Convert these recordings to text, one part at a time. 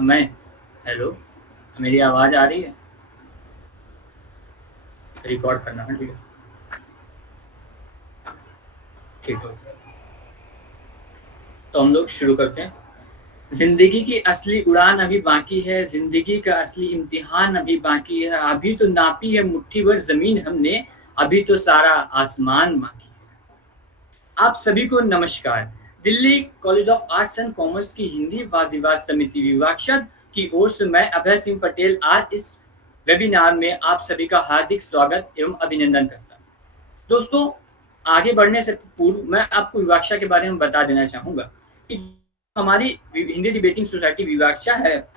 मैं हेलो, मेरी आवाज़ आ रही है? रिकॉर्ड करना है, ठीक है? ठीक है। तो हम लोग शुरू करते हैं। ज़िंदगी की असली उड़ान अभी बाकी है, ज़िंदगी का असली इम्तिहान अभी बाकी है, अभी तो नापी है मुट्ठी भर ज़मीन हमने, अभी तो सारा आसमान बाकी है। आप सभी को नमस्कार। Delhi college of arts and commerce की हिंदी वाद विवाद समिति विवाक्षण की ओर से मैं अभय सिंह पटेल आज इस वेबिनार में आप सभी का हार्दिक स्वागत एवं अभिनंदन करता हूँ। दोस्तों, आगे बढ़ने से पूर्व मैं आपको विवक्षा के बारे में बता देना चाहूँगा कि हमारी हिंदी डिबेटिंग सोसाइटी विवक्षा है,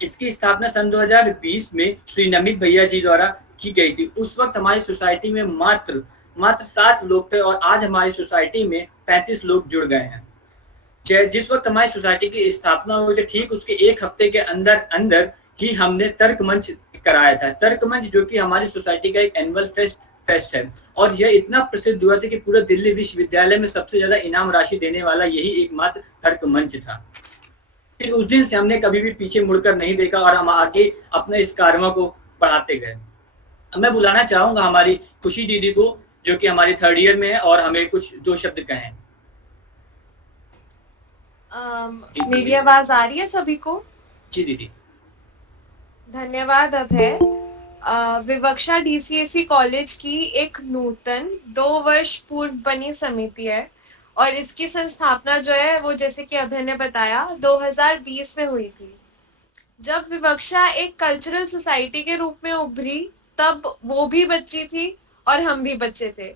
इसकी स्थापना सन 2020 में श्री नमित भैया जी द्वारा की गई थी। उस वक्त हमारी सोसाइटी में मात्र 7 लोग थे और आज हमारी सोसाइटी में 35 लोग जुड़ गए हैं। जिस वक्त हमारी सोसाइटी की स्थापना हुई थी, ठीक उसके 1 हफ्ते के अंदर ही हमने तर्क मंच कराया था। तर्क मंच जो कि हमारी सोसाइटी का एक एनुअल फेस्ट है और यह इतना प्रसिद्ध हुआ था कि पूरे दिल्ली विश्वविद्यालय में सबसे ज्यादा इनाम राशि देने वाला यही एकमात्र तर्क मंच था। फिर उस दिन से हमने कभी भी पीछे मुड़कर नहीं देखा और हम आगे अपने इस कार्यों को बढ़ाते गए। मैं बुलाना चाहूंगा हमारी खुशी दीदी को, जो कि हमारी 3rd ईयर में है और हमें कुछ 2 शब्द कहें। मेरी आवाज आ रही है सभी को? जी दीदी। धन्यवाद अभय। विवक्षा डीसीएससी कॉलेज की एक नूतन 2 वर्ष पूर्व बनी समिति है और इसकी संस्थापना जो है वो जैसे कि अभय ने बताया 2020 में हुई थी। जब विवक्षा एक कल्चरल सोसाइटी के रूप में उभरी तब वो भी बच्ची थी और हम भी बच्चे थे,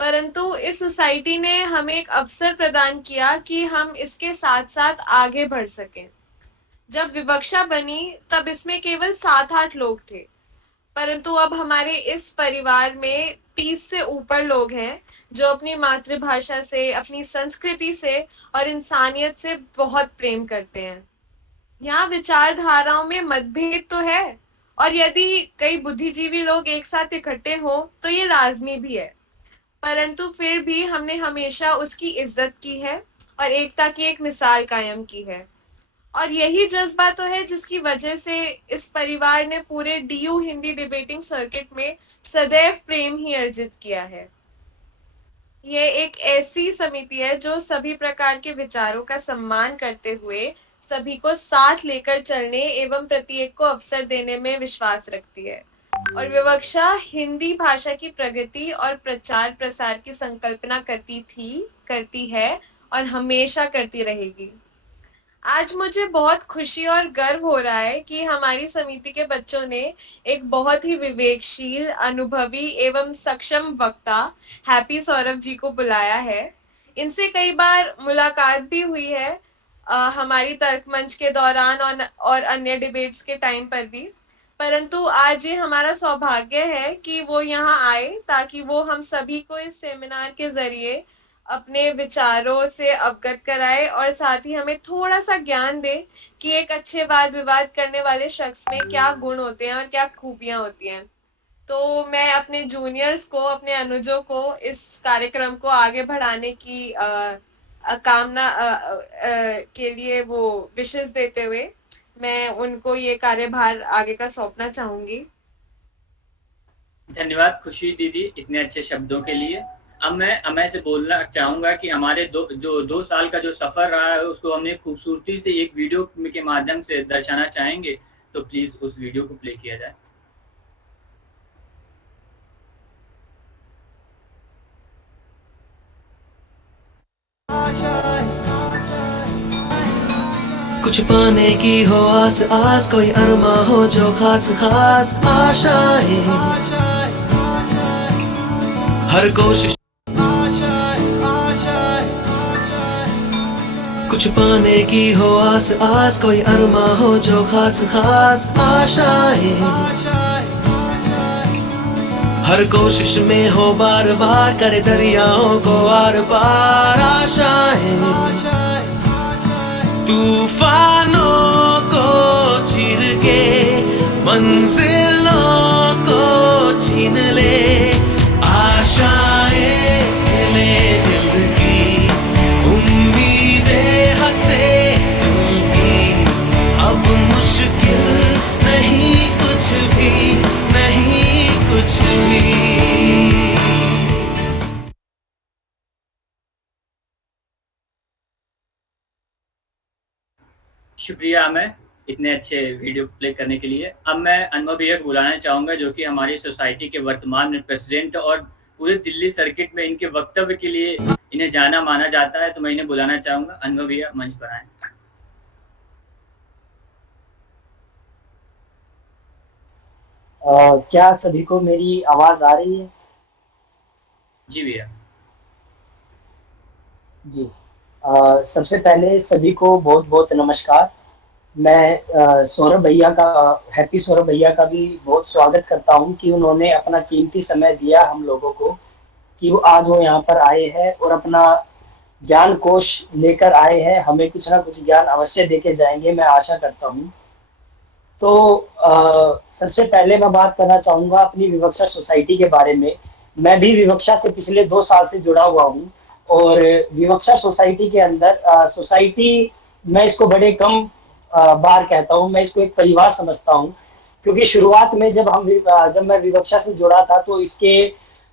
परंतु इस सोसाइटी ने हमें एक अवसर प्रदान किया कि हम इसके साथ साथ आगे बढ़ सकें। जब विवक्षा बनी तब इसमें केवल 7-8 लोग थे, परंतु अब हमारे इस परिवार में 30 से ऊपर लोग हैं जो अपनी मातृभाषा से, अपनी संस्कृति से और इंसानियत से बहुत प्रेम करते हैं। यहाँ विचारधाराओं में मतभेद तो है और यदि कई बुद्धिजीवी लोग एक साथ इकट्ठे हों तो ये लाजमी भी है, परंतु फिर भी हमने हमेशा उसकी इज्जत की है और एकता की एक मिसाल कायम की है। और यही जज्बा तो है जिसकी वजह से इस परिवार ने पूरे डीयू हिंदी डिबेटिंग सर्किट में सदैव प्रेम ही अर्जित किया है। ये एक ऐसी समिति है जो सभी प्रकार के विचारों का सम्मान करते हुए सभी को साथ लेकर चलने एवं प्रत्येक को अवसर देने में विश्वास रखती है और विवक्षा हिंदी भाषा की प्रगति और प्रचार प्रसार की संकल्पना करती है और हमेशा करती रहेगी। आज मुझे बहुत खुशी और गर्व हो रहा है कि हमारी समिति के बच्चों ने एक बहुत ही विवेकशील, अनुभवी एवं सक्षम वक्ता हैप्पी सौरभ जी को बुलाया है। इनसे कई बार मुलाकात भी हुई है हमारी तर्क मंच के दौरान और अन्य डिबेट्स के टाइम पर भी, परंतु आज ये हमारा सौभाग्य है कि वो यहाँ आए ताकि वो हम सभी को इस सेमिनार के जरिए अपने विचारों से अवगत कराए और साथ ही हमें थोड़ा सा ज्ञान दे कि एक अच्छे वाद विवाद करने वाले शख्स में क्या गुण होते हैं और क्या खूबियां होती हैं। तो मैं अपने जूनियर्स को, अपने अनुजों को इस कार्यक्रम को आगे बढ़ाने की कामना के लिए वो विशेष देते हुए मैं उनको ये कार्यभार आगे का सौंपना चाहूंगी। धन्यवाद खुशी दीदी इतने अच्छे शब्दों के लिए। अब मैं अमय से बोलना चाहूंगा कि हमारे 2 साल का जो सफर रहा है उसको हमने खूबसूरती से एक वीडियो के माध्यम से दर्शाना चाहेंगे, तो प्लीज उस वीडियो को प्ले किया जाए। कुछ पाने की हो आस आस, कोई अरमा हो जो खास खास आशाएं, हर कोशिश कुछ पाने की हो आस आस, कोई अरमा हो जो खास खास आशाएं, हर कोशिश में हो बार बार, करे दरियाओं को आर पार आशाएं, तूफानों को चीर के मंजिलों को छीन ले, आशाएं ले दिल की, उम्मीदें हंसे दिल की, अब शुक्रिया अमय, इतने अच्छे वीडियो प्ले करने के लिए। अब मैं अनुभव भैया को बुलाना चाहूँगा, जो कि हमारी सोसाइटी के वर्तमान में प्रेसिडेंट और पूरे दिल्ली सर्किट में इनके वक्तव्य के लिए इन्हें जाना-माना जाता है, तो मैं इन्हें बुलाना चाहूँगा। अनुभव भैया मंच पर आएँ। क्या सभी को मेरी आवाज आ रही है? जी भैया। जी। सबसे पहले सभी को बहुत बहुत नमस्कार। मैं सौरभ भैया का हैप्पी सौरभ भैया का भी बहुत स्वागत करता हूं कि उन्होंने अपना कीमती समय दिया हम लोगों को, कि वो यहाँ पर आए हैं और अपना ज्ञान कोश लेकर आए हैं। हमें कुछ ना कुछ ज्ञान अवश्य देके जाएंगे, मैं आशा करता हूँ। तो सबसे पहले मैं बात करना चाहूंगा अपनी विवक्षा सोसाइटी के बारे में। मैं भी विवक्षा से पिछले 2 साल से जुड़ा हुआ हूँ और विवक्षा सोसाइटी के अंदर सोसाइटी, मैं इसको बड़े कम बार कहता हूँ, मैं इसको एक परिवार समझता हूँ। क्योंकि शुरुआत में जब मैं विवक्षा से जुड़ा था तो इसके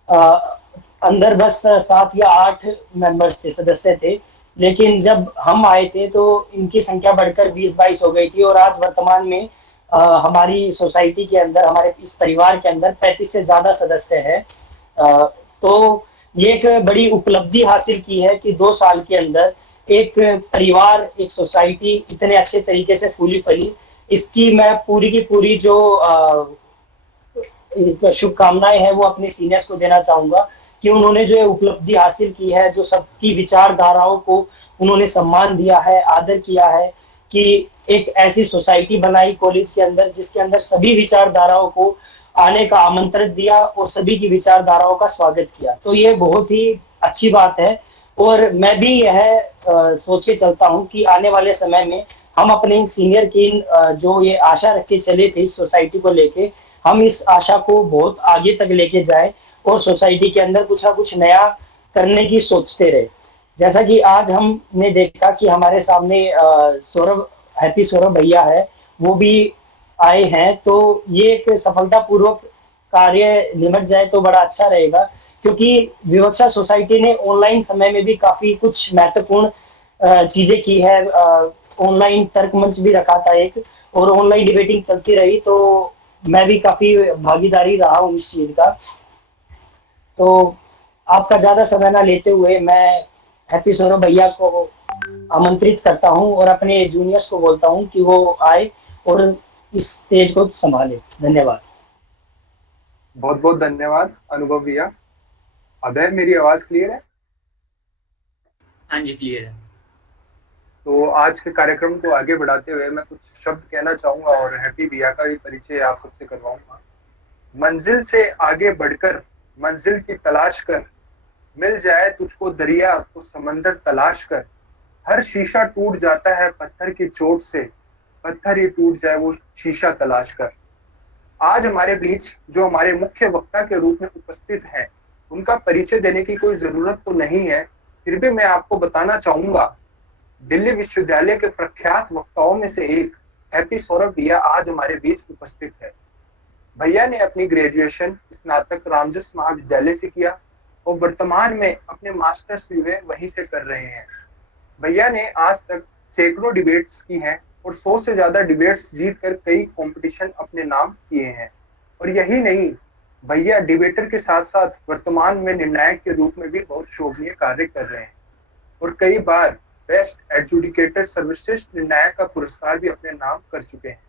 अ, अंदर बस 7 या 8 मेंबर्स थे, सदस्य थे। लेकिन जब हम आए थे तो इनकी संख्या बढ़कर 20-22 हो गई थी और आज वर्तमान में हमारी सोसाइटी के अंदर, हमारे इस परिवार के अंदर 35 से ज्यादा सदस्य हैं। तो ये एक बड़ी उपलब्धि हासिल की है कि 2 साल के अंदर एक परिवार, एक सोसाइटी इतने अच्छे तरीके से फूली फली। इसकी मैं पूरी की पूरी जो शुभकामनाएं हैं वो अपने सीनियर्स को देना चाहूंगा कि उन्होंने जो उपलब्धि हासिल की है, जो सबकी विचारधाराओं को उन्होंने सम्मान दिया है, आदर किया है, कि एक ऐसी सोसाइटी बनाई कॉलेज के अंदर जिसके अंदर सभी विचारधाराओं को आने का आमंत्रण दिया और सभी की विचारधाराओं का स्वागत किया। तो ये बहुत ही अच्छी बात है और मैं भी यह सोच के चलता हूँ कि आने वाले समय में हम अपने इन सीनियर की जो ये आशा रख के चले थे इस सोसाइटी को लेके, हम इस आशा को बहुत आगे तक लेके जाए और सोसाइटी के अंदर कुछ ना कुछ नया करने की सोचते रहे। जैसा कि आज हमने देखा कि हमारे सामने सौरभ, हैप्पी सौरभ भैया है, वो भी आए हैं। तो ये एक सफलतापूर्वक कार्य निमट जाए तो बड़ा अच्छा रहेगा, क्योंकि विवक्षा सोसाइटी ने ऑनलाइन समय में भी काफी कुछ महत्वपूर्ण चीजें की है। ऑनलाइन तर्क मंच भी रखा था एक, और ऑनलाइन डिबेटिंग चलती रही, तो मैं भी काफी भागीदारी रहा हूँ इस चीज का। तो आपका ज्यादा समय ना लेते हुए मैं हैप्पी सौरभ भैया को आमंत्रित करता हूं और अपने जूनियर्स को बोलता हूं कि वो आए और इस स्टेज को संभाले। धन्यवाद। बहुत बहुत धन्यवाद अनुभव भैया। अभय, मेरी आवाज क्लियर है? हाँ जी, क्लियर है। तो आज के कार्यक्रम को आगे बढ़ाते हुए मैं कुछ शब्द कहना चाहूंगा और हैप्पी भैया का भी परिचय आप सबसे करवाऊंगा। मंजिल से आगे बढ़कर मंजिल की तलाश कर, मिल जाए तुझको दरिया तो समंदर तलाश कर। हर शीशा टूट जाता है पत्थर की चोट से, पत्थर ही टूट जाए वो शीशा तलाश कर। आज हमारे बीच जो हमारे मुख्य वक्ता के रूप में उपस्थित हैं, उनका परिचय देने की कोई जरूरत तो नहीं है, फिर भी मैं आपको बताना चाहूंगा। दिल्ली विश्वविद्यालय के प्रख्यात वक्ताओं में से एक हैप्पी सौरभ भैया आज हमारे बीच उपस्थित है। भैया ने अपनी ग्रेजुएशन स्नातक रामजस महाविद्यालय से किया और वर्तमान में अपने मास्टर्स भी वे वहीं से कर रहे हैं। भैया ने आज तक सैकड़ों डिबेट्स की हैं और 100 से ज्यादा डिबेट्स जीत कर कई कंपटीशन अपने नाम किए हैं। और यही नहीं, भैया डिबेटर के साथ साथ वर्तमान में निर्णायक के रूप में भी बहुत शोभनीय कार्य कर रहे हैं और कई बार बेस्ट एडजुडिकेटर, सर्वश्रेष्ठ निर्णायक का पुरस्कार भी अपने नाम कर चुके हैं।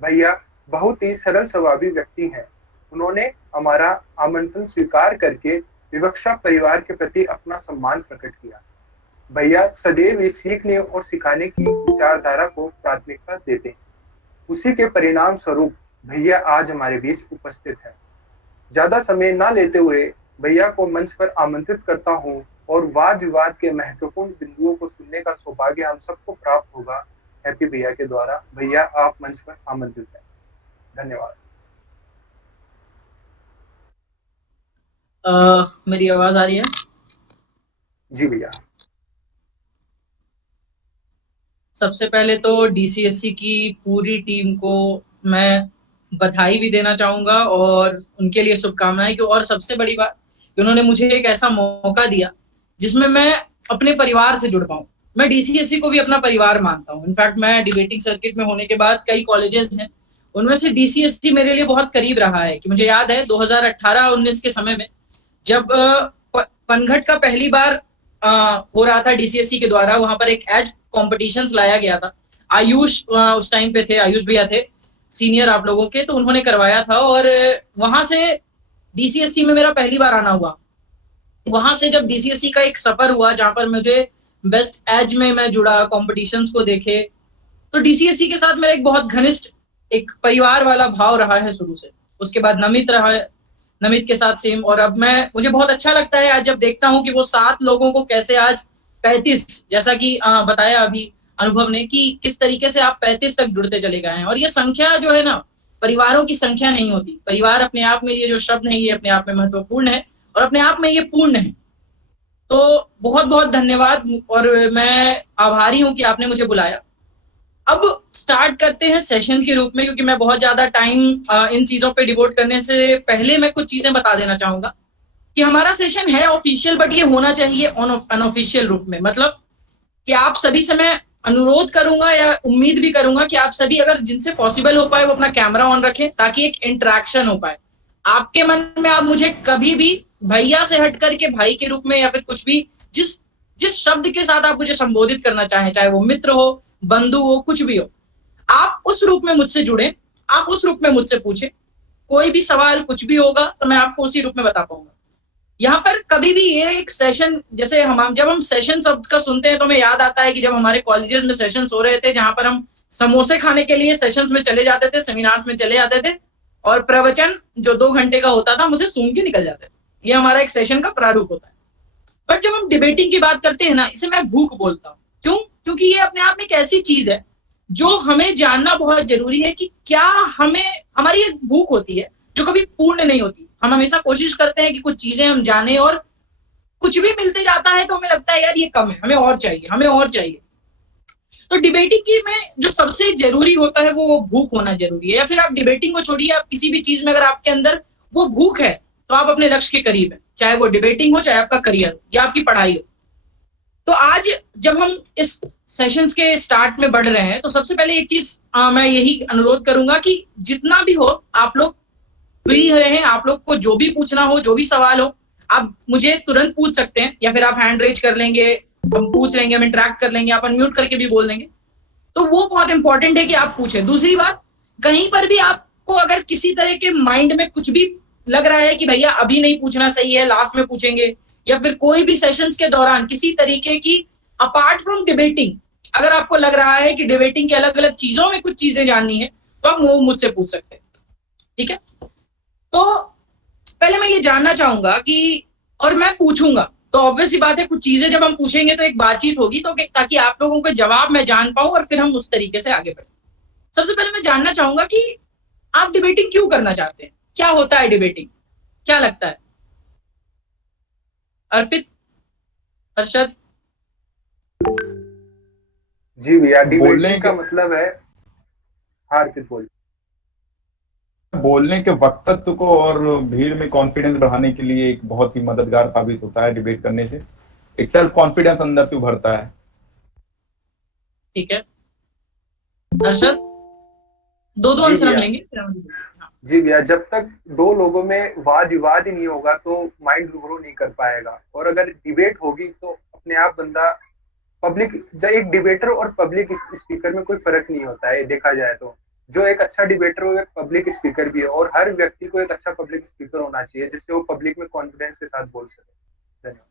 भैया बहुत ही सरल स्वभावी व्यक्ति हैं। उन्होंने हमारा आमंत्रण स्वीकार करके विवक्षा परिवार के प्रति अपना सम्मान प्रकट किया। भैया सदैव सीखने और सिखाने की विचारधारा को प्राथमिकता देते हैं। उसी के परिणाम स्वरूप भैया आज हमारे बीच उपस्थित है। ज्यादा समय ना लेते हुए भैया को मंच पर आमंत्रित करता हूँ और वाद विवाद के महत्वपूर्ण बिंदुओं को सुनने का सौभाग्य हम सबको प्राप्त होगा हैप्पी भैया के द्वारा। भैया आप मंच पर आमंत्रित हैं। धन्यवाद। मेरी आवाज आ रही है? जी भैया। सबसे पहले तो डीसीएससी की पूरी टीम को मैं बधाई भी देना चाहूंगा और उनके लिए शुभकामनाएं। कि और सबसे बड़ी बात कि उन्होंने मुझे एक ऐसा मौका दिया जिसमें मैं अपने परिवार से जुड़ पाऊं। मैं डीसीएससी को भी अपना परिवार मानता हूँ। इनफैक्ट मैं डिबेटिंग सर्किट में होने के बाद कई कॉलेजेस हैं, उनमें से डीसीएससी मेरे लिए बहुत करीब रहा है। कि मुझे याद है 2018-19 के समय में जब पनघट का पहली बार हो रहा था डीसीएससी के द्वारा, वहां पर एक एज कॉम्पिटिशन्स लाया गया था। आयुष उस टाइम पे थे, आयुष भैया थे सीनियर आप लोगों के, तो उन्होंने करवाया था और वहां से डीसीएससी में मेरा पहली बार आना हुआ। वहां से जब डीसीएससी का एक सफर हुआ जहां पर मुझे बेस्ट एज में मैं जुड़ा, कॉम्पिटिशन्स को देखे, तो डीसीएससी के साथ मेरा एक बहुत घनिष्ठ एक परिवार वाला भाव रहा है शुरू से। उसके बाद नमित रहा है, नमित के साथ सेम। और अब मुझे बहुत अच्छा लगता है आज जब देखता हूँ कि वो 7 लोगों को कैसे आज 35, जैसा कि बताया अभी अनुभव ने कि किस तरीके से आप 35 तक जुड़ते चले गए हैं। और ये संख्या जो है ना, परिवारों की संख्या नहीं होती। परिवार अपने आप में, ये जो शब्द है ये अपने आप में महत्वपूर्ण है और अपने आप में ये पूर्ण है। तो बहुत बहुत धन्यवाद और मैं आभारी हूँ कि आपने मुझे बुलाया। अब स्टार्ट करते हैं सेशन के रूप में, क्योंकि मैं बहुत ज्यादा टाइम इन चीजों पे डिवोट करने से पहले मैं कुछ चीजें बता देना चाहूंगा कि हमारा सेशन है ऑफिशियल, बट ये होना चाहिए अनऑफिशियल रूप में। मतलब कि आप सभी से मैं अनुरोध करूंगा या उम्मीद भी करूंगा कि आप सभी अगर जिनसे पॉसिबल हो पाए वो अपना कैमरा ऑन रखें, ताकि एक इंटरेक्शन हो पाए। आपके मन में आप मुझे कभी भी भैया से हट करके भाई के रूप में या फिर कुछ भी जिस शब्द के साथ आप मुझे संबोधित करना चाहें, चाहे वो मित्र हो, बंधु हो, कुछ भी हो, आप उस रूप में मुझसे जुड़े, आप उस रूप में मुझसे पूछे। कोई भी सवाल कुछ भी होगा तो मैं आपको उसी रूप में बता पाऊंगा। यहाँ पर कभी भी ये एक सेशन, जैसे जब हम सेशन शब्द का सुनते हैं तो हमें याद आता है कि जब हमारे कॉलेजेस में सेशन हो रहे थे, जहां पर हम समोसे खाने के लिए सेशंस में चले जाते थे, सेमिनार्स में चले जाते थे और प्रवचन जो 2 घंटे का होता था हम उसे सुन के निकल जाते थे। ये हमारा एक सेशन का प्रारूप होता है। बट जब हम डिबेटिंग की बात करते हैं ना, इसे मैं भूख बोलता हूँ। क्यों? क्योंकि ये अपने आप में एक ऐसी चीज है जो हमें जानना बहुत जरूरी है कि क्या हमारी एक भूख होती है जो कभी पूर्ण नहीं होती। हम हमेशा कोशिश करते हैं कि कुछ चीजें हम जाने और कुछ भी मिलते जाता है तो हमें लगता है यार ये कम है, हमें और चाहिए, हमें और चाहिए। तो डिबेटिंग की में जो सबसे जरूरी होता है वो भूख होना जरूरी है। या फिर आप डिबेटिंग को छोड़िए, आप किसी भी चीज में अगर आपके अंदर वो भूख है तो आप अपने लक्ष्य के करीब है, चाहे वो डिबेटिंग हो, चाहे आपका करियर हो या आपकी पढ़ाई हो। तो आज जब हम इस सेशंस के स्टार्ट में बढ़ रहे हैं तो सबसे पहले एक चीज मैं यही अनुरोध करूंगा कि जितना भी हो आप लोग फ्री हैं, आप लोग को जो भी पूछना हो, जो भी सवाल हो, आप मुझे तुरंत पूछ सकते हैं या फिर आप हैंड रेज कर लेंगे, हम पूछ लेंगे, हम इंटरेक्ट कर लेंगे, आप अनम्यूट करके भी बोल देंगे। तो वो बहुत इंपॉर्टेंट है कि आप पूछें। दूसरी बात, कहीं पर भी आपको अगर किसी तरह के माइंड में कुछ भी लग रहा है कि भैया अभी नहीं पूछना सही है, लास्ट में पूछेंगे, या फिर कोई भी सेशंस के दौरान किसी तरीके की अपार्ट फ्रॉम डिबेटिंग अगर आपको लग रहा है कि डिबेटिंग के अलग अलग चीजों में कुछ चीजें जाननी है तो आप वो मुझसे पूछ सकते हैं। ठीक है? तो पहले मैं ये जानना चाहूंगा कि, और मैं पूछूंगा तो ऑब्वियस ही बात है कुछ चीजें जब हम पूछेंगे तो एक बातचीत होगी, तो ताकि आप लोगों के जवाब मैं जान पाऊं और फिर हम उस तरीके से आगे बढ़े। सबसे पहले मैं जानना चाहूंगा कि आप डिबेटिंग क्यों करना चाहते हैं? क्या होता है डिबेटिंग? क्या लगता है? अर्पित, अर्शद? जी भैया, डिबेटिंग का मतलब है, हाँ अर्पित बोल। बोलने के वक्तत्व को और भीड़ में कॉन्फिडेंस बढ़ाने के लिए एक बहुत ही मददगार साबित होता है। डिबेट करने से एक सेल्फ कॉन्फिडेंस अंदर से उभरता है। ठीक है अर्शद, दो आंसर हम लेंगे। जी भैया, जब तक 2 लोगों में वाद विवाद ही नहीं होगा तो माइंड ग्रो नहीं कर पाएगा। और अगर डिबेट होगी तो अपने आप बंदा पब्लिक, एक डिबेटर और पब्लिक स्पीकर में कोई फर्क नहीं होता है देखा जाए तो। जो एक अच्छा डिबेटर हो एक पब्लिक स्पीकर भी है, और हर व्यक्ति को एक अच्छा पब्लिक स्पीकर होना चाहिए जिससे वो पब्लिक में कॉन्फिडेंस के साथ बोल सके। धन्यवाद।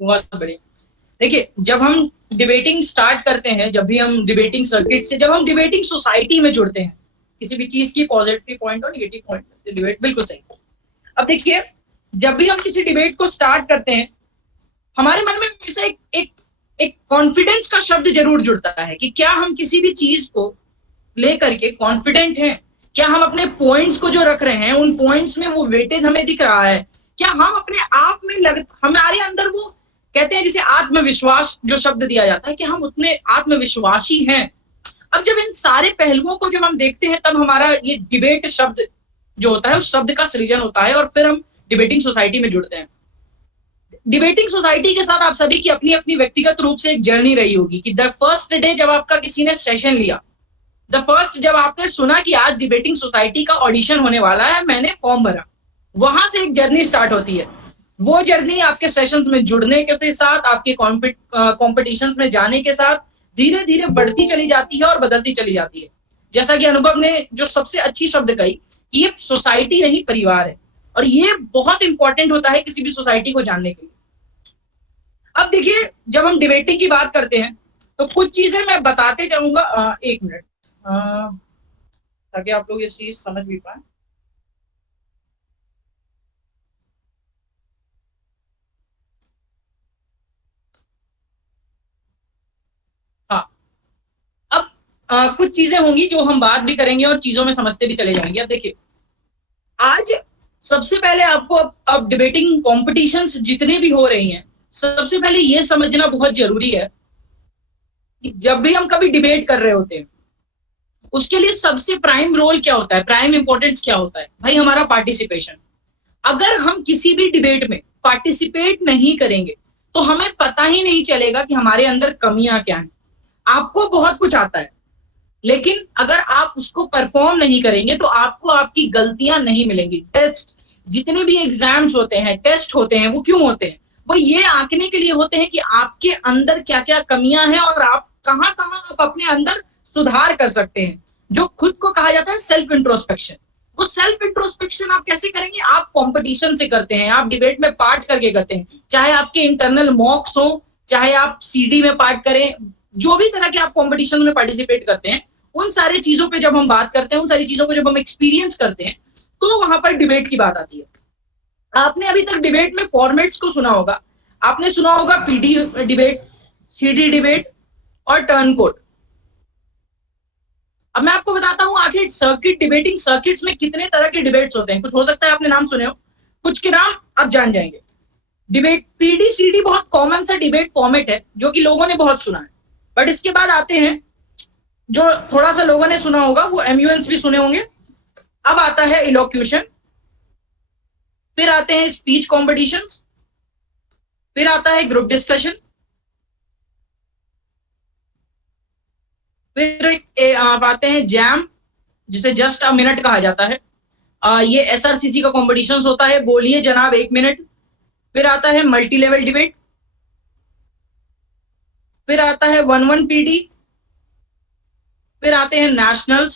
बहुत बढ़िया। देखिए, जब हम डिबेटिंग स्टार्ट करते हैं, जब भी हम डिबेटिंग सर्किट से, जब हम डिबेटिंग सोसाइटी में जुड़ते हैं, किसी भी चीज की पॉजिटिव पॉइंट और नेगेटिव पॉइंट, डिबेट बिल्कुल सही। अब देखिए, जब भी हम किसी डिबेट को स्टार्ट करते हैं हमारे मन में हमेशा एक कॉन्फिडेंस का शब्द जरूर जुड़ता है कि क्या हम किसी भी चीज को लेकर के कॉन्फिडेंट हैं, क्या हम अपने पॉइंट्स को जो रख रहे हैं उन पॉइंट्स में वो वेटेज हमें दिख रहा है, क्या हम अपने आप में हमारे अंदर वो कहते हैं जिसे आत्मविश्वास जो शब्द दिया जाता है कि हम उतने आत्मविश्वासी हैं। अब जब इन सारे पहलुओं को जब हम देखते हैं तब हमारा ये डिबेट शब्द जो होता है उस शब्द का सृजन होता है और फिर हम डिबेटिंग सोसाइटी में जुड़ते हैं। डिबेटिंग सोसाइटी के साथ आप सभी की अपनी अपनी व्यक्तिगत रूप से एक जर्नी रही होगी कि द फर्स्ट डे जब आपका किसी ने सेशन लिया, द फर्स्ट जब आपने सुना कि आज डिबेटिंग सोसाइटी का ऑडिशन होने वाला है, मैंने फॉर्म भरा, वहां से एक जर्नी स्टार्ट होती है। वो जर्नी आपके सेशंस में जुड़ने के साथ, आपके कॉम्पिटिशंस में जाने के साथ धीरे धीरे बढ़ती चली जाती है और बदलती चली जाती है। जैसा कि अनुभव ने जो सबसे अच्छी शब्द कही कि ये सोसाइटी नहीं परिवार है, और ये बहुत इंपॉर्टेंट होता है किसी भी सोसाइटी को जानने के लिए। अब देखिए, जब हम डिबेटिंग की बात करते हैं तो कुछ चीजें मैं बताते जाऊंगा। एक मिनट, ताकि आप लोग ये चीज समझ भी पाए। हाँ, अब कुछ चीजें होंगी जो हम बात भी करेंगे और चीजों में समझते भी चले जाएंगे। अब देखिए, आज सबसे पहले आपको अब डिबेटिंग कॉम्पिटिशंस जितने भी हो रही हैं, सबसे पहले ये समझना बहुत जरूरी है कि जब भी हम कभी डिबेट कर रहे होते हैं, उसके लिए सबसे प्राइम रोल क्या होता है, प्राइम इंपॉर्टेंस क्या होता है? भाई, हमारा पार्टिसिपेशन। अगर हम किसी भी डिबेट में पार्टिसिपेट नहीं करेंगे तो हमें पता ही नहीं चलेगा कि हमारे अंदर कमियां क्या हैं। आपको बहुत कुछ आता है, लेकिन अगर आप उसको परफॉर्म नहीं करेंगे तो आपको आपकी गलतियां नहीं मिलेंगी। टेस्ट, जितने भी एग्जाम्स होते हैं, टेस्ट होते हैं, वो क्यों होते हैं? वो ये आंकने के लिए होते हैं कि आपके अंदर क्या क्या कमियां हैं और आप कहां कहां आप अपने अंदर सुधार कर सकते हैं, जो खुद को कहा जाता है सेल्फ इंट्रोस्पेक्शन। वो सेल्फ इंट्रोस्पेक्शन आप कैसे करेंगे? आप कंपटीशन से करते हैं, आप डिबेट में पार्ट करके करते हैं, चाहे आपके इंटरनल मॉक्स हो, चाहे आप सीडी में पार्ट करें, जो भी तरह के आप कंपटीशन में पार्टिसिपेट करते हैं, उन सारी चीजों पे जब हम बात करते हैं, उन सारी चीजों को जब हम एक्सपीरियंस करते हैं, तो वहां पर डिबेट की बात आती है। आपने अभी तक डिबेट में फॉर्मेट्स को सुना होगा। आपने सुना होगा पीडी डिबेट, सीडी डिबेट और टर्न कोड। अब मैं आपको बताता हूं आखिर सर्किट, डिबेटिंग सर्किट्स में कितने तरह के डिबेट्स होते हैं। कुछ हो सकता है आपने नाम सुने हो, कुछ के नाम आप जान जाएंगे। डिबेट पीडी सीडी बहुत कॉमन सा डिबेट फॉर्मेट है जो कि लोगों ने बहुत सुना है। बट इसके बाद आते हैं जो थोड़ा सा लोगों ने सुना होगा, वो एमयूएन्स भी सुने होंगे। अब आता है इलोक्यूशन, फिर आते हैं स्पीच कॉम्पिटिशंस, फिर आता है ग्रुप डिस्कशन, फिर आते हैं जैम, जिसे जस्ट अ मिनट कहा जाता है। ये एसआरसीसी का कॉम्पिटिशन होता है, बोलिए जनाब 1 मिनट। फिर आता है मल्टी लेवल डिबेट, फिर आता है 1-1 पीडी, फिर आते हैं नेशनल्स।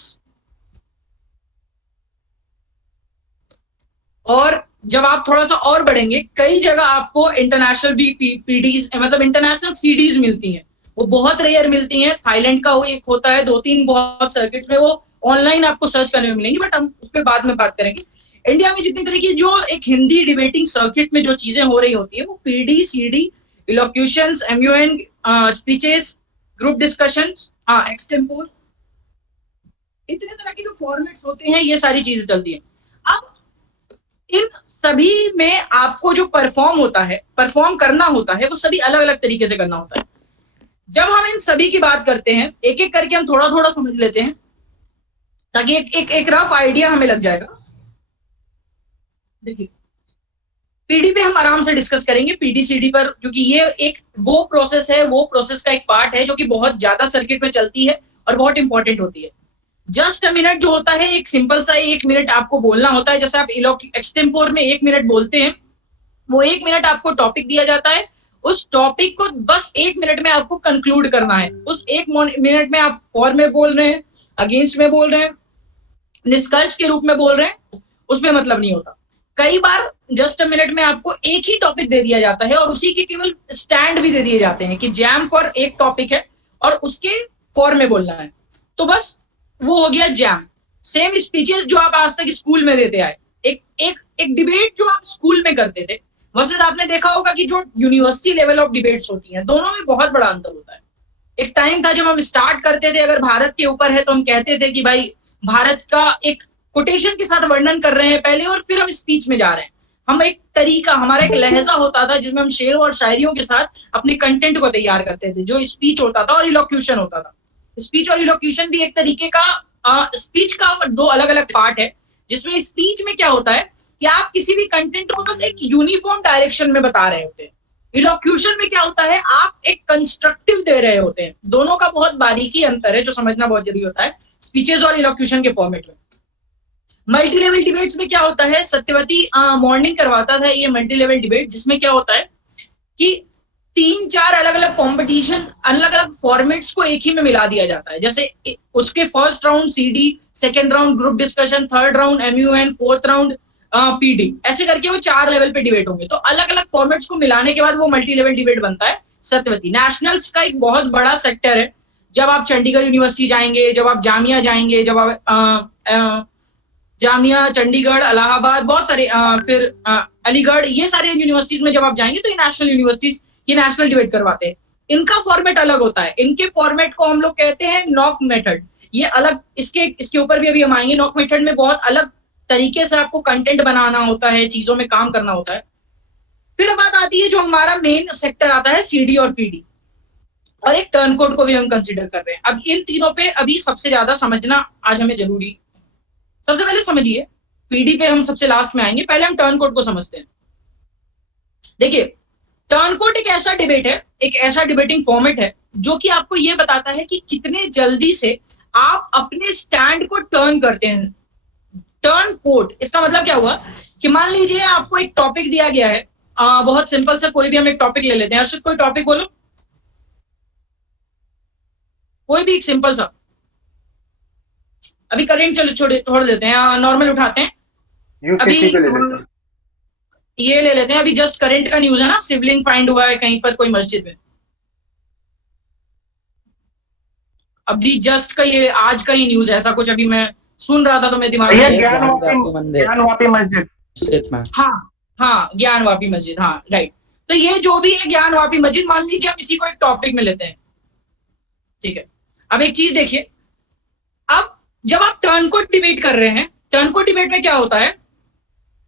और जब आप थोड़ा सा और बढ़ेंगे, कई जगह आपको इंटरनेशनल भी पीडीज, मतलब इंटरनेशनल सीडीज मिलती हैं। वो बहुत रेयर मिलती हैं। थाईलैंड का वो एक होता है, 2-3 बहुत सर्किट्स में, वो ऑनलाइन आपको सर्च करने में मिलेंगी, बट हम उस पर बाद में बात करेंगे। इंडिया में जितनी तरह की जो एक हिंदी डिबेटिंग सर्किट में जो चीजें हो रही होती है, वो PD, CD, elocutions, MUN, speeches, group discussions, extempore, इतने तरह के जो फॉर्मेट्स होते हैं, ये सारी चीजें चलती हैं। अब इन सभी में आपको जो परफॉर्म करना होता है, वो सभी अलग अलग तरीके से करना होता है। जब हम इन सभी की बात करते हैं, एक एक करके हम थोड़ा थोड़ा समझ लेते हैं, ताकि एक रफ आइडिया हमें लग जाएगा। देखिए, पीडी पे हम आराम से डिस्कस करेंगे, पीडी सीडी पर, क्योंकि ये एक वो प्रोसेस है, वो प्रोसेस का एक पार्ट है जो कि बहुत ज्यादा सर्किट में चलती है और बहुत इंपॉर्टेंट होती है। जस्ट अ मिनट जो होता है, एक सिंपल सा 1 मिनट आपको बोलना होता है। जैसे आप एक्सटेम्पोर में 1 मिनट बोलते हैं, वो 1 मिनट आपको टॉपिक दिया जाता है, उस टॉपिक को बस 1 मिनट में आपको कंक्लूड करना है। उस 1 मिनट में आप फॉर में बोल रहे हैं, अगेंस्ट में बोल रहे हैं, निष्कर्ष के रूप में बोल रहे हैं, उसमें मतलब नहीं होता। कई बार जस्ट अ मिनट में आपको एक ही टॉपिक दे दिया जाता है और उसी के केवल स्टैंड भी दे दिए जाते हैं कि जैम फॉर एक टॉपिक है और उसके फॉर में बोलना है, तो बस वो हो गया जैम। सेम स्पीचेस जो आप आज तक स्कूल में देते आए, एक डिबेट जो आप स्कूल में करते थे, वैसे आपने देखा होगा कि जो यूनिवर्सिटी लेवल ऑफ डिबेट्स होती हैं, दोनों में बहुत बड़ा अंतर होता है। एक टाइम था जब हम स्टार्ट करते थे, अगर भारत के ऊपर है तो हम कहते थे कि भाई भारत का एक कोटेशन के साथ वर्णन कर रहे हैं पहले, और फिर हम स्पीच में जा रहे हैं। हम एक तरीका, हमारा एक लहजा होता था जिसमें हम शेरों और शायरियों के साथ अपने कंटेंट को तैयार करते थे, जो स्पीच होता था और इलोक्यूशन होता था। स्पीच और इलोक्यूशन भी एक तरीके का, स्पीच का 2 अलग अलग पार्ट है। जिसमें स्पीच में क्या होता है कि आप किसी भी कंटेंट को बस एक यूनिफॉर्म डायरेक्शन में बता रहे होते हैं। इलोक्यूशन में क्या होता है, आप एक कंस्ट्रक्टिव दे रहे होते हैं। दोनों का बहुत बारीकी अंतर है जो समझना बहुत जरूरी होता है स्पीचेस और इलोक्यूशन के फॉर्मेट में। मल्टी लेवल डिबेट्स में क्या होता है, सत्यवती मॉर्निंग करवाता था ये मल्टी लेवल डिबेट, जिसमें क्या होता है कि 3-4 अलग अलग कॉम्पिटिशन अलग अलग फॉर्मेट्स को एक ही में मिला दिया जाता है। जैसे उसके first round CD, second round group discussion, third round MUN, fourth round PD, ऐसे करके वो 4 लेवल पे डिबेट होंगे। तो अलग अलग फॉर्मेट्स को मिलाने के बाद वो मल्टी लेवल डिबेट बनता है सत्यवती। नेशनल्स का एक बहुत बड़ा सेक्टर है। जब आप चंडीगढ़ यूनिवर्सिटी जाएंगे, जब आप जामिया जाएंगे, जब आप जामिया, चंडीगढ़, इलाहाबाद, बहुत सारे फिर अलीगढ़, ये सारे यूनिवर्सिटीज में जब आप जाएंगे तो ये नेशनल यूनिवर्सिटीज ये नेशनल डिबेट करवाते हैं। इनका फॉर्मेट अलग होता है। इनके फॉर्मेट को हम लोग कहते हैं नॉक मेथड। ये अलग, इसके ऊपर भी अभी हम आएंगे। नॉक मेथड में बहुत अलग तरीके से आपको कंटेंट बनाना होता है, चीजों में काम करना होता है। फिर बात आती है जो हमारा मेन सेक्टर आता है CD और PD, और एक टर्न कोड को भी हम कंसिडर कर रहे हैं। अब इन तीनों पे अभी सबसे ज्यादा समझना आज हमें जरूरी। सबसे पहले समझिए, PD पे हम सबसे लास्ट में आएंगे, पहले हम टर्न कोड को समझते हैं। देखिए, टर्न कोड एक ऐसा डिबेट है, एक ऐसा डिबेटिंग फॉर्मेट है जो कि आपको ये बताता है कि कितने जल्दी से आप अपने स्टैंड को टर्न करते हैं। टर्न कोड, इसका मतलब क्या हुआ कि मान लीजिए आपको एक टॉपिक दिया गया है, बहुत सिंपल सा कोई भी हम एक टॉपिक ले लेते हैं। अर्षद, कोई टॉपिक बोलो, कोई भी एक सिंपल सा। अभी करेंट चलो छोड़ देते हैं, नॉर्मल उठाते हैं। अभी UCC पे ले लेते हैं। ये ले लेते हैं, अभी जस्ट करंट का न्यूज है ना, शिवलिंग फाइंड हुआ है कहीं पर कोई मस्जिद में। अभी जस्ट का ये आज का ही न्यूज है, ऐसा कुछ अभी मैं सुन रहा था तो मेरे दिमाग में ज्ञानवापी मस्जिद में। हाँ, ज्ञानवापी मस्जिद, हाँ राइट। तो ये जो भी है ज्ञानवापी मस्जिद, मान लीजिए हम इसी को एक टॉपिक में लेते हैं, ठीक है। अब एक चीज देखिए, अब जब आप टर्न कोड डिबेट कर रहे हैं, टर्न कोड डिबेट में क्या होता है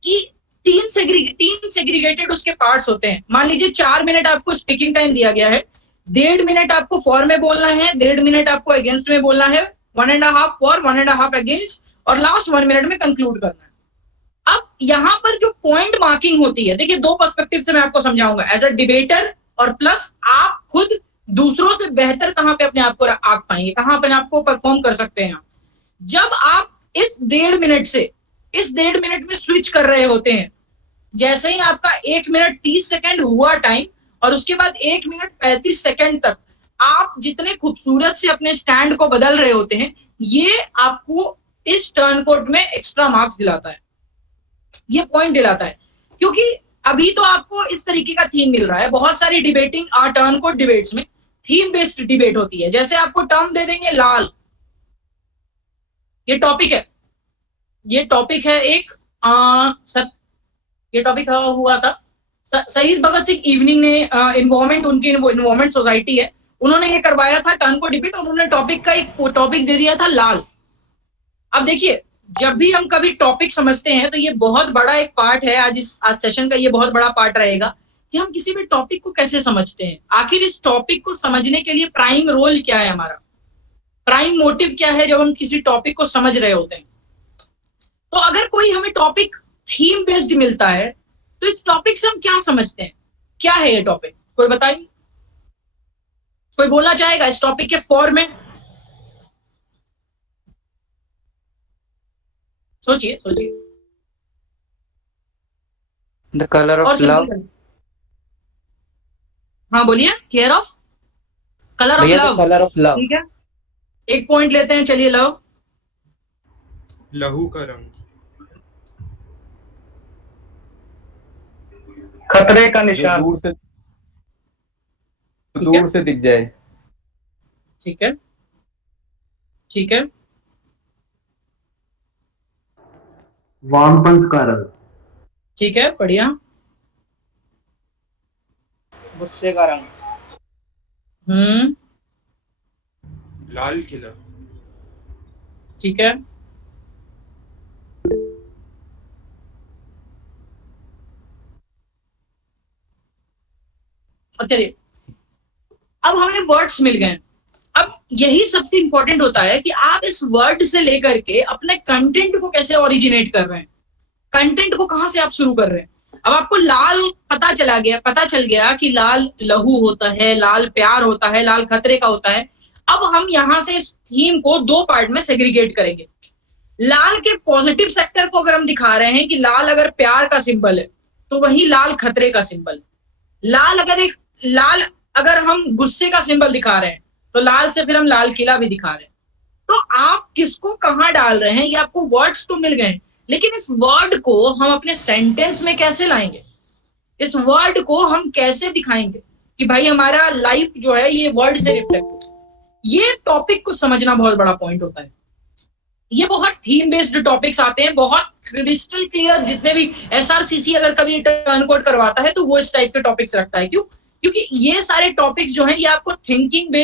कि तीन सेग्रीगेटेड उसके पार्ट्स होते हैं। मान लीजिए 4 मिनट आपको स्पीकिंग टाइम दिया गया है, 1.5 मिनट आपको फॉर में बोलना है, 1.5 मिनट आपको अगेंस्ट में बोलना है, 1.5 फॉर, 1.5 अगेंस्ट, और लास्ट 1 मिनट में कंक्लूड करना है। अब यहाँ पर जो पॉइंट मार्किंग होती है, देखिए 2 पर्सपेक्टिव से मैं आपको समझाऊंगा, एज अ डिबेटर और प्लस आप खुद दूसरों से बेहतर कहां पे अपने आप को आंक पाएंगे, कहां अपने आप को परफॉर्म कर सकते हैं। जब आप इस 1.5 मिनट से इस 1.5 मिनट में स्विच कर रहे होते हैं, जैसे ही आपका 1 मिनट 30 सेकंड हुआ टाइम, और उसके बाद 1 मिनट 35 सेकंड तक आप जितने खूबसूरत से अपने स्टैंड को बदल रहे होते हैं, ये आपको इस टर्न कोड में एक्स्ट्रा मार्क्स दिलाता है, ये पॉइंट दिलाता है। क्योंकि अभी तो आपको इस तरीके का थीम मिल रहा है। बहुत सारी डिबेटिंग टर्न कोड डिबेट्स में थीम बेस्ड डिबेट होती है। जैसे आपको टर्म दे देंगे लाल, ये टॉपिक है, ये टॉपिक है एक ये टॉपिक हुआ था शहीद भगत सिंह इवनिंग ने इन्वॉल्वमेंट, उनकी इन्वॉल्वमेंट सोसाइटी है, उन्होंने ये करवाया था टर्न कोड डिबेट, और उन्होंने टॉपिक का एक टॉपिक दे दिया था लाल। अब देखिए, जब भी हम कभी टॉपिक समझते हैं तो ये बहुत बड़ा एक पार्ट है, आज सेशन का ये बहुत बड़ा पार्ट रहेगा कि हम किसी भी टॉपिक को कैसे समझते हैं। आखिर इस टॉपिक को समझने के लिए प्राइम रोल क्या है हमारा, प्राइम मोटिव क्या है जब हम किसी टॉपिक को समझ रहे होते हैं। तो अगर कोई हमें टॉपिक थीम बेस्ड मिलता है तो इस टॉपिक से हम क्या समझते हैं, क्या है ये टॉपिक, कोई बताइए, कोई बोलना चाहेगा इस टॉपिक के फॉर में? सोचिए सोचिए। The colour of love. हाँ बोलिए, care of, colour of love, colour of love, ठीक है, एक पॉइंट लेते हैं, चलिए। लव, लहू का रंग, खतरे का निशान, दूर से दिख जाए, ठीक है, ठीक है, वामपंथ का रंग, ठीक है, बढ़िया, गुस्से का रंग, लाल किला, ठीक है, और चलिए अब हमें वर्ड्स मिल गए। अब यही सबसे इंपॉर्टेंट होता है कि आप इस वर्ड से लेकर के अपने कंटेंट को कैसे ओरिजिनेट कर रहे हैं, कंटेंट को कहां से आप शुरू कर रहे हैं। अब आपको लाल पता चल गया कि लाल लहू होता है, लाल प्यार होता है, लाल खतरे का होता है। अब हम यहां से इस थीम को दो पार्ट में सेग्रीगेट करेंगे। लाल के पॉजिटिव सेक्टर को अगर हम दिखा रहे हैं कि लाल अगर प्यार का सिंबल है तो वही लाल खतरे का सिंबल है। लाल अगर हम गुस्से का सिंबल दिखा रहे हैं तो लाल से फिर हम लाल किला भी दिखा रहे हैं। तो आप किसको कहां डाल रहे हैं, ये आपको वर्ड्स तो मिल गए, लेकिन इस वर्ड को हम अपने सेंटेंस में कैसे लाएंगे, इस वर्ड को हम कैसे दिखाएंगे कि भाई हमारा लाइफ जो है ये वर्ड से रिफ्लेक्ट हो। ये टॉपिक को समझना बहुत बड़ा पॉइंट होता है। ये बहुत थीम बेस्ड टॉपिक्स आते हैं, बहुत क्रिस्टल क्लियर। जितने भी एसआरसीसी अगर कभी टर्न कोड करवाता है तो वो इस टाइप के टॉपिक्स रखता है। क्यों? क्योंकि ये सारे टॉपिक्स जो हैं ये आपको थिंकिंग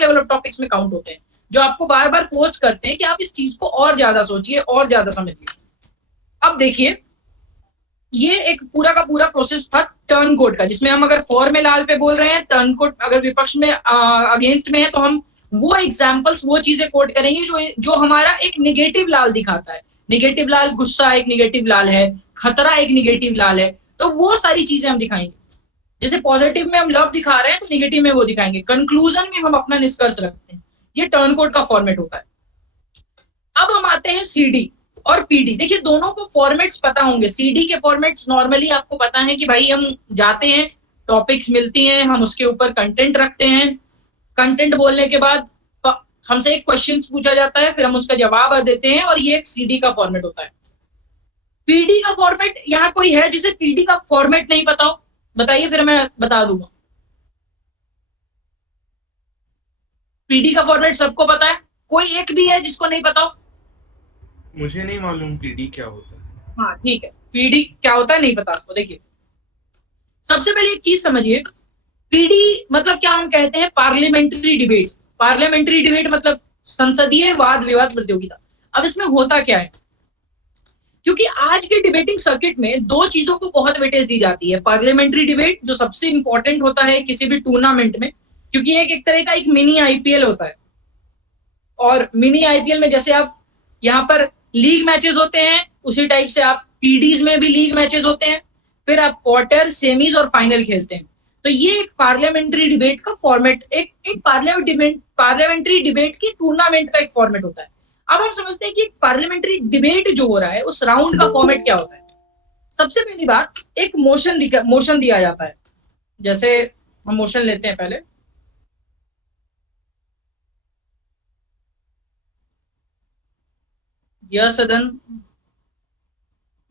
लेवल ऑफ टॉपिक्स में काउंट होते हैं, जो आपको बार बार कोच करते हैं कि आप इस चीज को और ज्यादा सोचिए और ज्यादा समझिए। अब देखिए, ये एक पूरा का पूरा प्रोसेस था टर्न कोड का, जिसमें हम अगर फॉर में लाल पे बोल रहे हैं, टर्न कोड अगर विपक्ष में अगेंस्ट में है, तो हम वो एग्जाम्पल्स, वो चीजें कोट करेंगे जो हमारा एक निगेटिव लाल दिखाता है। निगेटिव लाल, गुस्सा एक निगेटिव लाल है, खतरा एक निगेटिव लाल है, तो वो सारी चीजें हम दिखाएंगे। जैसे पॉजिटिव में हम लव दिखा रहे हैं तो निगेटिव में वो दिखाएंगे। कंक्लूजन में हम अपना निष्कर्ष रखते हैं। ये टर्न कोड का फॉर्मेट होता है। अब हम आते हैं सीडी और पीडी। देखिए, दोनों को फॉर्मेट्स पता होंगे। सीडी के फॉर्मेट्स नॉर्मली आपको पता है कि भाई हम जाते हैं, टॉपिक्स मिलती हैं, हम उसके ऊपर कंटेंट रखते हैं। कंटेंट बोलने के बाद हमसे एक क्वेश्चन पूछा जाता है, फिर हम उसका जवाब देते हैं, और ये एक सीडी का फॉर्मेट होता है। पीडी का फॉर्मेट, यहाँ कोई है जिसे पीडी का फॉर्मेट नहीं पता हो? बताइए, फिर मैं बता दूंगा। पीडी का फॉर्मेट सबको पता है? कोई एक भी है जिसको नहीं पता हो? मुझे नहीं मालूम पीडी क्या होता है। हाँ ठीक है, पीडी क्या होता है नहीं पता आपको। देखिए, सबसे पहले एक चीज समझिए, पीडी मतलब क्या हम कहते हैं? Parliamentary debate. पार्लियामेंट्री डिबेट मतलब संसदीय वाद विवाद प्रतियोगिता। अब इसमें होता क्या है? क्योंकि आज के डिबेटिंग सर्किट में दो चीजों को बहुत वेटेज दी जाती है। पार्लियामेंट्री डिबेट जो सबसे इंपॉर्टेंट होता है किसी भी टूर्नामेंट में, क्योंकि एक तरह का एक मिनी आईपीएल होता है। और मिनी आईपीएल में जैसे आप यहाँ पर लीग मैचेस होते हैं, उसी टाइप से आप पीडीज में भी लीग मैचेस होते हैं, फिर आप क्वार्टर, सेमीज और फाइनल खेलते हैं। तो ये एक पार्लियामेंट्री डिबेट का फॉर्मेट, एक पार्लियामेंट्री डिबेट की टूर्नामेंट का एक फॉर्मेट होता है। अब हम समझते हैं कि एक पार्लियामेंट्री डिबेट जो हो रहा है उस राउंड का फॉर्मेट क्या होता है। सबसे पहली बात, एक मोशन दिया जाता है। जैसे हम मोशन लेते हैं पहले, यह सदन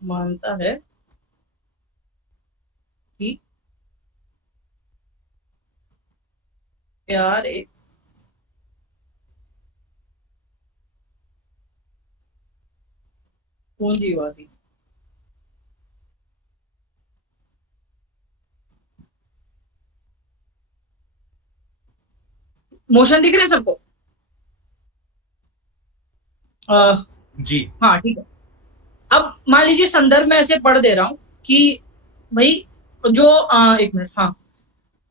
मानता है कि प्यार एक पूंजीवादी मोशन दिख रहे हैं सबको? जी हाँ ठीक है। अब मान लीजिए संदर्भ में ऐसे पढ़ दे रहा हूं कि भाई जो एक मिनट, हाँ,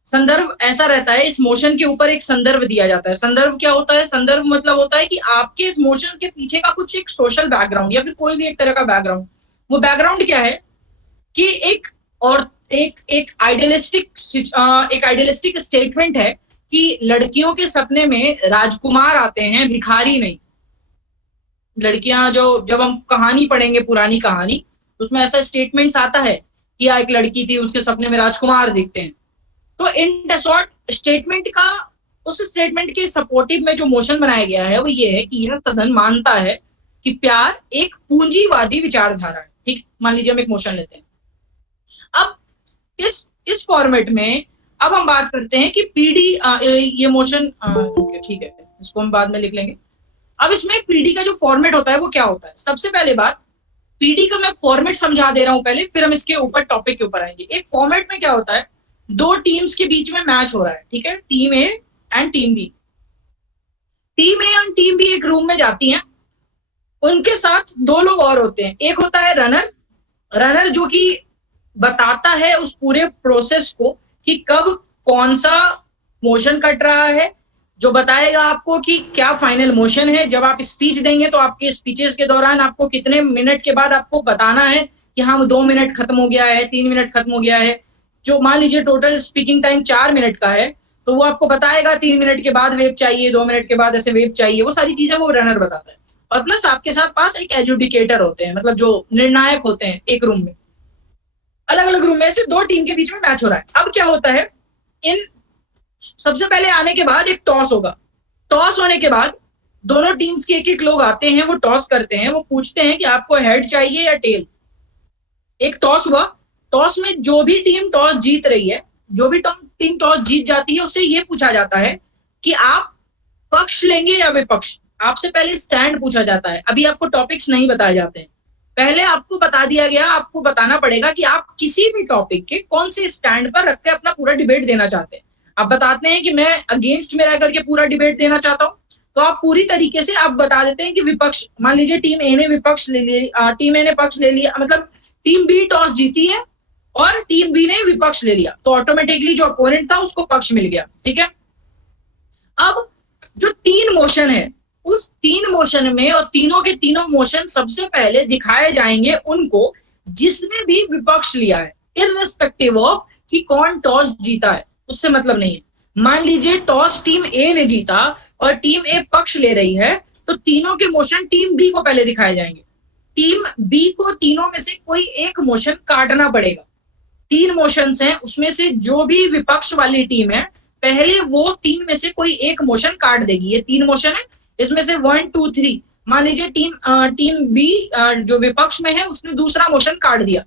संदर्भ ऐसा रहता है, इस मोशन के ऊपर एक संदर्भ दिया जाता है। संदर्भ क्या होता है? संदर्भ मतलब होता है कि आपके इस मोशन के पीछे का कुछ एक सोशल बैकग्राउंड या फिर कोई भी एक तरह का बैकग्राउंड। वो बैकग्राउंड क्या है कि एक आइडियलिस्टिक स्टेटमेंट है कि लड़कियों के सपने में राजकुमार आते हैं, भिखारी नहीं। लड़कियां जो, जब हम कहानी पढ़ेंगे, पुरानी कहानी, उसमें ऐसा स्टेटमेंट्स आता है कि एक लड़की थी, उसके सपने में राजकुमार दिखते हैं। तो इन शॉर्ट स्टेटमेंट का, उस स्टेटमेंट के सपोर्टिव में जो मोशन बनाया गया है वो ये है कि यह सदन मानता है कि प्यार एक पूंजीवादी विचारधारा है। ठीक, मान लीजिए हम एक मोशन लेते हैं। अब इस फॉर्मेट में अब हम बात करते हैं कि पीडी, ये मोशन ठीक है, इसको हम बाद में लिख लेंगे। अब इसमें पीडी का जो फॉर्मेट होता है वो क्या होता है? सबसे पहले बात, पीडी का मैं फॉर्मेट समझा दे रहा हूं पहले, फिर हम इसके ऊपर टॉपिक के ऊपर आएंगे। एक फॉर्मेट में क्या होता है, दो टीम्स के बीच में मैच हो रहा है, ठीक है, team A and team B. Team A and team B एक रूम में जाती हैं, उनके साथ दो लोग और होते हैं। एक होता है रनर जो कि बताता है उस पूरे प्रोसेस को कि कब कौन सा मोशन कट रहा है, जो बताएगा आपको कि क्या फाइनल मोशन है। जब आप स्पीच देंगे तो आपके स्पीचेस के दौरान आपको कितने मिनट के बाद आपको बताना है कि हाँ 2 मिनट खत्म हो गया है, 3 मिनट खत्म हो गया है। जो मान लीजिए टोटल स्पीकिंग टाइम 4 मिनट का है तो वो आपको बताएगा 3 मिनट के बाद वेब चाहिए, 2 मिनट के बाद ऐसे वेब चाहिए, वो सारी चीजें वो रनर बताता है। और प्लस आपके साथ पास एक एजुडिकेटर होते हैं, मतलब जो निर्णायक होते हैं एक रूम में, अलग अलग रूम में से 2 टीम के बीच में मैच हो रहा है। अब क्या होता है, इन सबसे पहले आने के बाद एक टॉस होगा। टॉस होने के बाद दोनों टीम्स के एक लोग आते हैं, वो टॉस करते हैं, वो पूछते हैं कि आपको हेड चाहिए या टेल। एक टॉस हुआ, टॉस में जो भी टीम टॉस जीत रही है, जो भी टीम टॉस जीत जाती है, उससे ये पूछा जाता है कि आप पक्ष लेंगे या विपक्ष। आपसे पहले स्टैंड पूछा जाता है। अभी आपको टॉपिक्स नहीं बताए जाते हैं, पहले आपको बता दिया गया, आपको बताना पड़ेगा कि आप किसी भी टॉपिक के कौन से स्टैंड पर रख के अपना पूरा डिबेट देना चाहते हैं। आप बताते हैं कि मैं अगेंस्ट में रह करके पूरा डिबेट देना चाहता हूं, तो आप पूरी तरीके से आप बता देते हैं कि विपक्ष, मान लीजिए टीम ए ने विपक्ष ले लिया, टीम ए ने पक्ष ले लिया, मतलब टीम बी टॉस जीती है और टीम बी ने विपक्ष ले लिया, तो ऑटोमेटिकली जो अपोनेंट था उसको पक्ष मिल गया। ठीक है, अब जो 3 मोशन है, उस 3 मोशन में, और तीनों के तीनों मोशन सबसे पहले दिखाए जाएंगे उनको जिसने भी विपक्ष लिया है, इररिस्पेक्टिव ऑफ कि कौन टॉस जीता है, उससे मतलब नहीं है। मान लीजिए टॉस टीम ए ने जीता और टीम ए पक्ष ले रही है, तो तीनों के मोशन टीम बी को पहले दिखाए जाएंगे। टीम बी को तीनों में से कोई एक मोशन काटना पड़ेगा। 3 मोशंस हैं, उसमें से जो भी विपक्ष वाली टीम है पहले वो 3 में से कोई एक मोशन काट देगी। ये 3 मोशन है, इसमें से 1 2 3, मान लीजिए टीम बी जो विपक्ष में है उसने दूसरा मोशन काट दिया।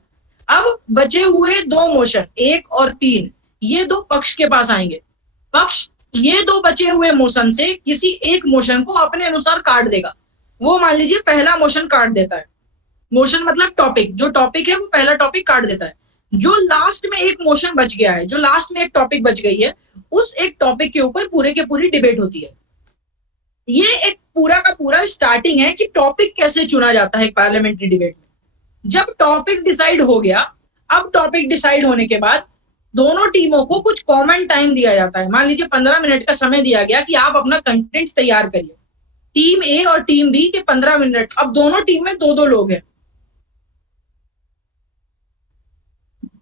अब बचे हुए 2 मोशन 1 और 3, ये 2 पक्ष के पास आएंगे। पक्ष ये 2 बचे हुए मोशन से किसी एक मोशन को अपने अनुसार काट देगा। वो मान लीजिए पहला मोशन काट देता है, मोशन मतलब टॉपिक, जो टॉपिक है वो पहला टॉपिक काट देता है। जो लास्ट में एक मोशन बच गया है, जो लास्ट में एक टॉपिक बच गई है, उस एक टॉपिक के ऊपर पूरे के पूरी डिबेट होती है। ये एक पूरा का पूरा स्टार्टिंग है कि टॉपिक कैसे चुना जाता है एक पार्लियामेंट्री डिबेट में। जब टॉपिक डिसाइड हो गया, अब टॉपिक डिसाइड होने के बाद दोनों टीमों को कुछ कॉमन टाइम दिया जाता है। मान लीजिए 15 मिनट का समय दिया गया कि आप अपना कंटेंट तैयार करिए। टीम ए और टीम बी के 15 मिनट, अब दोनों टीम में 2-2 लोग हैं।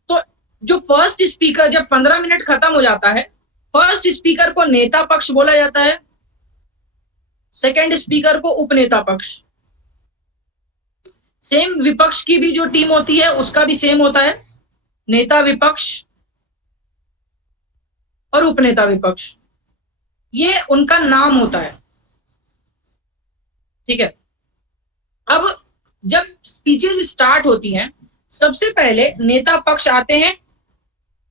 तो जो फर्स्ट स्पीकर, जब 15 मिनट खत्म हो जाता है, फर्स्ट स्पीकर को नेता पक्ष बोला जाता है, सेकंड स्पीकर को उपनेता पक्ष। सेम विपक्ष की भी जो टीम होती है उसका भी सेम होता है, नेता विपक्ष और उपनेता विपक्ष, ये उनका नाम होता है। ठीक है, अब जब स्पीचेस स्टार्ट होती हैं, सबसे पहले नेता पक्ष आते हैं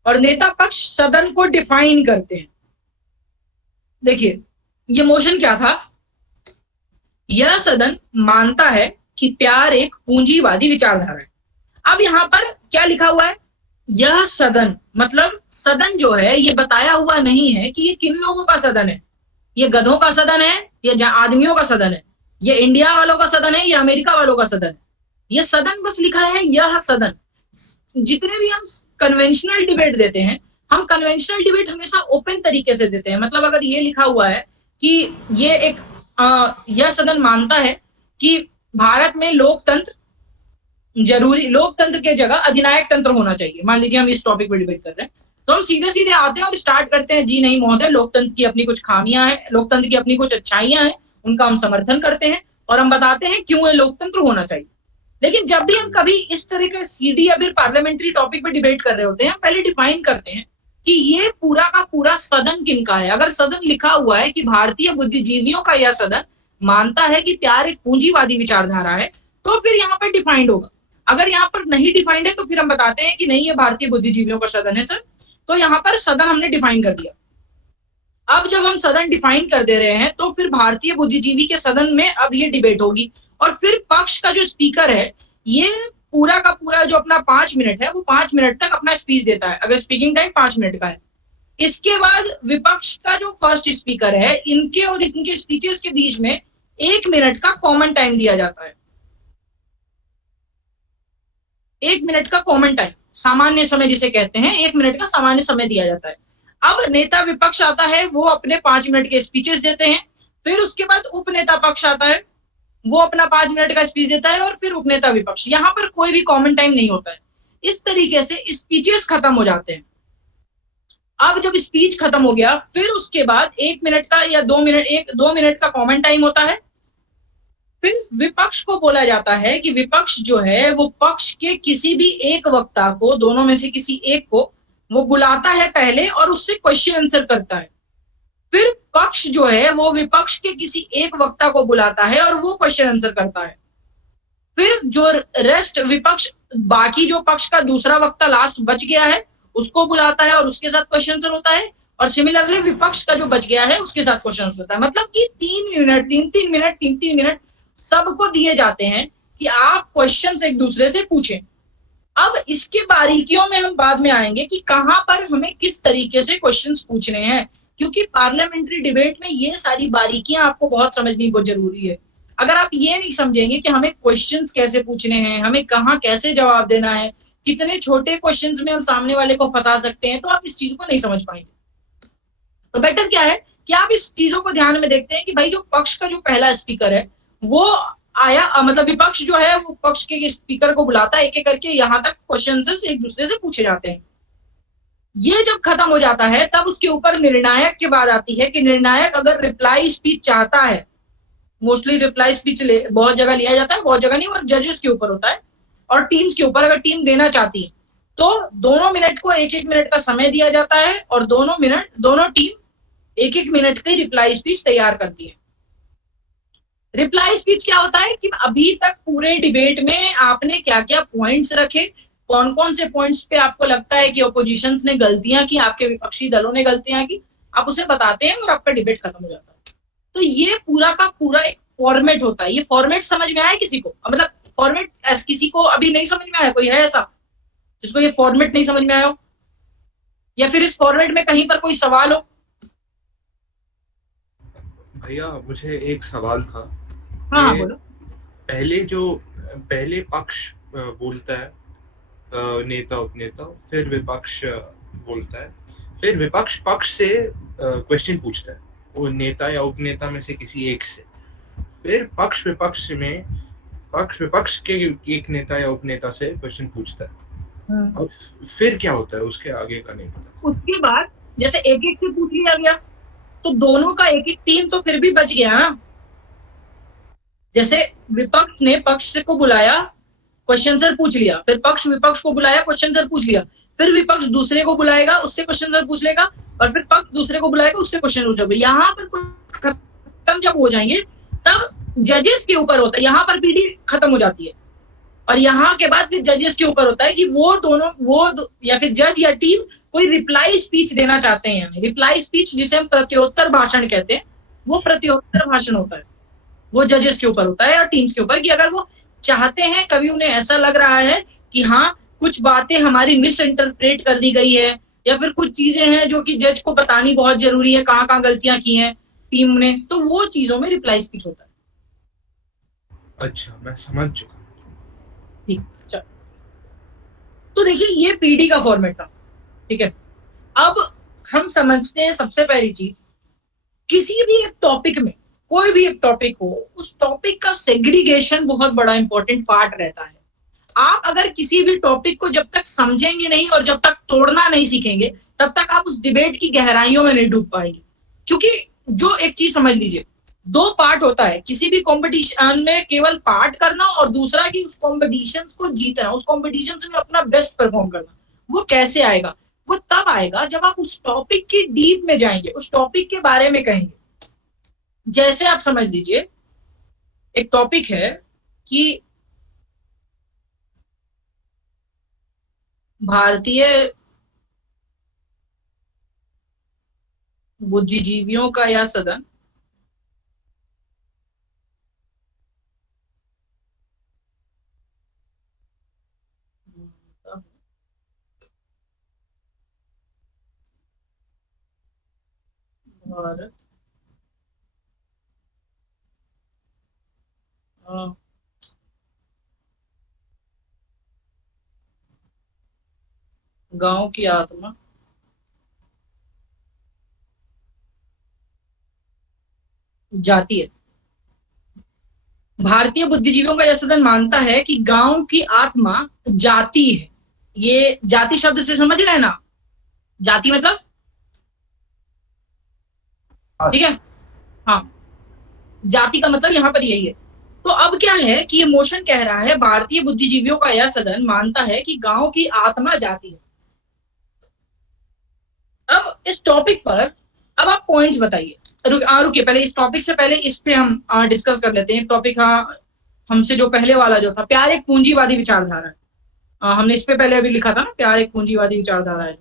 और नेता पक्ष सदन को डिफाइन करते हैं। देखिए ये मोशन क्या था, यह सदन मानता है कि प्यार एक पूंजीवादी विचारधारा है। अब यहां पर क्या लिखा हुआ है, यह सदन, मतलब सदन जो है ये बताया हुआ नहीं है कि ये किन लोगों का सदन है। ये गधों का सदन है, ये आदमियों का सदन है, ये इंडिया वालों का सदन है, ये अमेरिका वालों का सदन है। ये सदन बस लिखा है यह सदन। जितने भी हम कन्वेंशनल डिबेट देते हैं, हम कन्वेंशनल डिबेट हमेशा ओपन तरीके से देते हैं। मतलब अगर ये लिखा हुआ है कि ये एक यह सदन मानता है कि भारत में लोकतंत्र जरूरी, लोकतंत्र के जगह अधिनायक तंत्र होना चाहिए। मान लीजिए हम इस टॉपिक पर डिबेट कर रहे हैं, तो हम सीधे सीधे आते हैं और स्टार्ट करते हैं, जी नहीं महोदय, लोकतंत्र की अपनी कुछ खामियां हैं, लोकतंत्र की अपनी कुछ अच्छाइयां हैं, उनका हम समर्थन करते हैं और हम बताते हैं क्यों ये लोकतंत्र होना चाहिए। लेकिन जब भी हम कभी इस तरह का सीडी या फिर पार्लियामेंट्री टॉपिक पे डिबेट कर रहे होते हैं, हम पहले डिफाइन करते हैं कि ये पूरा का पूरा सदन किनका है। अगर सदन लिखा हुआ है कि भारतीय बुद्धिजीवियों का यह सदन मानता है कि प्यार एक पूंजीवादी विचारधारा है, तो फिर यहाँ पर डिफाइंड होगा। अगर यहाँ पर नहीं डिफाइंड है तो फिर हम बताते हैं कि नहीं, ये भारतीय बुद्धिजीवियों का सदन है सर। तो यहाँ पर सदन हमने डिफाइन कर दिया। अब जब हम सदन डिफाइन कर दे रहे हैं, तो फिर भारतीय बुद्धिजीवी के सदन में अब ये डिबेट होगी। और फिर पक्ष का जो स्पीकर है, ये पूरा का पूरा जो अपना 5 मिनट है, वो 5 मिनट तक अपना स्पीच देता है, अगर स्पीकिंग टाइम 5 मिनट का है। इसके बाद विपक्ष का जो फर्स्ट स्पीकर है, इनके और इनके स्पीचेस के बीच में 1 मिनट का कॉमन टाइम दिया जाता है। 1 मिनट का कॉमन टाइम, सामान्य समय जिसे कहते हैं, 1 मिनट का सामान्य समय दिया जाता है। अब नेता विपक्ष आता है, वो अपने 5 मिनट के स्पीचेस देते हैं। फिर उसके बाद उपनेता पक्ष आता है, वो अपना 5 मिनट का स्पीच देता है, और फिर उपनेता विपक्ष। यहाँ पर कोई भी कॉमन टाइम नहीं होता है। इस तरीके से स्पीचेस खत्म हो जाते हैं। अब जब स्पीच खत्म हो गया, फिर उसके बाद 1 मिनट का या 2 मिनट का कॉमन टाइम होता है। फिर विपक्ष को बोला जाता है कि विपक्ष जो है वो पक्ष के किसी भी एक वक्ता को, दोनों में से किसी एक को वो बुलाता है पहले, और उससे क्वेश्चन आंसर करता है। फिर पक्ष जो है वो विपक्ष के किसी एक वक्ता को बुलाता है और वो क्वेश्चन आंसर करता है। फिर जो रेस्ट विपक्ष, बाकी जो पक्ष का दूसरा वक्ता लास्ट बच गया है, उसको बुलाता है और उसके साथ क्वेश्चन आंसर होता है। और सिमिलरली विपक्ष का जो बच गया है उसके साथ क्वेश्चन आंसर होता है। मतलब कि 3 मिनट सबको दिए जाते हैं कि आप क्वेश्चन एक दूसरे से पूछें। अब इसके बारीकियों में हम बाद में आएंगे कि कहां पर हमें किस तरीके से क्वेश्चंस पूछने हैं, क्योंकि पार्लियामेंट्री डिबेट में ये सारी बारीकियां आपको बहुत समझनी बहुत जरूरी है। अगर आप ये नहीं समझेंगे कि हमें क्वेश्चंस कैसे पूछने हैं, हमें कहाँ कैसे जवाब देना है, कितने छोटे क्वेश्चंस में हम सामने वाले को फंसा सकते हैं, तो आप इस चीज को नहीं समझ पाएंगे। तो बेटर क्या है कि आप इस चीजों को ध्यान में देखते हैं कि भाई जो पक्ष का जो पहला स्पीकर है वो आया, मतलब विपक्ष जो है वो पक्ष के स्पीकर को बुलाता है, एक एक करके यहाँ तक क्वेश्चन एक दूसरे से पूछे जाते हैं। ये जब खत्म हो जाता है तब उसके ऊपर निर्णायक की बात आती है कि निर्णायक अगर रिप्लाई स्पीच चाहता है, मोस्टली रिप्लाई स्पीच बहुत जगह लिया जाता है, बहुत जगह नहीं, और जजेस के ऊपर होता है और टीम्स के ऊपर, अगर टीम देना चाहती है तो दोनों मिनट को 1-1 मिनट का समय दिया जाता है और दोनों टीम 1-1 मिनट की रिप्लाई स्पीच तैयार करती है। रिप्लाई स्पीच क्या होता है कि अभी तक पूरे डिबेट में आपने क्या क्या पॉइंट्स रखे, कौन कौन से पॉइंट्स पे आपको लगता है कि ऑपोजिशंस ने गलतियां की, आपके विपक्षी दलों ने गलतियां की, आप उसे बताते हैं और आपका डिबेट खत्म हो जाता है। तो ये पूरा का पूरा एक फॉर्मेट होता है। ये फॉर्मेट समझ में आया किसी को? मतलब फॉर्मेट किसी को अभी नहीं समझ में आया? कोई है ऐसा जिसको ये फॉर्मेट नहीं समझ में आया हो, या फिर इस फॉर्मेट में कहीं पर कोई सवाल हो? भैया मुझे एक सवाल था। हाँ ये बोलो। पहले पक्ष बोलता है, नेता उपनेता, फिर विपक्ष बोलता है, फिर विपक्ष पक्ष से क्वेश्चन पूछता है, वो नेता या उपनेता में से किसी एक से। फिर पक्ष विपक्ष के एक नेता या उपनेता से क्वेश्चन पूछता है। अब फिर क्या होता है उसके आगे का नहीं पता। उसके बाद जैसे एक एक से पूछ लिया गया तो दोनों का एक एक टीम तो फिर भी बच गया ना। जैसे विपक्ष ने पक्ष को बुलाया, क्वेश्चन आंसर पूछ लिया, फिर पक्ष विपक्ष को बुलाया, क्वेश्चन आंसर पूछ लिया, फिर विपक्ष दूसरे को बुलाएगा, उससे क्वेश्चन आंसर पूछ लेगा, और फिर पक्ष दूसरे को बुलाएगा, उससे क्वेश्चन पूछ लेगा। यहाँ पर खत्म जब हो जाएंगे तब जजेस के ऊपर होता है, यहाँ पर पीडी खत्म हो जाती है, और यहाँ के बाद फिर जजेस के ऊपर होता है कि वो या फिर जज या टीम कोई रिप्लाई स्पीच देना चाहते हैं। रिप्लाई स्पीच जिसे हम प्रत्युत्तर भाषण कहते हैं, वो प्रत्युत्तर भाषण होता है, वो जजेस के ऊपर होता है और टीम्स के ऊपर, कि अगर वो चाहते हैं, कभी उन्हें ऐसा लग रहा है कि हाँ कुछ बातें हमारी मिस इंटरप्रेट कर दी गई है, या फिर कुछ चीजें हैं जो कि जज को बतानी बहुत जरूरी है, कहाँ कहाँ गलतियां की हैं टीम ने, तो वो चीजों में रिप्लाई स्पीच होता है। अच्छा, मैं समझ चुका। ठीक, चलो। तो देखिए ये पीडी का फॉर्मेट था, ठीक है। अब हम समझते हैं सबसे पहली चीज, किसी भी एक टॉपिक में, कोई भी एक टॉपिक हो, उस टॉपिक का सेग्रीगेशन बहुत बड़ा इंपॉर्टेंट पार्ट रहता है। आप अगर किसी भी टॉपिक को जब तक समझेंगे नहीं और जब तक तोड़ना नहीं सीखेंगे, तब तक आप उस डिबेट की गहराइयों में नहीं डूब पाएंगे। क्योंकि जो एक चीज समझ लीजिए, 2 पार्ट होता है किसी भी कंपटीशन में, केवल पार्ट करना, और दूसरा कि उस कॉम्पिटिशन को जीतना, उस कॉम्पिटिशन में अपना बेस्ट परफॉर्म करना। वो कैसे आएगा? वो तब आएगा जब आप उस टॉपिक की डीप में जाएंगे, उस टॉपिक के बारे में कहेंगे। जैसे आप समझ लीजिए एक टॉपिक है कि भारतीय बुद्धिजीवियों का यह सदन भारत गांव की आत्मा जाती है। भारतीय बुद्धिजीवियों का यह सदन मानता है कि गांव की आत्मा जाति है। ये जाति शब्द से समझ रहे हैं ना, जाति मतलब, ठीक है, हाँ, जाति का मतलब यहाँ पर यही है। तो अब क्या है कि ये मोशन कह रहा है भारतीय बुद्धिजीवियों का यह सदन मानता है कि गांव की आत्मा जाति है। अब इस टॉपिक पर अब आप पॉइंट्स बताइए। रुकिए, पहले इस टॉपिक से पहले इस पे हम डिस्कस कर लेते हैं। टॉपिक हमसे जो पहले वाला जो था, प्यार एक पूंजीवादी विचारधारा है, हमने इस पे पहले अभी लिखा था ना, प्यार एक पूंजीवादी विचारधारा है।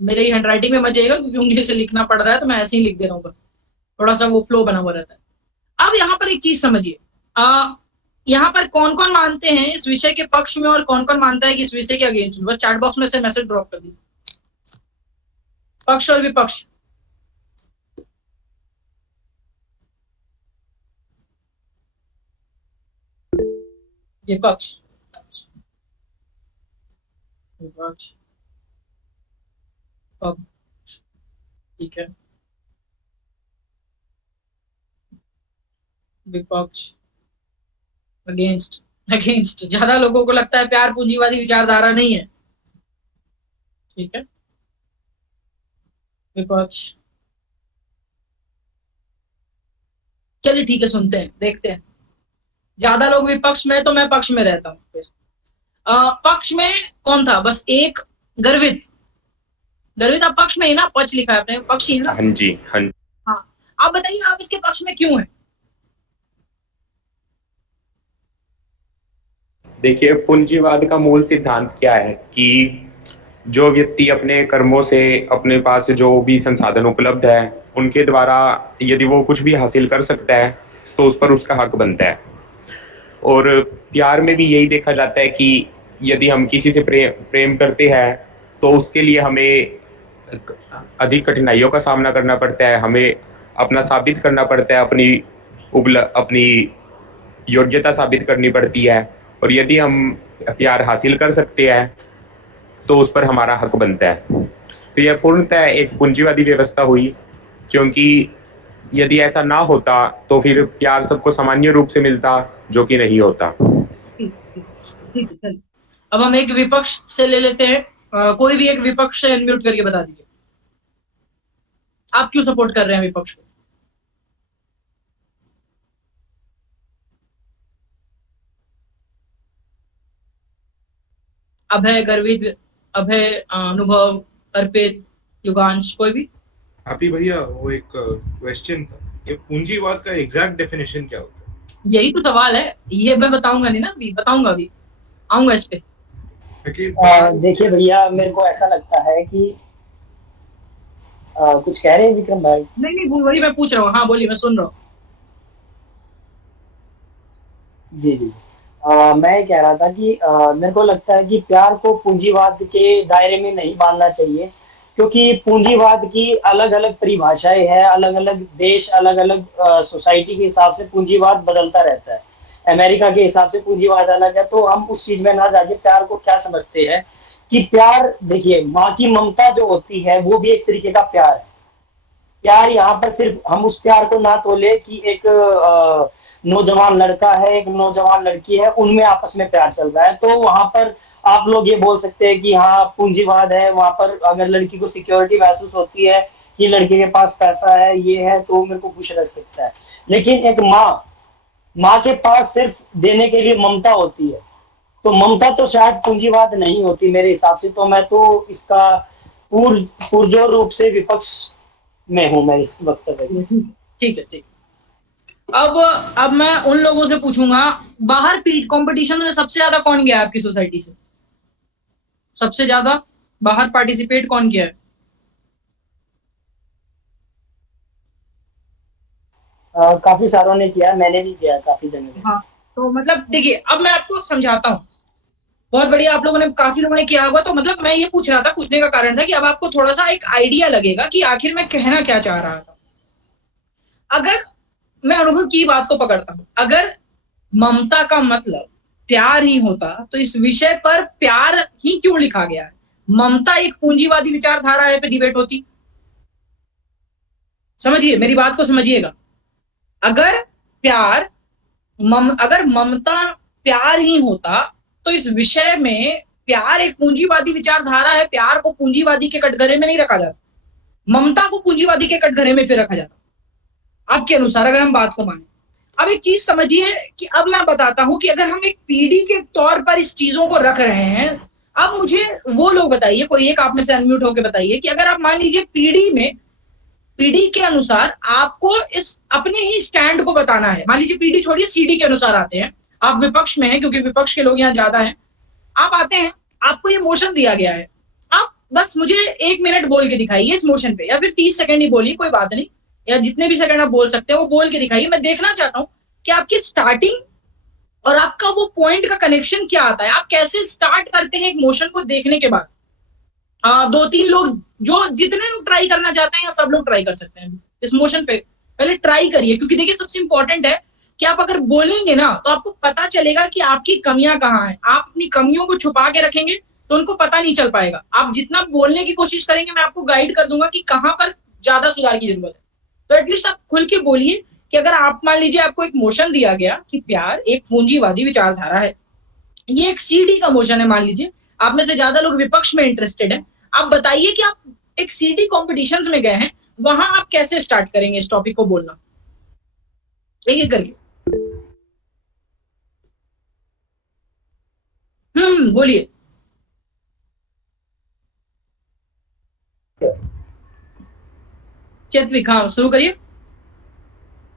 मेरे ही हैंडराइटिंग में मत जाइएगा क्योंकि उंगली से लिखना पड़ रहा है, तो मैं ऐसे ही लिख दे रहा हूँ, थोड़ा सा वो फ्लो बना हुआ रहता है। अब यहाँ पर एक चीज समझिए, यहाँ पर कौन कौन मानते हैं इस विषय के पक्ष में और कौन कौन मानता है कि इस विषय के अगेंस्ट में। बस चैट बॉक्स में से मैसेज ड्रॉप कर दीजिए, पक्ष और विपक्ष। विपक्ष, विपक्ष, ठीक है, विपक्ष, अगेंस्ट। अगेंस्ट ज्यादा लोगों को लगता है प्यार पूंजीवादी विचारधारा नहीं है, ठीक है, विपक्ष। चलिए ठीक है, सुनते हैं, देखते हैं। ज्यादा लोग विपक्ष में, तो मैं पक्ष में रहता हूँ। पक्ष में कौन था? बस एक गर्वित। गर्वित आप पक्ष में ही ना, पक्ष लिखा है आपने, पक्ष ही ना? हाँ जी, हाँ जी। हाँ, आप बताइए आप इसके पक्ष में क्यों हैं? देखिए, पूंजीवाद का मूल सिद्धांत क्या है कि जो व्यक्ति अपने कर्मों से अपने पास जो भी संसाधन उपलब्ध है उनके द्वारा यदि वो कुछ भी हासिल कर सकता है तो उस पर उसका हक बनता है। और प्यार में भी यही देखा जाता है कि यदि हम किसी से प्रेम करते हैं तो उसके लिए हमें अधिक कठिनाइयों का सामना करना पड़ता है, हमें अपना साबित करना पड़ता है, अपनी योग्यता साबित करनी पड़ती है। और यदि हम प्यार हासिल कर सकते हैं तो उस पर हमारा हक बनता है। तो यह पूर्णतः एक पूंजीवादी व्यवस्था हुई, क्योंकि यदि ऐसा ना होता तो फिर प्यार सबको सामान्य रूप से मिलता, जो कि नहीं होता। अब हम एक विपक्ष से ले लेते हैं, कोई भी एक विपक्ष से अनम्यूट करके बता दीजिए आप क्यों सपोर्ट कर रहे हैं विपक्ष को। अभय, गर्वित, अभय, अनुभव, अर्पित, युगांश, कोई भी? अभी भैया वो एक क्वेश्चन था, ये पूंजीवाद का एग्जैक्ट डेफिनेशन क्या होता है? यही तो सवाल है, ये मैं बताऊंगा नहीं ना, अभी बताऊंगा, अभी आऊंगा इस पे। देखिए भैया, मेरे को ऐसा लगता है कि कुछ कह रहे हैं विक्रम भाई? नहीं, वही मैं पूछ रहा हूँ। हाँ बोलिए, मैं सुन रहा हूँ। जी, मैं कह रहा था कि मेरे को लगता है कि प्यार को पूंजीवाद के दायरे में नहीं बांधना चाहिए, क्योंकि पूंजीवाद की अलग अलग परिभाषाएं हैं, अलग अलग देश, अलग अलग सोसाइटी के हिसाब से पूंजीवाद बदलता रहता है। अमेरिका के हिसाब से पूंजीवाद अलग है, तो हम उस चीज में ना जाके प्यार को क्या समझते हैं कि प्यार, देखिए माँ की ममता जो होती है वो भी एक तरीके का प्यार है। प्यार यहाँ पर सिर्फ हम उस प्यार को ना तोले कि एक नौजवान लड़का है, एक नौजवान लड़की है, उनमें आपस में प्यार चल रहा है, तो वहां पर आप लोग ये बोल सकते हैं कि हाँ पूंजीवाद है। वहां पर अगर लड़की को सिक्योरिटी महसूस होती है कि लड़के के पास पैसा है, ये है, तो मेरे को खुश रह सकता है। लेकिन एक माँ के पास सिर्फ देने के लिए ममता होती है, तो ममता तो शायद पूंजीवाद नहीं होती मेरे हिसाब से। तो मैं तो इसका पुरजोर रूप से विपक्ष में हूं मैं इस वक्त तक। ठीक है, ठीक। अब मैं उन लोगों से पूछूंगा, बाहर कंपटीशन में सबसे ज्यादा कौन गया है आपकी सोसाइटी से? सबसे ज्यादा बाहर पार्टिसिपेट कौन किया है? काफी सारों ने किया, मैंने भी किया काफी जगह। हाँ, तो मतलब देखिए, अब मैं आपको समझाता हूँ। बहुत बढ़िया, आप लोगों ने, काफी लोगों ने किया होगा। तो मतलब मैं ये पूछ रहा था, पूछने का कारण था कि अब आपको थोड़ा सा एक आइडिया लगेगा कि आखिर मैं कहना क्या चाह रहा था। अगर मैं अनुभव की बात को पकड़ता हूं, अगर ममता का मतलब प्यार ही होता तो इस विषय पर प्यार ही क्यों लिखा गया है? ममता एक पूंजीवादी विचारधारा है पे डिबेट होती। समझिए, मेरी बात को समझिएगा। अगर प्यार अगर ममता प्यार ही होता तो इस विषय में प्यार एक पूंजीवादी विचारधारा है, प्यार को पूंजीवादी के कटघरे में नहीं रखा जाता, ममता को पूंजीवादी के कटघरे में फिर रखा जाता आपके अनुसार, अगर हम बात को माने। अब एक चीज समझिए कि अब मैं बताता हूं कि अगर हम एक पीढ़ी के तौर पर इस चीजों को रख रहे हैं, अब मुझे वो लोग बताइए, कोई एक आप में से अनम्यूट होकर बताइए कि अगर आप मान लीजिए पीढ़ी के अनुसार आपको इस अपने ही स्टैंड को बताना है, मान लीजिए पीढ़ी छोड़िए, सीडी के अनुसार आते हैं, आप विपक्ष में हैं क्योंकि विपक्ष के लोग यहाँ ज्यादा हैं, आप आते हैं, आपको ये मोशन दिया गया है, आप बस मुझे 1 मिनट बोल के दिखाइए इस मोशन पे, या फिर 30 सेकंड ही बोलिए, कोई बात नहीं, या जितने भी सेकंड आप बोल सकते हैं वो बोल के दिखाइए। मैं देखना चाहता हूं कि आपकी स्टार्टिंग और आपका वो पॉइंट का कनेक्शन क्या आता है, आप कैसे स्टार्ट करते हैं एक मोशन को देखने के बाद। 2-3 लोग, जो जितने लोग ट्राई करना चाहते हैं या सब लोग ट्राई कर सकते हैं इस मोशन पे, पहले ट्राई करिए, क्योंकि देखिए सबसे इंपॉर्टेंट है कि आप अगर बोलेंगे ना तो आपको पता चलेगा कि आपकी कमियां कहाँ हैं। आप अपनी कमियों को छुपा के रखेंगे तो उनको पता नहीं चल पाएगा। आप जितना बोलने की कोशिश करेंगे मैं आपको गाइड कर दूंगा कि कहाँ पर ज्यादा सुधार की जरूरत है। तो एटलीस्ट आप खुल के बोलिए कि अगर आप मान लीजिए आपको एक मोशन दिया गया कि प्यार एक पूंजीवादी विचारधारा है, ये एक सीडी का मोशन है, मान लीजिए आप में से ज्यादा लोग विपक्ष में इंटरेस्टेड है, आप बताइए कि आप एक सीडी कॉम्पिटिशन्स में गए हैं, वहां आप कैसे स्टार्ट करेंगे इस टॉपिक को बोलना, एक करके। बोलिए। चेतविक, हाँ शुरू करिए।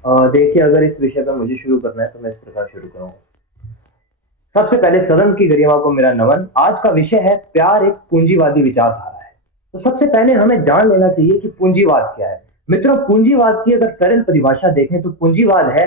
देखिए, अगर इस विषय पर मुझे शुरू करना है तो मैं इस प्रकार शुरू करूंगा। सबसे पहले सदन की गरिमा को मेरा नमन। आज का विषय है प्यार एक पूंजीवादी विचारधारा है। तो सबसे पहले हमें जान लेना चाहिए कि पूंजीवाद क्या है। मित्रों, पूंजीवाद की अगर सरल परिभाषा देखें तो पूंजीवाद है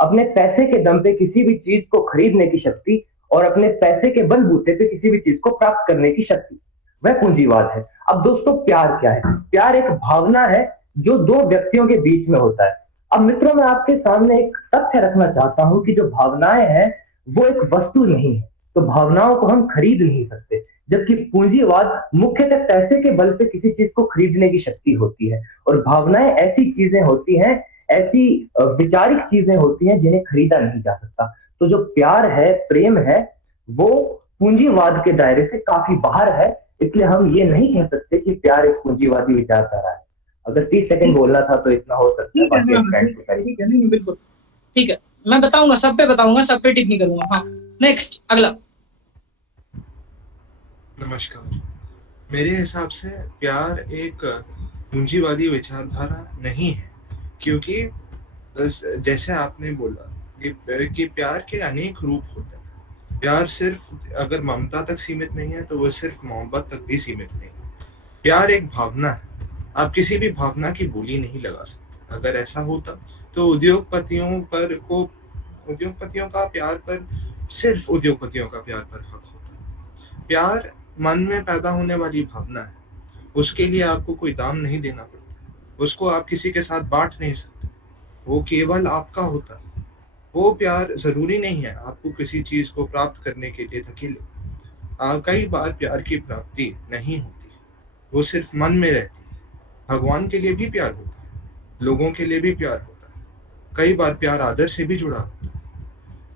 अपने पैसे के दम पे किसी भी चीज को खरीदने की शक्ति और अपने पैसे के बलबूते पे किसी भी चीज को प्राप्त करने की शक्ति, वह पूंजीवाद है। अब दोस्तों, प्यार क्या है? प्यार एक भावना है जो दो व्यक्तियों के बीच में होता है। अब मित्रों, मैं आपके सामने एक तथ्य रखना चाहता हूं कि जो भावनाएं हैं वो एक वस्तु नहीं है, तो भावनाओं को हम खरीद नहीं सकते, जबकि पूंजीवाद मुख्यतः पैसे के बल पे किसी चीज को खरीदने की शक्ति होती है। और भावनाएं ऐसी चीजें होती हैं, ऐसी विचारिक चीजें होती हैं जिन्हें खरीदा नहीं जा सकता। तो जो प्यार है, प्रेम है, वो पूंजीवाद के दायरे से काफी बाहर है। इसलिए हम ये नहीं कह सकते कि प्यार एक पूंजीवादी विचारधारा है। अगर 30 सेकंड बोलना था तो इतना हो सकता है, बाकी नहीं, बिल्कुल ठीक है, मैं बताऊंगा, सब पे बताऊंगा, सब पे टिप्पणी करूंगा। हाँ, नेक्स्ट, अगला। नमस्कार। मेरे हिसाब से प्यार एक पूंजीवादी विचारधारा नहीं है, क्योंकि जैसे आपने बोला कि प्यार के अनेक रूप होते हैं। प्यार सिर्फ अगर ममता तक सीमित नहीं है तो वो सिर्फ मोहब्बत तक भी सीमित नहीं है। प्यार एक भावना है, आप किसी भी भावना की बोली नहीं लगा सकते। अगर ऐसा होता तो उद्योगपतियों का प्यार पर, सिर्फ उद्योगपतियों का प्यार पर हक होता। प्यार मन में पैदा होने वाली भावना है, उसके लिए आपको कोई दाम नहीं देना पड़ता, उसको आप किसी के साथ बांट नहीं सकते, वो केवल आपका होता है। वो प्यार जरूरी नहीं है आपको किसी चीज को प्राप्त करने के लिए धकेले। कई बार प्यार की प्राप्ति नहीं होती, वो सिर्फ मन में रहती है। भगवान के लिए भी प्यार होता है, लोगों के लिए भी प्यार होता है, कई बार प्यार आदर से भी जुड़ा होता है।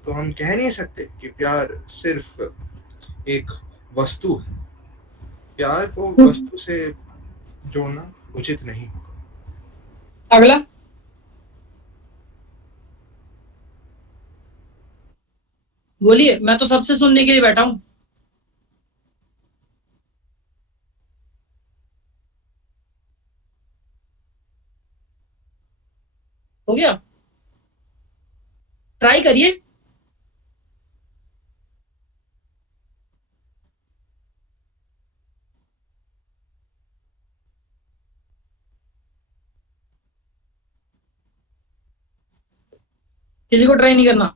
तो हम कह नहीं सकते कि प्यार सिर्फ एक वस्तु है। प्यार को वस्तु से जोड़ना उचित नहीं होगा। अगला। बोलिए, मैं तो सबसे सुनने के लिए बैठा हूं। हो गया, ट्राई करिए। किसी को ट्राई नहीं करना?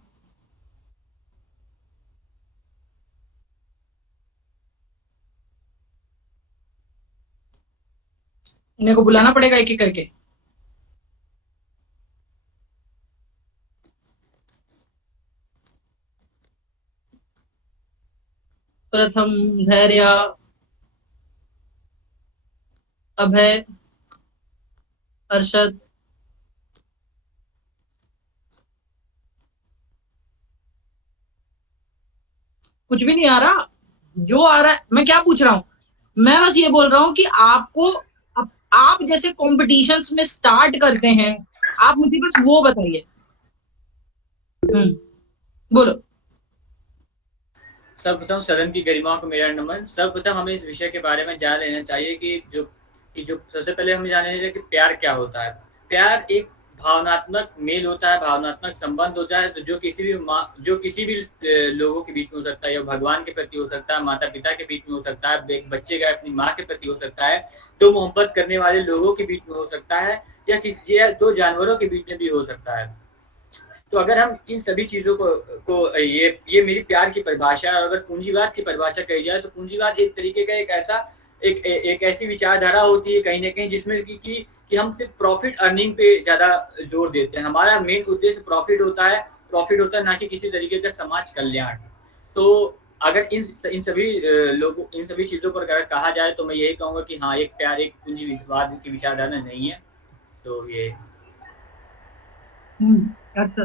मेरे को बुलाना पड़ेगा एक एक करके। प्रथम धैर्य, अभय, अरशद, कुछ भी नहीं आ रहा, जो आ रहा है। मैं क्या पूछ रहा हूँ, मैं बस ये बोल रहा हूँ कि आपको आप जैसे कॉम्पिटिशन्स में स्टार्ट करते हैं, आप मुझे बस वो बताइए। बोलो। सर्वप्रथम सदन की गरिमा को मेरा नमन। सर्वप्रथम हमें इस विषय के बारे में जान लेना चाहिए कि जो सबसे पहले हमें जान लेना चाहिए कि प्यार क्या होता है। प्यार एक भावनात्मक मेल होता है, भावनात्मक संबंध होता है, तो जो किसी भी लोगों के बीच में हो सकता है, या भगवान के प्रति हो सकता है, माता-पिता के बीच में हो सकता है, एक बच्चे का अपनी माँ के प्रति हो सकता है, दो मोहब्बत करने वाले लोगों के बीच में हो सकता है, या दो जानवरों के बीच में भी हो सकता है। तो अगर हम इन सभी चीज़ों को ये मेरी प्यार की परिभाषा है। और अगर पूंजीवाद की परिभाषा कही जाए तो पूंजीवाद एक तरीके का एक ऐसी विचारधारा होती है कहीं न कहीं जिसमें कि हम सिर्फ प्रॉफिट अर्निंग पे ज़्यादा जोर देते हैं। हमारा मेन उद्देश्य प्रॉफिट होता है, ना कि किसी तरीके का समाज कल्याण। तो अगर इन सभी चीज़ों पर अगर कहा जाए तो मैं यही कहूँगा कि हाँ, एक प्यार एक पूंजीवाद की विचारधारा नहीं है। तो ये अच्छा।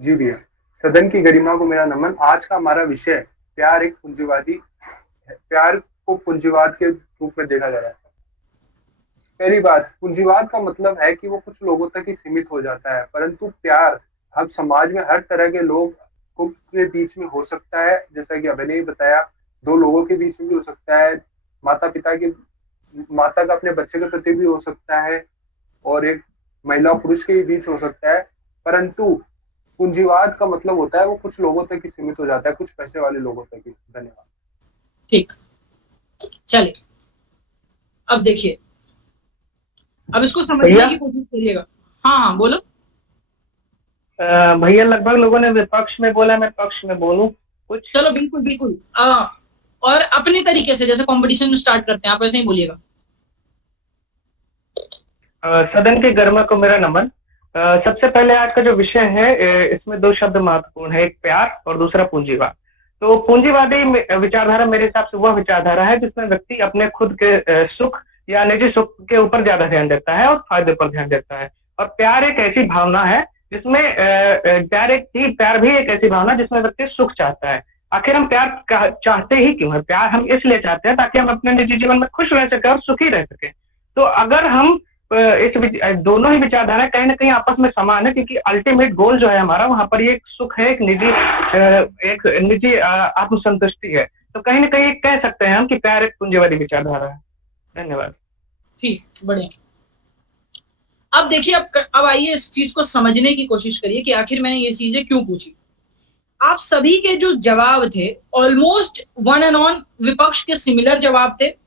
जी भैया, सदन की गरिमा को मेरा नमन। आज का हमारा विषय प्यार एक पूंजीवादी है। प्यार को पूंजीवाद के रूप में देखा जा रहा है। पहली बात, पूंजीवाद का मतलब है कि वो कुछ लोगों तक ही सीमित हो जाता है, परंतु प्यार हम समाज में हर तरह के लोग के बीच में हो सकता है। जैसा कि अभय ने बताया, दो लोगों के बीच में भी हो सकता है, माता का अपने बच्चे के प्रति भी हो सकता है, और एक महिला पुरुष के बीच हो सकता है। परंतु पूंजीवाद का मतलब होता है वो कुछ लोगों तक ही सीमित हो जाता है, कुछ पैसे वाले लोगों तक ही। धन्यवाद। ठीक, चलिए अब देखिए, अब इसको समझने की कोशिश करिएगा। हाँ बोलो। भैया लगभग लोगों ने विपक्ष में बोला, मैं पक्ष में बोलूं कुछ? चलो बिल्कुल बिल्कुल। और अपने तरीके से जैसे कंपटीशन स्टार्ट करते हैं, आप ऐसे ही बोलिएगा। सदन के गरिमा को मेरा नमन। सबसे पहले आज का जो विषय है, इसमें दो शब्द महत्वपूर्ण है, एक प्यार और दूसरा पूंजीवाद। तो पूंजीवादी विचारधारा मेरे हिसाब से वह विचारधारा है जिसमें व्यक्ति अपने खुद के सुख या निजी सुख के ऊपर ज्यादा ध्यान देता है और फायदे पर ध्यान देता है। और प्यार एक ऐसी भावना है जिसमें प्यार भी एक ऐसी भावना जिसमें व्यक्ति सुख चाहता है। आखिर हम प्यार चाहते ही क्यों है? प्यार हम इसलिए चाहते हैं ताकि हम अपने निजी जीवन में खुश रह सके और सुखी रह सके। तो अगर हम दोनों ही विचारधाराएं कहीं ना कहीं आपस में समान है, क्योंकि अल्टीमेट गोल जो है हमारा, वहां पर ये एक सुख है, एक निजी आत्मसंतुष्टि है। तो कहीं ना कहीं कह सकते हैं हम कि प्यार एक पूंजीवादी विचारधारा है। धन्यवाद। ठीक, बढ़िया। अब देखिए, अब आइए इस चीज को समझने की कोशिश करिए कि आखिर मैंने ये चीजें क्यों पूछी। आप सभी के जो जवाब थे ऑलमोस्ट वन एंड ऑन विपक्ष के सिमिलर जवाब थे,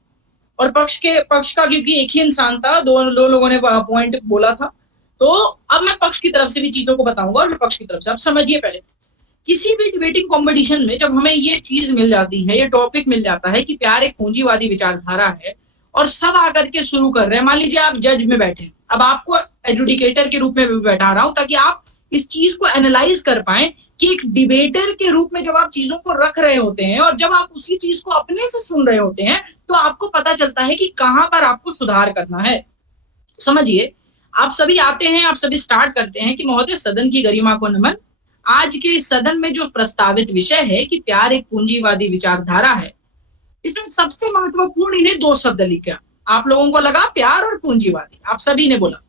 और पक्ष का क्योंकि एक ही इंसान था, दो लोगों ने पॉइंट बोला था। तो अब मैं पक्ष की तरफ से भी चीजों को बताऊंगा और विपक्ष की तरफ से। अब समझिए, पहले किसी भी डिबेटिंग कंपटीशन में जब हमें ये चीज मिल जाती है, ये टॉपिक मिल जाता है कि प्यार एक पूंजीवादी विचारधारा है, और सब आकर के शुरू कर रहे हैं। मान लीजिए आप जज में बैठे, अब आपको एजुडिकेटर के रूप में भी बैठा रहा हूं ताकि आप इस चीज को एनालाइज कर पाए कि एक डिबेटर के रूप में जब आप चीजों को रख रहे होते हैं और जब आप उसी चीज को अपने से सुन रहे होते हैं, तो आपको पता चलता है कि कहां पर आपको सुधार करना है। समझिए, आप सभी आते हैं, आप सभी स्टार्ट करते हैं कि महोदय सदन की गरिमा को नमन। आज के सदन में जो प्रस्तावित विषय है कि प्यार एक पूंजीवादी विचारधारा है, इसमें सबसे महत्वपूर्ण इन्हें दो शब्द लिखा। आप लोगों को लगा प्यार और पूंजीवादी, आप सभी ने बोला।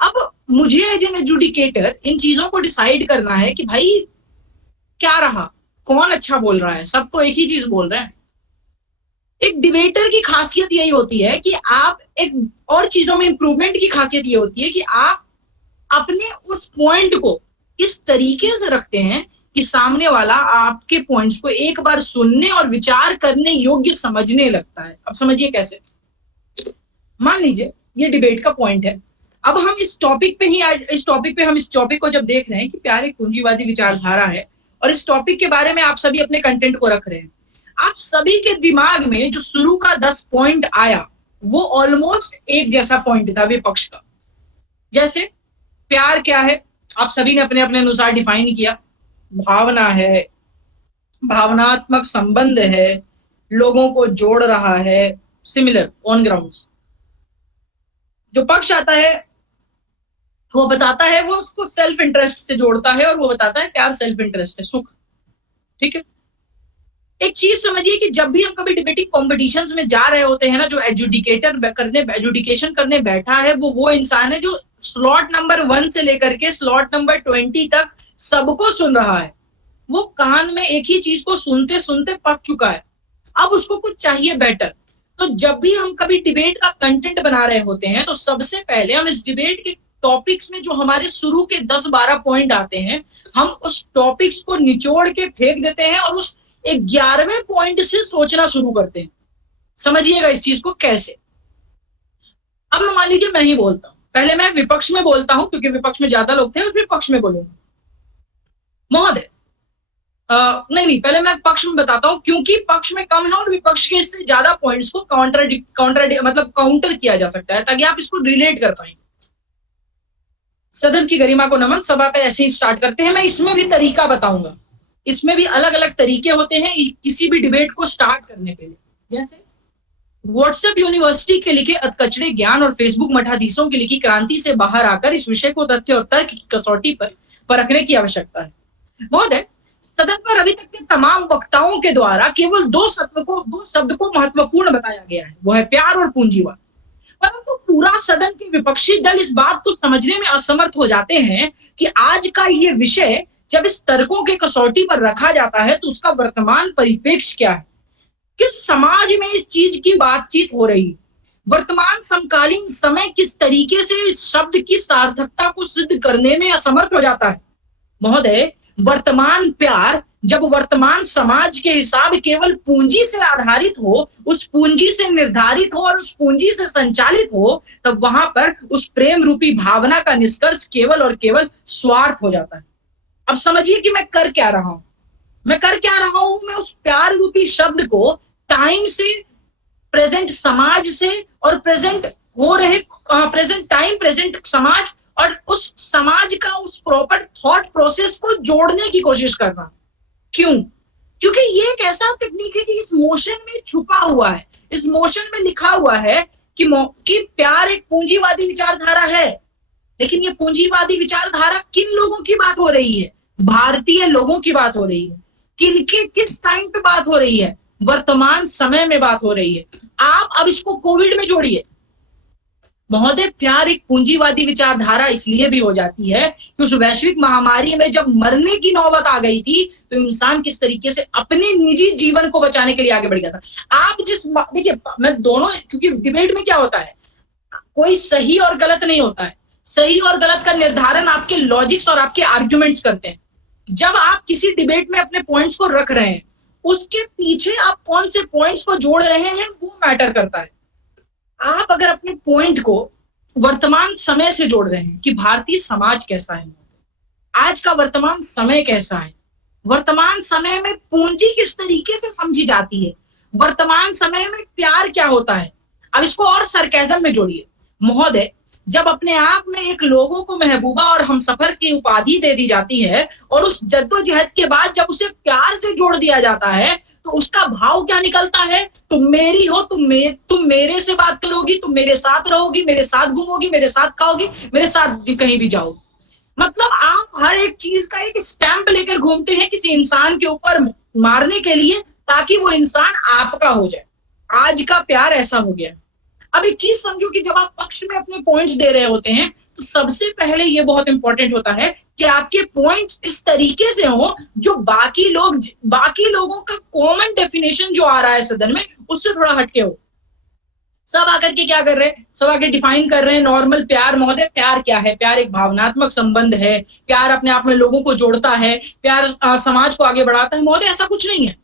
अब मुझे एज एन एजुडिकेटर इन चीजों को डिसाइड करना है कि भाई क्या रहा, कौन अच्छा बोल रहा है। सब तो एक ही चीज बोल रहे हैं। एक डिबेटर की खासियत यही होती है कि आप एक और चीजों में इंप्रूवमेंट की खासियत ये होती है कि आप अपने उस पॉइंट को इस तरीके से रखते हैं कि सामने वाला आपके पॉइंट्स को एक बार सुनने और विचार करने योग्य समझने लगता है। अब समझिए कैसे। मान लीजिए ये डिबेट का पॉइंट है। अब हम इस टॉपिक को जब देख रहे हैं कि प्यार एक पूंजीवादी विचारधारा है, और इस टॉपिक के बारे में आप सभी अपने कंटेंट को रख रहे हैं, आप सभी के दिमाग में जो शुरू का 10 पॉइंट आया वो ऑलमोस्ट एक जैसा पॉइंट था विपक्ष का। जैसे प्यार क्या है, आप सभी ने अपने अपने अनुसार डिफाइन किया। भावना है, भावनात्मक संबंध है, लोगों को जोड़ रहा है, सिमिलर ऑन ग्राउंड्स। जो पक्ष आता है वो बताता है, वो उसको सेल्फ इंटरेस्ट से जोड़ता है और वो बताता है प्यार सेल्फ इंटरेस्ट है, सुख। ठीक है, एक चीज समझिए कि जब भी हम कभी डिबेटिंग कॉम्पिटिशन्स में जा रहे होते हैं ना, जो एजुकेशन करने बैठा है वो इंसान है जो स्लॉट नंबर 1 से लेकर के स्लॉट नंबर 20 तक सबको सुन रहा है। वो कान में एक ही चीज को सुनते सुनते पक चुका है, अब उसको कुछ चाहिए बेटर। तो जब भी हम कभी डिबेट का कंटेंट बना रहे होते हैं तो सबसे पहले हम इस डिबेट के टॉपिक्स में जो हमारे शुरू के 10-12 पॉइंट आते हैं, हम उस टॉपिक्स को निचोड़ के फेंक देते हैं और उस 11वें पॉइंट से सोचना शुरू करते हैं। समझिएगा इस चीज को कैसे। अब मान लीजिए मैं ही बोलता हूं, पहले मैं विपक्ष में बोलता हूं क्योंकि विपक्ष में ज्यादा लोग थे, और फिर पक्ष में बोलूंगा। महोदय नहीं, पहले मैं पक्ष में बताता हूं क्योंकि पक्ष में कम है और विपक्ष के इससे ज्यादा पॉइंट्स को काउंटर किया जा सकता है, ताकि आप इसको रिलेट कर पाएंगे। सदन की गरिमा को नमन, सभा का ऐसे ही स्टार्ट करते हैं। मैं इसमें भी तरीका बताऊंगा, इसमें भी अलग अलग तरीके होते हैं किसी भी डिबेट को स्टार्ट करने के लिए। जैसे व्हाट्सएप यूनिवर्सिटी के लिखे अधकचड़े ज्ञान और फेसबुक मठाधीशों की लिखी क्रांति से बाहर आकर इस विषय को तथ्य और तर्क की कसौटी पर परखने की आवश्यकता है। महोदय, सदन पर अभी तक के तमाम वक्ताओं के द्वारा केवल दो शब्द को महत्वपूर्ण बताया गया है, वो है प्यार और पूंजीवाद। परंतु पूरा सदन के विपक्षी दल इस बात को समझने में असमर्थ हो जाते हैं कि आज का ये विषय जब इस तर्कों के कसौटी पर रखा जाता है तो उसका वर्तमान परिप्रेक्ष्य क्या है, किस समाज में इस चीज की बातचीत हो रही है, वर्तमान समकालीन समय किस तरीके से इस शब्द की सार्थकता को सिद्ध करने में असमर्थ हो जाता है। महोदय, वर्तमान प्यार जब वर्तमान समाज के हिसाब केवल पूंजी से आधारित हो, उस पूंजी से निर्धारित हो और उस पूंजी से संचालित हो, तब वहां पर उस प्रेम रूपी भावना का निष्कर्ष केवल और केवल स्वार्थ हो जाता है। अब समझिए कि मैं कर क्या रहा हूं। मैं उस प्यार रूपी शब्द को टाइम से, प्रेजेंट समाज से और प्रेजेंट टाइम, प्रेजेंट समाज और उस समाज का उस प्रॉपर थॉट प्रोसेस को जोड़ने की कोशिश कर रहा हूं। क्यों? क्योंकि ये एक ऐसा टेक्निक है कि इस मोशन में छुपा हुआ है, इस मोशन में लिखा हुआ है कि प्यार एक पूंजीवादी विचारधारा है। लेकिन ये पूंजीवादी विचारधारा किन लोगों की बात हो रही है? भारतीय लोगों की बात हो रही है। किनके किस टाइम पे बात हो रही है? वर्तमान समय में बात हो रही है। आप अब इसको कोविड में जोड़िए। महोदय, प्यार एक पूंजीवादी विचारधारा इसलिए भी हो जाती है कि उस वैश्विक महामारी में जब मरने की नौबत आ गई थी तो इंसान किस तरीके से अपने निजी जीवन को बचाने के लिए आगे बढ़ गया था। आप देखिए, मैं दोनों, क्योंकि डिबेट में क्या होता है, कोई सही और गलत नहीं होता है। सही और गलत का निर्धारण आपके लॉजिक्स और आपके आर्ग्यूमेंट्स करते हैं। जब आप किसी डिबेट में अपने पॉइंट्स को रख रहे हैं, उसके पीछे आप कौन से पॉइंट्स को जोड़ रहे हैं वो मैटर करता है। आप अगर अपने पॉइंट को वर्तमान समय से जोड़ रहे हैं कि भारतीय समाज कैसा है, आज का वर्तमान समय कैसा है, वर्तमान समय में पूंजी किस तरीके से समझी जाती है, वर्तमान समय में प्यार क्या होता है, अब इसको और सरकाज़म में जोड़िए। महोदय, जब अपने आप में एक लोगों को महबूबा और हमसफर की उपाधि दे दी जाती है और उस जद्दोजहद के बाद जब उसे प्यार से जोड़ दिया जाता है तो उसका भाव क्या निकलता है? तुम मेरी हो, तुम मेरे से बात करोगी, तुम मेरे साथ रहोगी, मेरे साथ घूमोगी, मेरे साथ खाओगी, मेरे साथ कहीं भी जाओगी। मतलब आप हर एक चीज का एक स्टैंप लेकर घूमते हैं किसी इंसान के ऊपर मारने के लिए, ताकि वो इंसान आपका हो जाए। आज का प्यार ऐसा हो गया। अब एक चीज समझो कि जब आप पक्ष में अपने पॉइंट्स दे रहे होते हैं तो सबसे पहले ये बहुत इंपॉर्टेंट होता है कि आपके पॉइंट्स इस तरीके से हो जो बाकी लोगों का कॉमन डेफिनेशन जो आ रहा है सदन में, उससे थोड़ा हटके हो। सब आकर के क्या कर रहे हैं? सब आके डिफाइन कर रहे हैं नॉर्मल प्यार। महोदय, प्यार क्या है? प्यार एक भावनात्मक संबंध है, प्यार अपने आप में लोगों को जोड़ता है, प्यार समाज को आगे बढ़ाता है। महोदय, ऐसा कुछ नहीं है।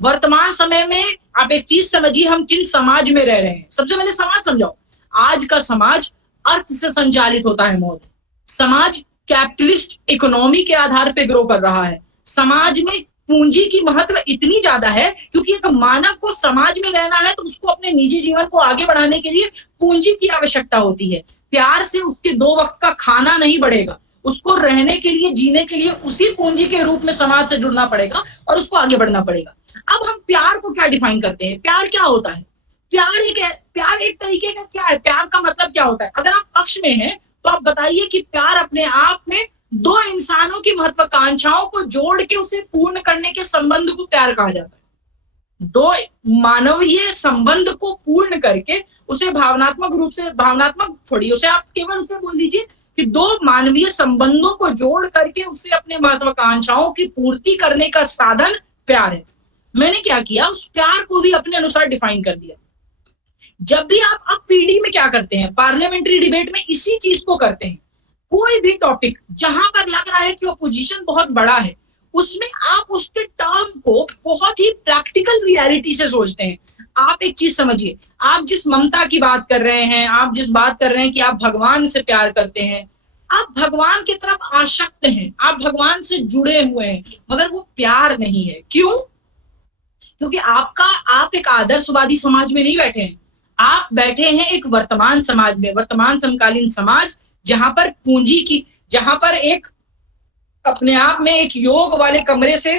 वर्तमान समय में आप एक चीज समझिए, हम किन समाज में रह रहे हैं। सबसे पहले समाज समझाओ। आज का समाज अर्थ से संचालित होता है महोदय। समाज कैपिटलिस्ट इकोनॉमी के आधार पर ग्रो कर रहा है। समाज में पूंजी की महत्व इतनी ज्यादा है क्योंकि एक मानव को समाज में रहना है तो उसको अपने निजी जीवन को आगे बढ़ाने के लिए पूंजी की आवश्यकता होती है। प्यार से उसके 2 वक्त का खाना नहीं बढ़ेगा, उसको रहने के लिए, जीने के लिए उसी पूंजी के रूप में समाज से जुड़ना पड़ेगा और उसको आगे बढ़ना पड़ेगा। अब हम प्यार को क्या डिफाइन करते हैं? प्यार क्या होता है? प्यार एक तरीके का क्या है? प्यार का मतलब क्या होता है? अगर आप पक्ष में हैं तो आप बताइए कि प्यार अपने आप में दो इंसानों की महत्वाकांक्षाओं को जोड़ के उसे पूर्ण करने के संबंध को प्यार कहा जाता है। दो मानवीय संबंध को पूर्ण करके उसे भावनात्मक रूप से, भावनात्मक छोड़िए उसे, आप केवल उसे बोल दीजिए कि दो मानवीय संबंधों को जोड़ करके उसे अपने महत्वाकांक्षाओं की पूर्ति करने का साधन प्यार है। मैंने क्या किया, उस प्यार को भी अपने अनुसार डिफाइन कर दिया। जब भी आप पीडी में क्या करते हैं, पार्लियामेंट्री डिबेट में इसी चीज को करते हैं। कोई भी टॉपिक जहां पर लग रहा है कि अपोजिशन बहुत बड़ा है, उसमें आप उसके टर्म को बहुत ही प्रैक्टिकल रियलिटी से सोचते हैं। आप एक चीज समझिए, आप जिस ममता की बात कर रहे हैं, आप जिस बात कर रहे हैं कि आप भगवान से प्यार करते हैं, आप भगवान की तरफ आसक्त हैं, आप भगवान से जुड़े हुए हैं, मगर वो प्यार नहीं है। क्यों? क्योंकि आप एक आदर्शवादी समाज में नहीं बैठे हैं, आप बैठे हैं एक वर्तमान समाज में, वर्तमान समकालीन समाज, जहां पर पूंजी की, जहां पर एक अपने आप में एक योग वाले कमरे से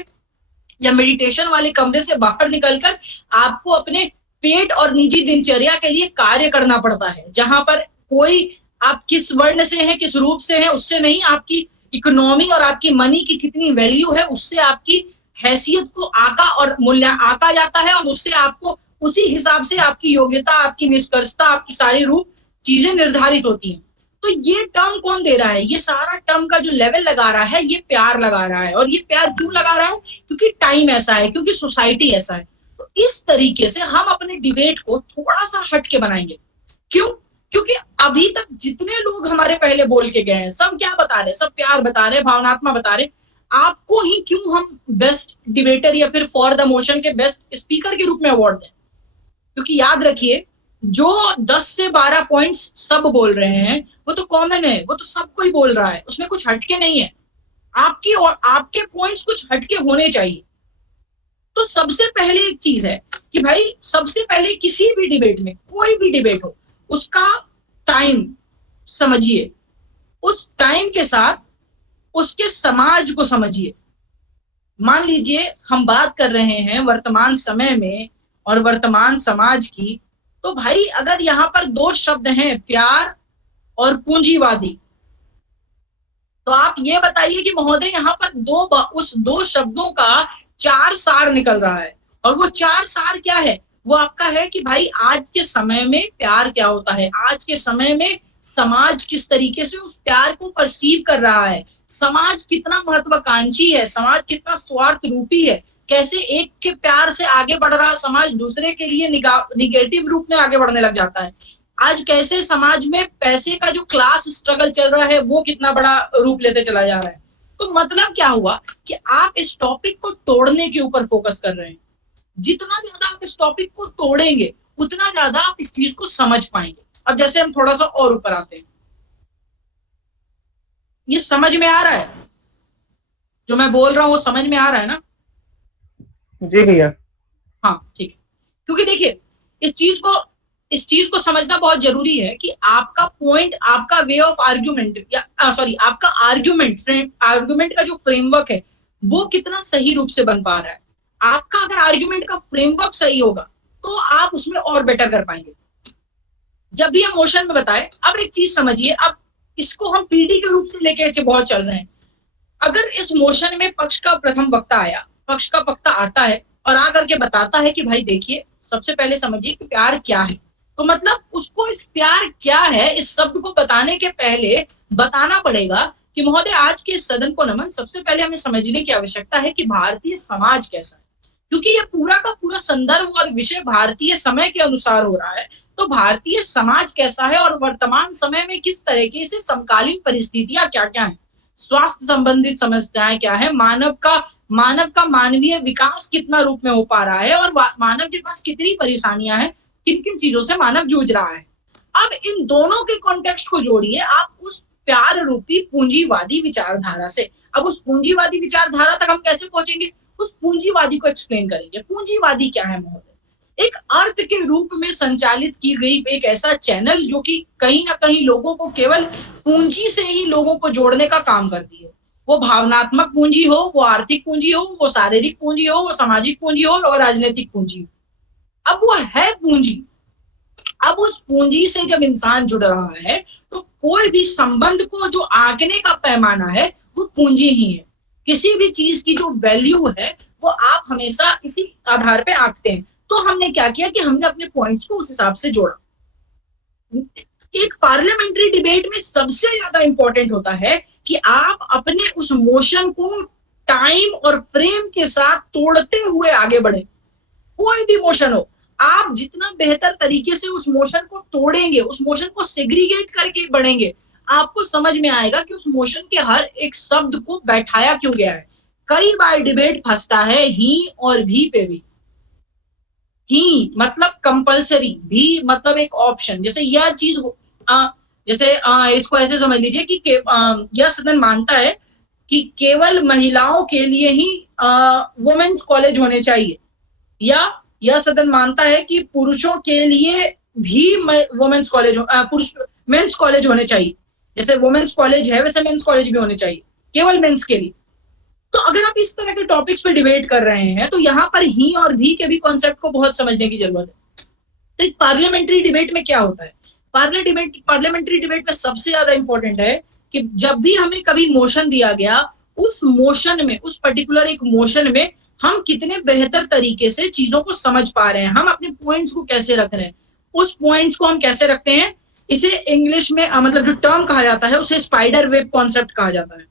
या मेडिटेशन वाले कमरे से बाहर निकलकर आपको अपने पेट और निजी दिनचर्या के लिए कार्य करना पड़ता है, जहां पर कोई आप किस वर्ण से हैं, किस रूप से हैं, उससे नहीं, आपकी इकोनॉमी और आपकी मनी की कितनी वैल्यू है, उससे आपकी हैसियत को आका जाता है, और उससे आपको उसी हिसाब से आपकी योग्यता, आपकी निष्कर्षता, आपकी सारी रूप चीजें निर्धारित होती हैं। तो ये टर्म कौन दे रहा है? ये सारा टर्म का जो लेवल लगा रहा है, ये प्यार लगा रहा है। और ये प्यार क्यों लगा रहा है? क्योंकि टाइम ऐसा है, क्योंकि सोसाइटी ऐसा है। तो इस तरीके से हम अपने डिबेट को थोड़ा सा हट के बनाएंगे। क्यों? क्योंकि अभी तक जितने लोग हमारे पहले बोल के गए हैं, सब क्या बता रहे? सब प्यार बता रहे, भावनात्मक बता रहे। आपको ही क्यों हम बेस्ट डिबेटर या फिर फॉर द मोशन के बेस्ट स्पीकर के रूप में अवार्ड दें? क्योंकि याद रखिए, जो 10 से 12 पॉइंट्स सब बोल रहे हैं, वो तो कॉमन है, वो तो सब कोई बोल रहा है, उसमें कुछ हटके नहीं है। आपकी और आपके पॉइंट्स कुछ हटके होने चाहिए। तो सबसे पहले एक चीज है कि भाई, सबसे पहले किसी भी डिबेट में, कोई भी डिबेट हो, उसका टाइम समझिए, उस टाइम के साथ उसके समाज को समझिए। मान लीजिए हम बात कर रहे हैं वर्तमान समय में और वर्तमान समाज की, तो भाई अगर यहाँ पर दो शब्द हैं, प्यार और पूंजीवादी, तो आप ये बताइए कि महोदय यहाँ पर उस दो शब्दों का 4 सार निकल रहा है। और वो 4 सार क्या है? वो आपका है कि भाई आज के समय में प्यार क्या होता है, आज के समय में समाज किस तरीके से उस प्यार को परसीव कर रहा है, समाज कितना महत्वाकांक्षी है, समाज कितना स्वार्थ रूपी है, कैसे एक के प्यार से आगे बढ़ रहा समाज दूसरे के लिए निगेटिव रूप में आगे बढ़ने लग जाता है। आज कैसे समाज में पैसे का जो क्लास स्ट्रगल चल रहा है, वो कितना बड़ा रूप लेते चला जा रहा है। तो मतलब क्या हुआ कि आप इस टॉपिक को तोड़ने के ऊपर फोकस कर रहे हैं। जितना ज्यादा आप इस टॉपिक को तोड़ेंगे, उतना ज्यादा आप इस चीज को समझ पाएंगे। अब जैसे हम थोड़ा सा और ऊपर आते हैं, ये समझ में आ रहा है जो मैं बोल रहा हूँ? वो समझ में आ रहा है ना? जी भैया। हाँ ठीक है। क्योंकि देखिए, इस चीज को समझना बहुत जरूरी है कि आपका पॉइंट, आपका वे ऑफ आर्ग्यूमेंट, या आपका आर्ग्यूमेंट का जो फ्रेमवर्क है, वो कितना सही रूप से बन पा रहा है। आपका अगर आर्ग्यूमेंट का फ्रेमवर्क सही होगा, तो आप उसमें और बेटर कर पाएंगे। जब भी हम मोशन में बताए, अब एक चीज समझिए, अब इसको हम पीडी के रूप से लेके बहुत चल रहे हैं। अगर इस मोशन में पक्ष का प्रथम वक्ता आया, पक्ष का वक्ता आता है और आकर के बताता है कि भाई देखिए, सबसे पहले समझिए कि प्यार क्या है, तो मतलब उसको इस प्यार क्या है इस शब्द को बताने के पहले बताना पड़ेगा कि महोदय आज के सदन को नमन, सबसे पहले हमें समझने की आवश्यकता है कि भारतीय समाज कैसा है। क्योंकि ये पूरा का पूरा संदर्भ और विषय भारतीय समय के अनुसार हो रहा है, तो भारतीय समाज कैसा है और वर्तमान समय में किस तरीके से समकालीन परिस्थितियां क्या क्या है, स्वास्थ्य संबंधित समस्याएं क्या है, मानव का मानवीय विकास कितना रूप में हो पा रहा है, और मानव के पास कितनी परेशानियां हैं, किन किन चीजों से मानव जूझ रहा है। अब इन दोनों के कॉन्टेक्स्ट को जोड़िए आप उस प्यार रूपी पूंजीवादी विचारधारा से। अब उस पूंजीवादी विचारधारा तक हम कैसे पहुंचेंगे? उस पूंजीवादी को एक्सप्लेन करेंगे। पूंजीवादी क्या है महोदय? एक अर्थ के रूप में संचालित की गई एक ऐसा चैनल जो कि कहीं ना कहीं लोगों को केवल पूंजी से ही लोगों को जोड़ने का काम करती है। वो भावनात्मक पूंजी हो, वो आर्थिक पूंजी हो, वो शारीरिक पूंजी हो, वो सामाजिक पूंजी हो और राजनीतिक पूंजी हो। अब वो है पूंजी। अब उस पूंजी से जब इंसान जुड़ रहा है तो कोई भी संबंध को जो आंकने का पैमाना है वो पूंजी ही है। किसी भी चीज की जो वैल्यू है वो आप हमेशा इसी आधार पे आंकते हैं। तो हमने क्या किया कि हमने अपने पॉइंट्स को उस हिसाब से जोड़ा। एक पार्लियामेंट्री डिबेट में सबसे ज्यादा इंपॉर्टेंट होता है कि आप अपने उस मोशन को टाइम और फ्रेम के साथ तोड़ते हुए आगे बढ़े। कोई भी मोशन हो, आप जितना बेहतर तरीके से उस मोशन को तोड़ेंगे, उस मोशन को सेग्रीगेट करके बढ़ेंगे, आपको समझ में आएगा कि उस मोशन के हर एक शब्द को बैठाया क्यों गया है। कई बार डिबेट फंसता है ही और भी पे भी। ही मतलब कंपलसरी, भी मतलब एक ऑप्शन। जैसे यह चीज जैसे इसको ऐसे समझ लीजिए कि यह सदन मानता है कि केवल महिलाओं के लिए ही वुमेन्स कॉलेज होने चाहिए, या यह सदन मानता है कि पुरुषों के लिए भी वुमेन्स कॉलेज मेंस कॉलेज होने चाहिए। जैसे वुमेन्स कॉलेज है वैसे मेंस कॉलेज भी होने चाहिए, केवल मेंस के लिए। तो अगर आप इस तरह के टॉपिक्स पे डिबेट कर रहे हैं तो यहाँ पर ही और भी के भी कॉन्सेप्ट को बहुत समझने की जरूरत है। तो एक पार्लियामेंट्री डिबेट में क्या होता है, पार्लियामेंट्री डिबेट में सबसे ज्यादा इंपॉर्टेंट है कि जब भी हमें कभी मोशन दिया गया, उस मोशन में, उस पर्टिकुलर एक मोशन में हम कितने बेहतर तरीके से चीजों को समझ पा रहे हैं, हम अपने पॉइंट्स को कैसे रख रहे हैं। उस पॉइंट्स को हम कैसे रखते हैं, इसे इंग्लिश में मतलब जो टर्म कहा जाता है उसे स्पाइडर वेब कॉन्सेप्ट कहा जाता है।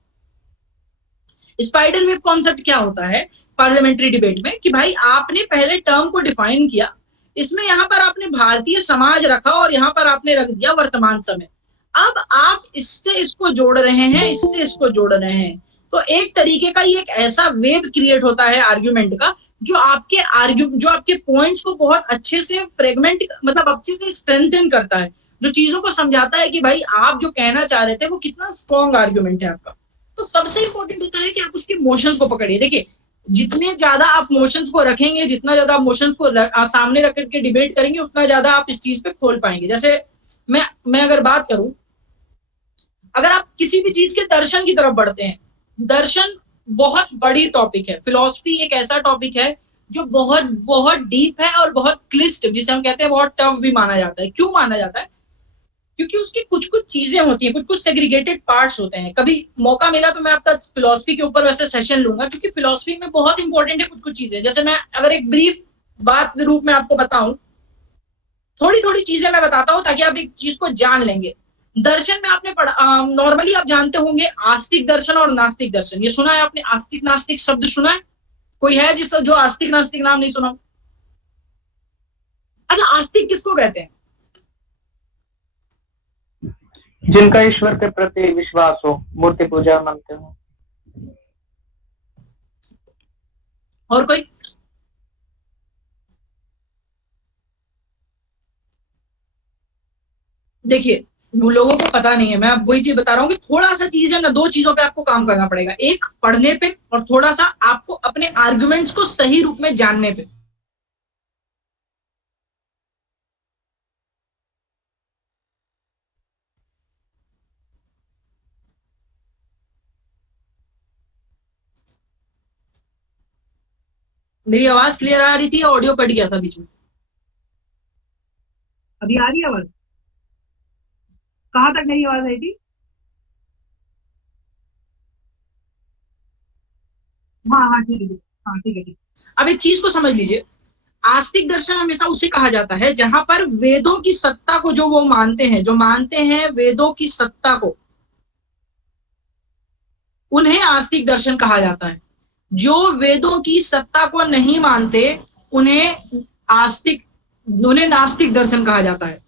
स्पाइडर वेब कॉन्सेप्ट क्या होता है पार्लियामेंट्री डिबेट में कि भाई आपने पहले टर्म को डिफाइन किया, इसमें यहाँ पर आपने भारतीय समाज रखा और यहाँ पर आपने रख दिया वर्तमान समय। अब आप इससे इसको जोड़ रहे हैं, इससे इसको जोड़ रहे हैं, तो एक तरीके का ये एक ऐसा वेब क्रिएट होता है आर्ग्यूमेंट का जो आपके पॉइंट्स को बहुत अच्छे से फ्रेगमेंट मतलब अच्छे से स्ट्रेंथन करता है, जो चीजों को समझाता है कि भाई आप जो कहना चाह रहे थे वो कितना स्ट्रॉन्ग आर्ग्यूमेंट है आपका। तो सबसे इंपॉर्टेंट होता है कि आप उसके मोशंस को पकड़िए। देखिए, जितने ज्यादा आप मोशंस को रखेंगे, जितना ज्यादा आप मोशंस को सामने रख करके डिबेट करेंगे, उतना ज्यादा आप इस चीज पे खोल पाएंगे। जैसे मैं अगर बात करूं, अगर आप किसी भी चीज के दर्शन की तरफ बढ़ते हैं, दर्शन बहुत बड़ी टॉपिक है। फिलॉसफी एक ऐसा टॉपिक है जो बहुत बहुत डीप है और बहुत क्लिष्ट, जिसे हम कहते हैं बहुत टफ भी माना जाता है। क्यों माना जाता है? क्योंकि उसकी कुछ कुछ चीजें होती हैं, कुछ कुछ सेग्रीगेटेड पार्ट्स होते हैं। कभी मौका मिला तो मैं आपका फिलॉसफी के ऊपर वैसे सेशन लूंगा, क्योंकि फिलॉसफी में बहुत इंपॉर्टेंट है कुछ कुछ चीजें। जैसे मैं अगर एक ब्रीफ बात के रूप में आपको बताऊं, थोड़ी थोड़ी चीजें मैं बताता हूं ताकि आप एक चीज को जान लेंगे। दर्शन में आपने पढ़ा, नॉर्मली आप जानते होंगे आस्तिक दर्शन और नास्तिक दर्शन। ये सुना है आपने? आस्तिक नास्तिक शब्द सुना है? कोई है जो आस्तिक नास्तिक नाम नहीं सुना? अच्छा, आस्तिक किसको कहते हैं? जिनका ईश्वर के प्रति विश्वास हो, मूर्ति पूजा मानते हो। और कोई? देखिए, वो लोगों को पता नहीं है, मैं अब वही चीज बता रहा हूँ कि थोड़ा सा चीज है ना, दो चीजों पे आपको काम करना पड़ेगा, एक पढ़ने पे और थोड़ा सा आपको अपने आर्गुमेंट्स को सही रूप में जानने पे। मेरी आवाज क्लियर आ रही थी या ऑडियो कट गया था बीच में? अभी आ रही है आवाज? कहाँ तक मेरी आवाज आई थी? हाँ, ठीक है। हाँ, ठीक है। अब एक चीज को समझ लीजिए, आस्तिक दर्शन हमेशा उसे कहा जाता है जहां पर वेदों की सत्ता को जो वो मानते हैं, जो मानते हैं वेदों की सत्ता को, उन्हें आस्तिक दर्शन कहा जाता है। जो वेदों की सत्ता को नहीं मानते उन्हें नास्तिक दर्शन कहा जाता है।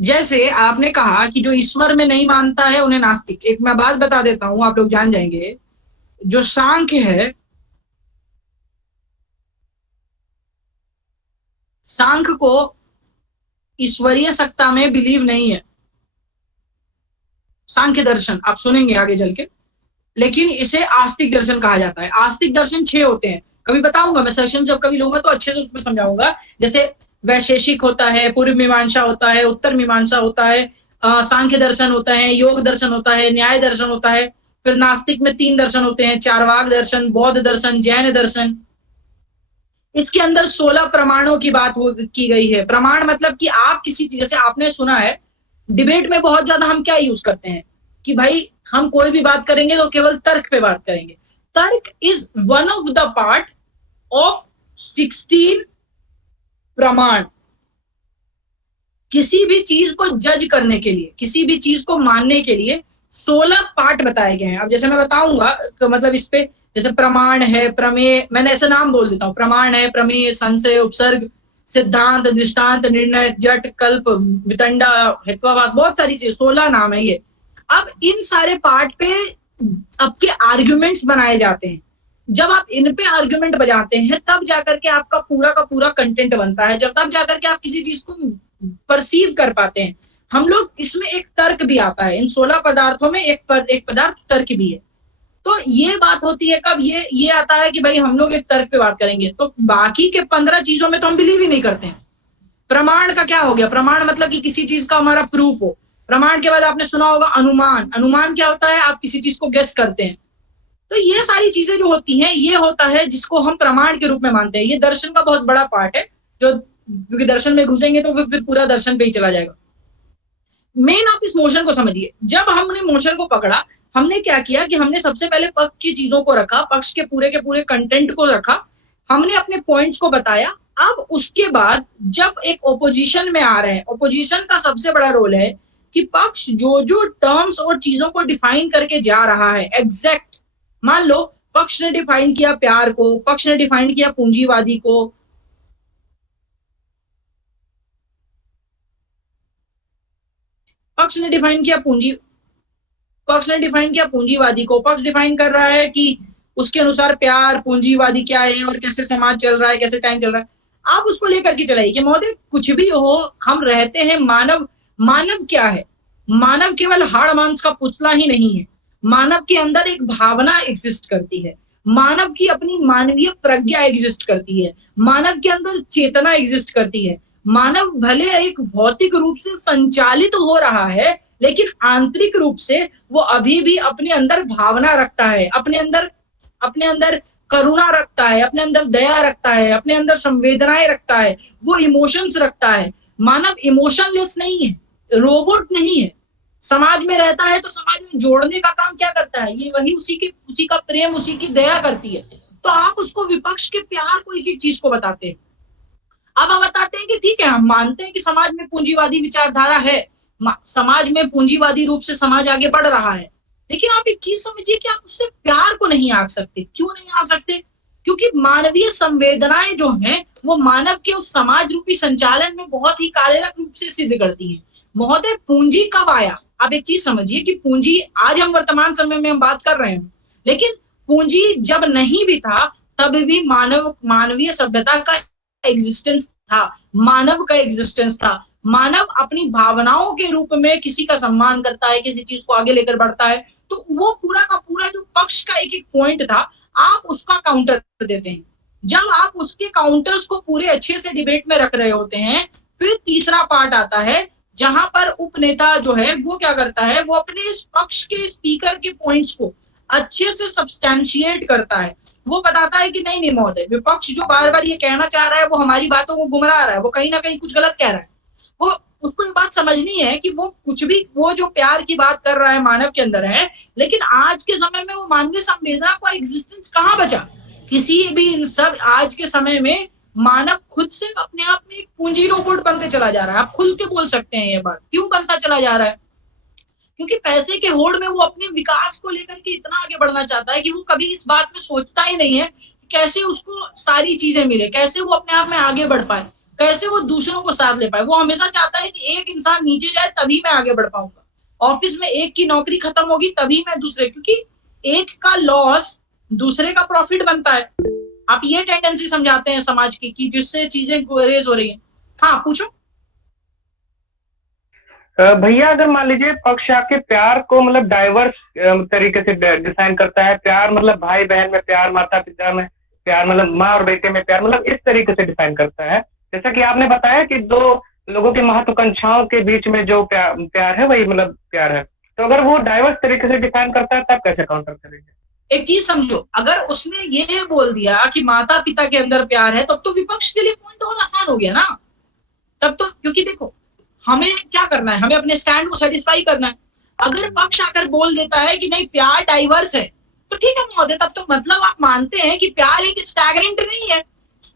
जैसे आपने कहा कि जो ईश्वर में नहीं मानता है उन्हें नास्तिक। एक मैं बात बता देता हूं, आप लोग जान जाएंगे। जो सांख्य है, सांख्य को ईश्वरीय सत्ता में बिलीव नहीं है, सांख्य दर्शन आप सुनेंगे आगे चल के, लेकिन इसे आस्तिक दर्शन कहा जाता है। आस्तिक दर्शन 6 होते हैं, कभी बताऊंगा मैं सेशन जब कभी लूंगा तो अच्छे से उसमें समझाऊंगा। जैसे वैशेषिक होता है, पूर्व मीमांसा होता है, उत्तर मीमांसा होता है, सांख्य दर्शन होता है, योग दर्शन होता है, न्याय दर्शन होता है। फिर नास्तिक में 3 दर्शन होते हैं, चार्वाक दर्शन, बौद्ध दर्शन, जैन दर्शन। इसके अंदर 16 प्रमाणों की बात की गई है। प्रमाण मतलब कि आप किसी चीज, जैसे आपने सुना है डिबेट में बहुत ज्यादा हम क्या यूज करते हैं कि भाई हम कोई भी बात करेंगे तो केवल तर्क पे बात करेंगे। तर्क is one of the part of 16 प्रमाण। किसी भी चीज को जज करने के लिए, किसी भी चीज को मानने के लिए 16 पार्ट बताए गए हैं। अब जैसे मैं बताऊंगा तो मतलब इस पे, जैसे प्रमाण है, प्रमेय, मैंने ऐसे नाम बोल देता हूँ, प्रमाण है, प्रमेय, संशय, उपसर्ग, सिद्धांत, दृष्टांत, निर्णय, जट, कल्प, वितंडा, हेत्वावाद, बहुत सारी चीज, 16 नाम है ये। अब इन सारे पार्ट पे आपके आर्ग्यूमेंट्स बनाए जाते हैं। जब आप इन पे आर्ग्यूमेंट बजाते हैं तब जाकर के आपका पूरा का पूरा कंटेंट बनता है, जब तब जाकर के आप किसी चीज को परसीव कर पाते हैं। हम लोग, इसमें एक तर्क भी आता है, इन 16 पदार्थों में एक पदार्थ तर्क भी है। तो ये बात होती है कब, ये आता है कि भाई हम लोग एक तर्क पे बात करेंगे, तो बाकी के 15 चीजों में तो हम बिलीव ही नहीं करते हैं। प्रमाण का क्या हो गया, प्रमाण मतलब कि किसी चीज का हमारा प्रूफ हो। प्रमाण के बाद आपने सुना होगा अनुमान। अनुमान क्या होता है, आप किसी चीज को गेस करते हैं। तो ये सारी चीजें जो होती हैं, ये होता है जिसको हम प्रमाण के रूप में मानते हैं। ये दर्शन का बहुत बड़ा पार्ट है, जो क्योंकि दर्शन में घुसेंगे तो फिर पूरा दर्शन पे ही चला जाएगा। मेन आप इस मोशन को समझिए। जब हमने मोशन को पकड़ा, हमने क्या किया कि हमने सबसे पहले पक्ष की चीजों को रखा, पक्ष के पूरे कंटेंट को रखा, हमने अपने पॉइंट्स को बताया। अब उसके बाद जब एक ओपोजिशन में आ रहे हैं, ओपोजिशन का सबसे बड़ा रोल है कि पक्ष जो टर्म्स और चीजों को डिफाइन करके जा रहा है एग्जैक्ट, मान लो पक्ष ने डिफाइन किया प्यार को, पक्ष ने डिफाइन किया पूंजीवादी को, पक्ष ने डिफाइन किया पूंजीवादी को, पक्ष डिफाइन कर रहा है कि उसके अनुसार प्यार, पूंजीवादी क्या है और कैसे समाज चल रहा है, कैसे टाइम चल रहा है। आप उसको लेकर के चलाइए कि महोदय कुछ भी हो, हम रहते हैं मानव। मानव क्या है, मानव केवल हाड़ मांस का पुतला ही नहीं है। मानव के अंदर एक भावना एग्जिस्ट करती है, मानव की अपनी मानवीय प्रज्ञा एग्जिस्ट करती है, मानव के अंदर चेतना एग्जिस्ट करती है। मानव भले एक भौतिक रूप से संचालित हो रहा है, लेकिन आंतरिक रूप से वो अभी भी अपने अंदर भावना रखता है, अपने अंदर करुणा रखता है, अपने अंदर दया रखता है, अपने अंदर संवेदनाएं रखता है, वो इमोशंस रखता है। मानव इमोशनलेस नहीं है, रोबोट नहीं है। समाज में रहता है तो समाज में जोड़ने का काम क्या करता है, ये वही उसी का प्रेम, उसी की दया करती है। तो आप उसको विपक्ष के प्यार को एक चीज को बताते हैं। अब हम बताते हैं कि ठीक है, हम मानते हैं कि समाज में पूंजीवादी विचारधारा है, समाज में पूंजीवादी रूप से समाज आगे बढ़ रहा है, लेकिन आप एक चीज समझिए कि आप उससे प्यार को नहीं आ सकते। क्यों नहीं आ सकते? क्योंकि मानवीय संवेदनाएं जो हैं वो मानव के उस समाज रूपी संचालन में बहुत ही कार्यरत रूप से सिद्ध करती हैं। महोदय पूंजी कब आया? आप एक चीज समझिए कि पूंजी, आज हम वर्तमान समय में हम बात कर रहे हैं, लेकिन पूंजी जब नहीं भी था तब भी मानवीय सभ्यता का एग्जिस्टेंस था, मानव का एग्जिस्टेंस था। मानव अपनी भावनाओं के रूप में किसी का सम्मान करता है, किसी चीज को आगे लेकर बढ़ता है। तो वो पूरा का पूरा जो पक्ष का एक पॉइंट था, आप उसका काउंटर देते हैं। जब आप उसके काउंटर्स को पूरे अच्छे से डिबेट में रख रहे होते हैं, फिर तीसरा पार्ट आता है जहां पर उपनेता जो है वो क्या करता है, वो अपने इस पक्ष के स्पीकर के पॉइंट्स को अच्छे से सब्सटैंशिएट करता है। वो बताता है कि नहीं महोदय, विपक्ष जो बार बार ये कहना चाह रहा है वो हमारी बातों को गुमरा रहा है, वो कहीं ना कहीं कुछ गलत कह रहा है। वो उसको ये बात समझनी है कि वो कुछ भी, वो जो प्यार की बात कर रहा है मानव के अंदर है, लेकिन आज के समय में वो मानवीय संवेदना का एग्जिस्टेंस कहाँ बचा? किसी भी इन सब आज के समय में मानव खुद से अपने आप में एक पूंजी रोबोट बनते चला जा रहा है। आप खुल के बोल सकते हैं ये बात, क्यों बनता चला जा रहा है? क्योंकि पैसे के होड़ में वो अपने विकास को लेकर के इतना आगे बढ़ना चाहता है कि वो कभी इस बात में सोचता ही नहीं है कि कैसे उसको सारी चीजें मिले, कैसे वो अपने आप में आगे बढ़ पाए, कैसे वो दूसरों को साथ ले पाए। वो हमेशा चाहता है कि एक इंसान नीचे जाए तभी मैं आगे बढ़ पाऊंगा, ऑफिस में एक की नौकरी खत्म होगी तभी मैं दूसरे, क्योंकि एक का लॉस दूसरे का प्रॉफिट बनता है। आप ये टेंडेंसी समझाते हैं समाज की कि जिससे चीजें रेज हो रही है। हाँ पूछो। भैया अगर मान लीजिए पक्ष आके प्यार को मतलब डाइवर्स तरीके से डिफाइन करता है, प्यार मतलब भाई बहन में प्यार, माता पिता में प्यार, मतलब माँ और बेटे में प्यार, मतलब इस तरीके से डिफाइन करता है। जैसा कि आपने बताया कि दो लोगों की महत्वाकांक्षाओं के बीच में जो प्यार है वही मतलब प्यार है। तो अगर वो डाइवर्स तरीके से डिफाइन करता है तब कैसे काउंटर करेंगे? एक चीज समझो, अगर उसने ये बोल दिया कि माता पिता के अंदर प्यार है, तब तो विपक्ष के लिए पॉइंट और आसान हो गया ना। तब तो, क्योंकि देखो हमें क्या करना है, हमें अपने स्टैंड को सेटिस्फाई करना है। अगर पक्ष आकर बोल देता है कि नहीं प्यार डाइवर्स है, तो ठीक है महोदय, तब तो मतलब आप मानते हैं कि प्यार एक स्टैग्नेंट नहीं है।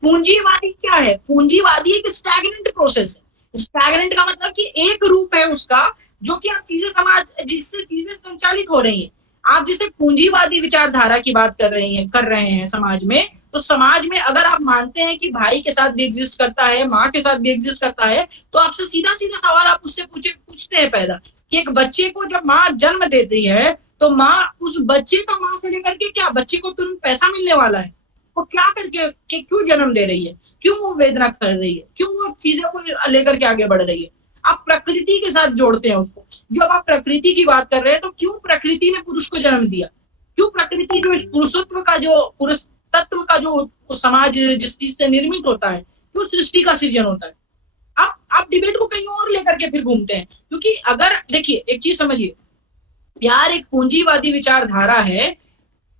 पूंजीवादी क्या है? पूंजीवादी एक स्टैग्नेंट प्रोसेस है। स्टैग्नेंट का मतलब कि एक रूप है उसका, जो कि आप चीजें समाज जिससे चीजें संचालित हो रही हैं। आप जिसे पूंजीवादी विचारधारा की बात कर रहे हैं समाज में, तो समाज में अगर आप मानते हैं कि भाई के साथ भी एग्जिस्ट करता है, माँ के साथ भी एग्जिस्ट करता है, तो आपसे सीधा सीधा सवाल आप उससे पूछते हैं पैदा कि एक बच्चे को जब माँ जन्म देती है, तो माँ उस बच्चे का माँ से लेकर के क्या बच्चे को तुरंत पैसा मिलने वाला है? वो क्या करके कि क्यों जन्म दे रही है, क्यों वो वेदना कर रही है, क्यों वो चीजों को लेकर के आगे बढ़ रही है? आप प्रकृति के साथ जोड़ते हैं उसको। जब आप प्रकृति की बात कर रहे हैं, तो क्यों प्रकृति ने पुरुष को जन्म दिया? क्यों प्रकृति जो इस पुरुषत्व का जो पुरुष तत्व का जो समाज जिस चीज से निर्मित होता है, क्यों सृष्टि का सृजन होता है? आप डिबेट को कहीं और लेकर के फिर घूमते हैं। क्योंकि अगर देखिए एक चीज समझिए, प्यार एक पूंजीवादी विचारधारा है।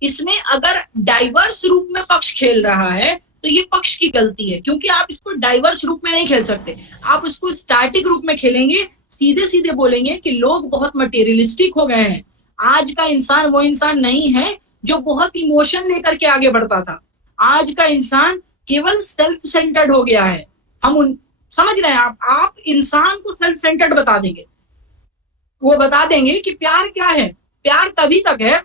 इसमें अगर डाइवर्स रूप में पक्ष खेल रहा है, तो ये पक्ष की गलती है, क्योंकि आप इसको डाइवर्स रूप में नहीं खेल सकते। आप इसको स्टैटिक रूप में खेलेंगे, सीधे सीधे बोलेंगे कि लोग बहुत मटेरियलिस्टिक हो गए हैं। आज का इंसान वो इंसान नहीं है जो बहुत इमोशन लेकर के आगे बढ़ता था। आज का इंसान केवल सेल्फ सेंटर्ड हो गया है। समझ रहे हैं आप इंसान को सेल्फ सेंटर्ड बता देंगे। वो बता देंगे कि प्यार क्या है। प्यार तभी तक है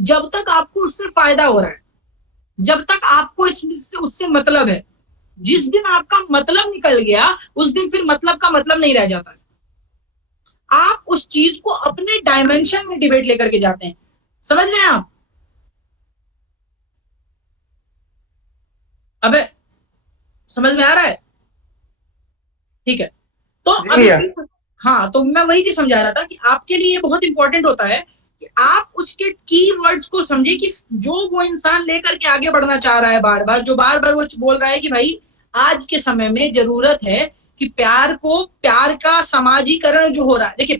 जब तक आपको उससे फायदा हो रहा है, जब तक आपको उससे मतलब है। जिस दिन आपका मतलब निकल गया, उस दिन फिर मतलब का मतलब नहीं रह जाता है। आप उस चीज को अपने डायमेंशन में डिबेट लेकर के जाते हैं। समझ रहे हैं आप? अबे समझ में आ रहा है? ठीक है, तो अभी हाँ, तो मैं वही चीज समझा रहा था कि आपके लिए बहुत इंपॉर्टेंट होता है कि आप उसके कीवर्ड्स को समझे कि जो वो इंसान लेकर के आगे बढ़ना चाह रहा है, बार बार वो बोल रहा है कि भाई आज के समय में जरूरत है कि प्यार का समाजीकरण जो हो रहा है। देखिए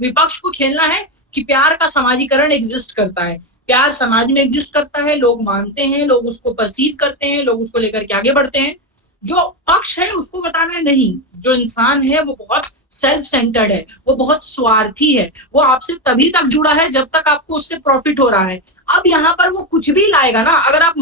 विपक्ष को खेलना है कि प्यार का समाजीकरण एग्जिस्ट करता है, प्यार समाज में एग्जिस्ट करता है, लोग मानते हैं, लोग उसको परसीव करते हैं, लोग उसको लेकर के आगे बढ़ते हैं। जो पक्ष है उसको बताना है नहीं, जो इंसान है वो बहुत सेल्फ सेंटर्ड है, वो बहुत स्वार्थी है, वो आपसे तभी तक जुड़ा है जब तक आपको उससे प्रॉफिट हो रहा है। अब यहाँ पर वो कुछ भी लाएगा ना, अगर आप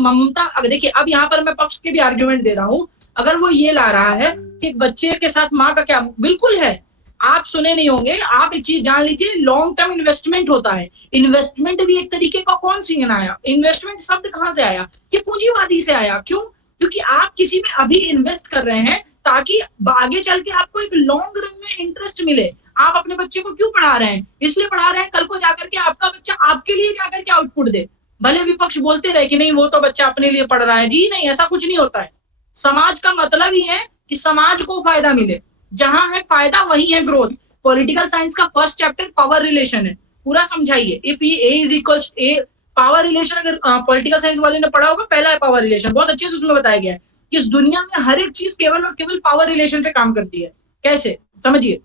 अगर देखिए अब यहाँ पर मैं पक्ष के भी आर्ग्यूमेंट दे रहा हूँ। अगर वो ये ला रहा है कि बच्चे के साथ माँ का क्या, बिल्कुल है, आप सुने नहीं होंगे। आप एक चीज जान लीजिए, लॉन्ग टर्म इन्वेस्टमेंट होता है। इन्वेस्टमेंट भी एक तरीके का कौन सी आया, इन्वेस्टमेंट शब्द कहाँ से आया? कि पूंजीवादी से आया। क्यों? क्योंकि आप किसी में अभी इन्वेस्ट कर रहे हैं ताकि आगे चल के आपको एक लॉन्ग रन में इंटरेस्ट मिले। आप अपने बच्चे को क्यों पढ़ा रहे हैं? इसलिए पढ़ा रहे हैं कल को जाकर के आपका बच्चा आपके लिए जाकर के आउटपुट दे। भले विपक्ष बोलते रहे कि नहीं वो तो बच्चा अपने लिए पढ़ रहा है, जी नहीं, ऐसा कुछ नहीं होता है। समाज का मतलब ही है कि समाज को फायदा मिले। जहां है फायदा वही है ग्रोथ। पॉलिटिकल साइंस का फर्स्ट चैप्टर पावर रिलेशन है, पूरा समझाइए। If A is equals a, power relation अगर पॉलिटिकल साइंस वाले ने पढ़ा होगा, पहला है पावर रिलेशन, बहुत अच्छे से उसमें बताया गया है कि इस दुनिया में हर एक चीज केवल और केवल पावर रिलेशन से काम करती है। कैसे? समझिए,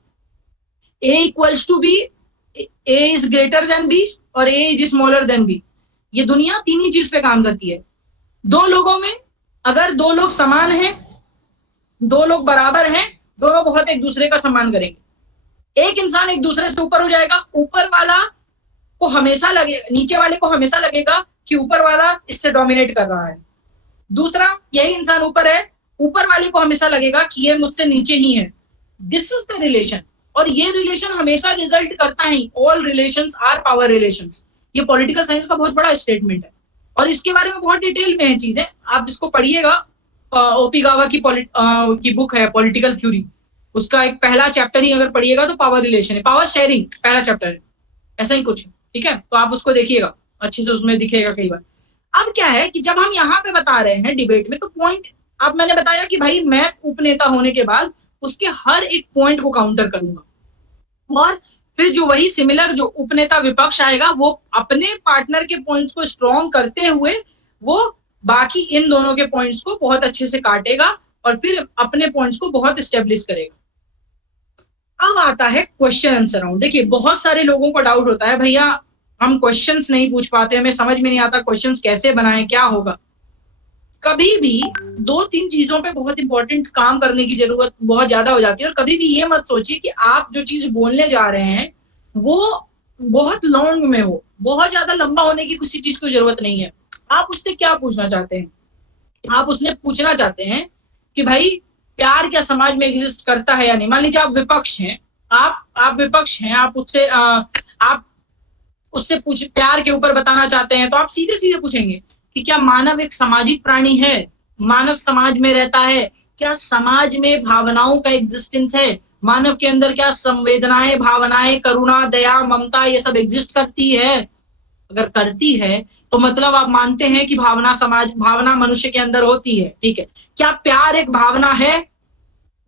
A equals to B, A is greater than B और A is smaller than B। ये दुनिया तीन ही चीज पे काम करती है। दो लोगों में अगर दो लोग समान हैं, दो लोग बराबर हैं, दोनों बहुत एक दूसरे का सम्मान करेंगे। एक इंसान एक दूसरे से ऊपर हो जाएगा, ऊपर वाला को हमेशा नीचे वाले को हमेशा लगेगा कि ऊपर वाला इससे डोमिनेट कर रहा है। दूसरा, यही इंसान ऊपर है, ऊपर वाले को हमेशा लगेगा कि ये मुझसे नीचे ही है। दिस इज द रिलेशन, और ये रिलेशन हमेशा रिजल्ट करता है, all relations are power relations. ये पॉलिटिकल साइंस का बहुत बड़ा स्टेटमेंट है और इसके बारे में बहुत डिटेल में है चीजें। आप इसको पढ़िएगा, ओपी गावा की बुक है पॉलिटिकल थ्योरी, उसका एक पहला चैप्टर ही अगर पढ़िएगा तो पावर रिलेशन है, पावर शेयरिंग पहला चैप्टर है, ऐसा ही कुछ है। ठीक है, तो आप उसको देखिएगा, अच्छे से उसमें दिखेगा कई बार। अब क्या है कि जब हम यहाँ पे बता रहे हैं डिबेट में, तो पॉइंट अब मैंने बताया कि भाई मैं उपनेता होने के बाद उसके हर एक पॉइंट को काउंटर करूंगा, और फिर जो वही सिमिलर जो उपनेता विपक्ष आएगा वो अपने पार्टनर के पॉइंट्स को स्ट्रॉन्ग करते हुए वो बाकी इन दोनों के पॉइंट्स को बहुत अच्छे से काटेगा और फिर अपने पॉइंट्स को बहुत स्टेब्लिश करेगा। अब आता है क्वेश्चन आंसर राउंड। देखिए बहुत सारे लोगों को डाउट होता है, भैया हम क्वेश्चंस नहीं पूछ पाते, हमें समझ में नहीं आता क्वेश्चंस कैसे बनाएं, क्या होगा। कभी भी 2-3 चीजों पे बहुत इंपॉर्टेंट काम करने की जरूरत बहुत ज्यादा हो जाती है। और कभी भी ये मत सोचिए कि आप जो चीज बोलने जा रहे हैं वो बहुत लॉन्ग में हो, बहुत ज्यादा लंबा होने की किसी चीज की जरूरत नहीं है। आप उससे क्या पूछना चाहते हैं? आप उसने पूछना चाहते हैं कि भाई प्यार क्या समाज में एग्जिस्ट करता है या नहीं। मान लीजिए आप विपक्ष हैं, आप विपक्ष हैं, आप उससे पूछ प्यार के ऊपर बताना चाहते हैं, तो आप सीधे सीधे पूछेंगे कि क्या मानव एक सामाजिक प्राणी है, मानव समाज में रहता है, क्या समाज में भावनाओं का एग्जिस्टेंस है, मानव के अंदर क्या संवेदनाएं, भावनाएं, करुणा, दया, ममता ये सब एग्जिस्ट करती है। अगर करती है तो मतलब आप मानते हैं कि भावना मनुष्य के अंदर होती है, ठीक है। क्या प्यार एक भावना है?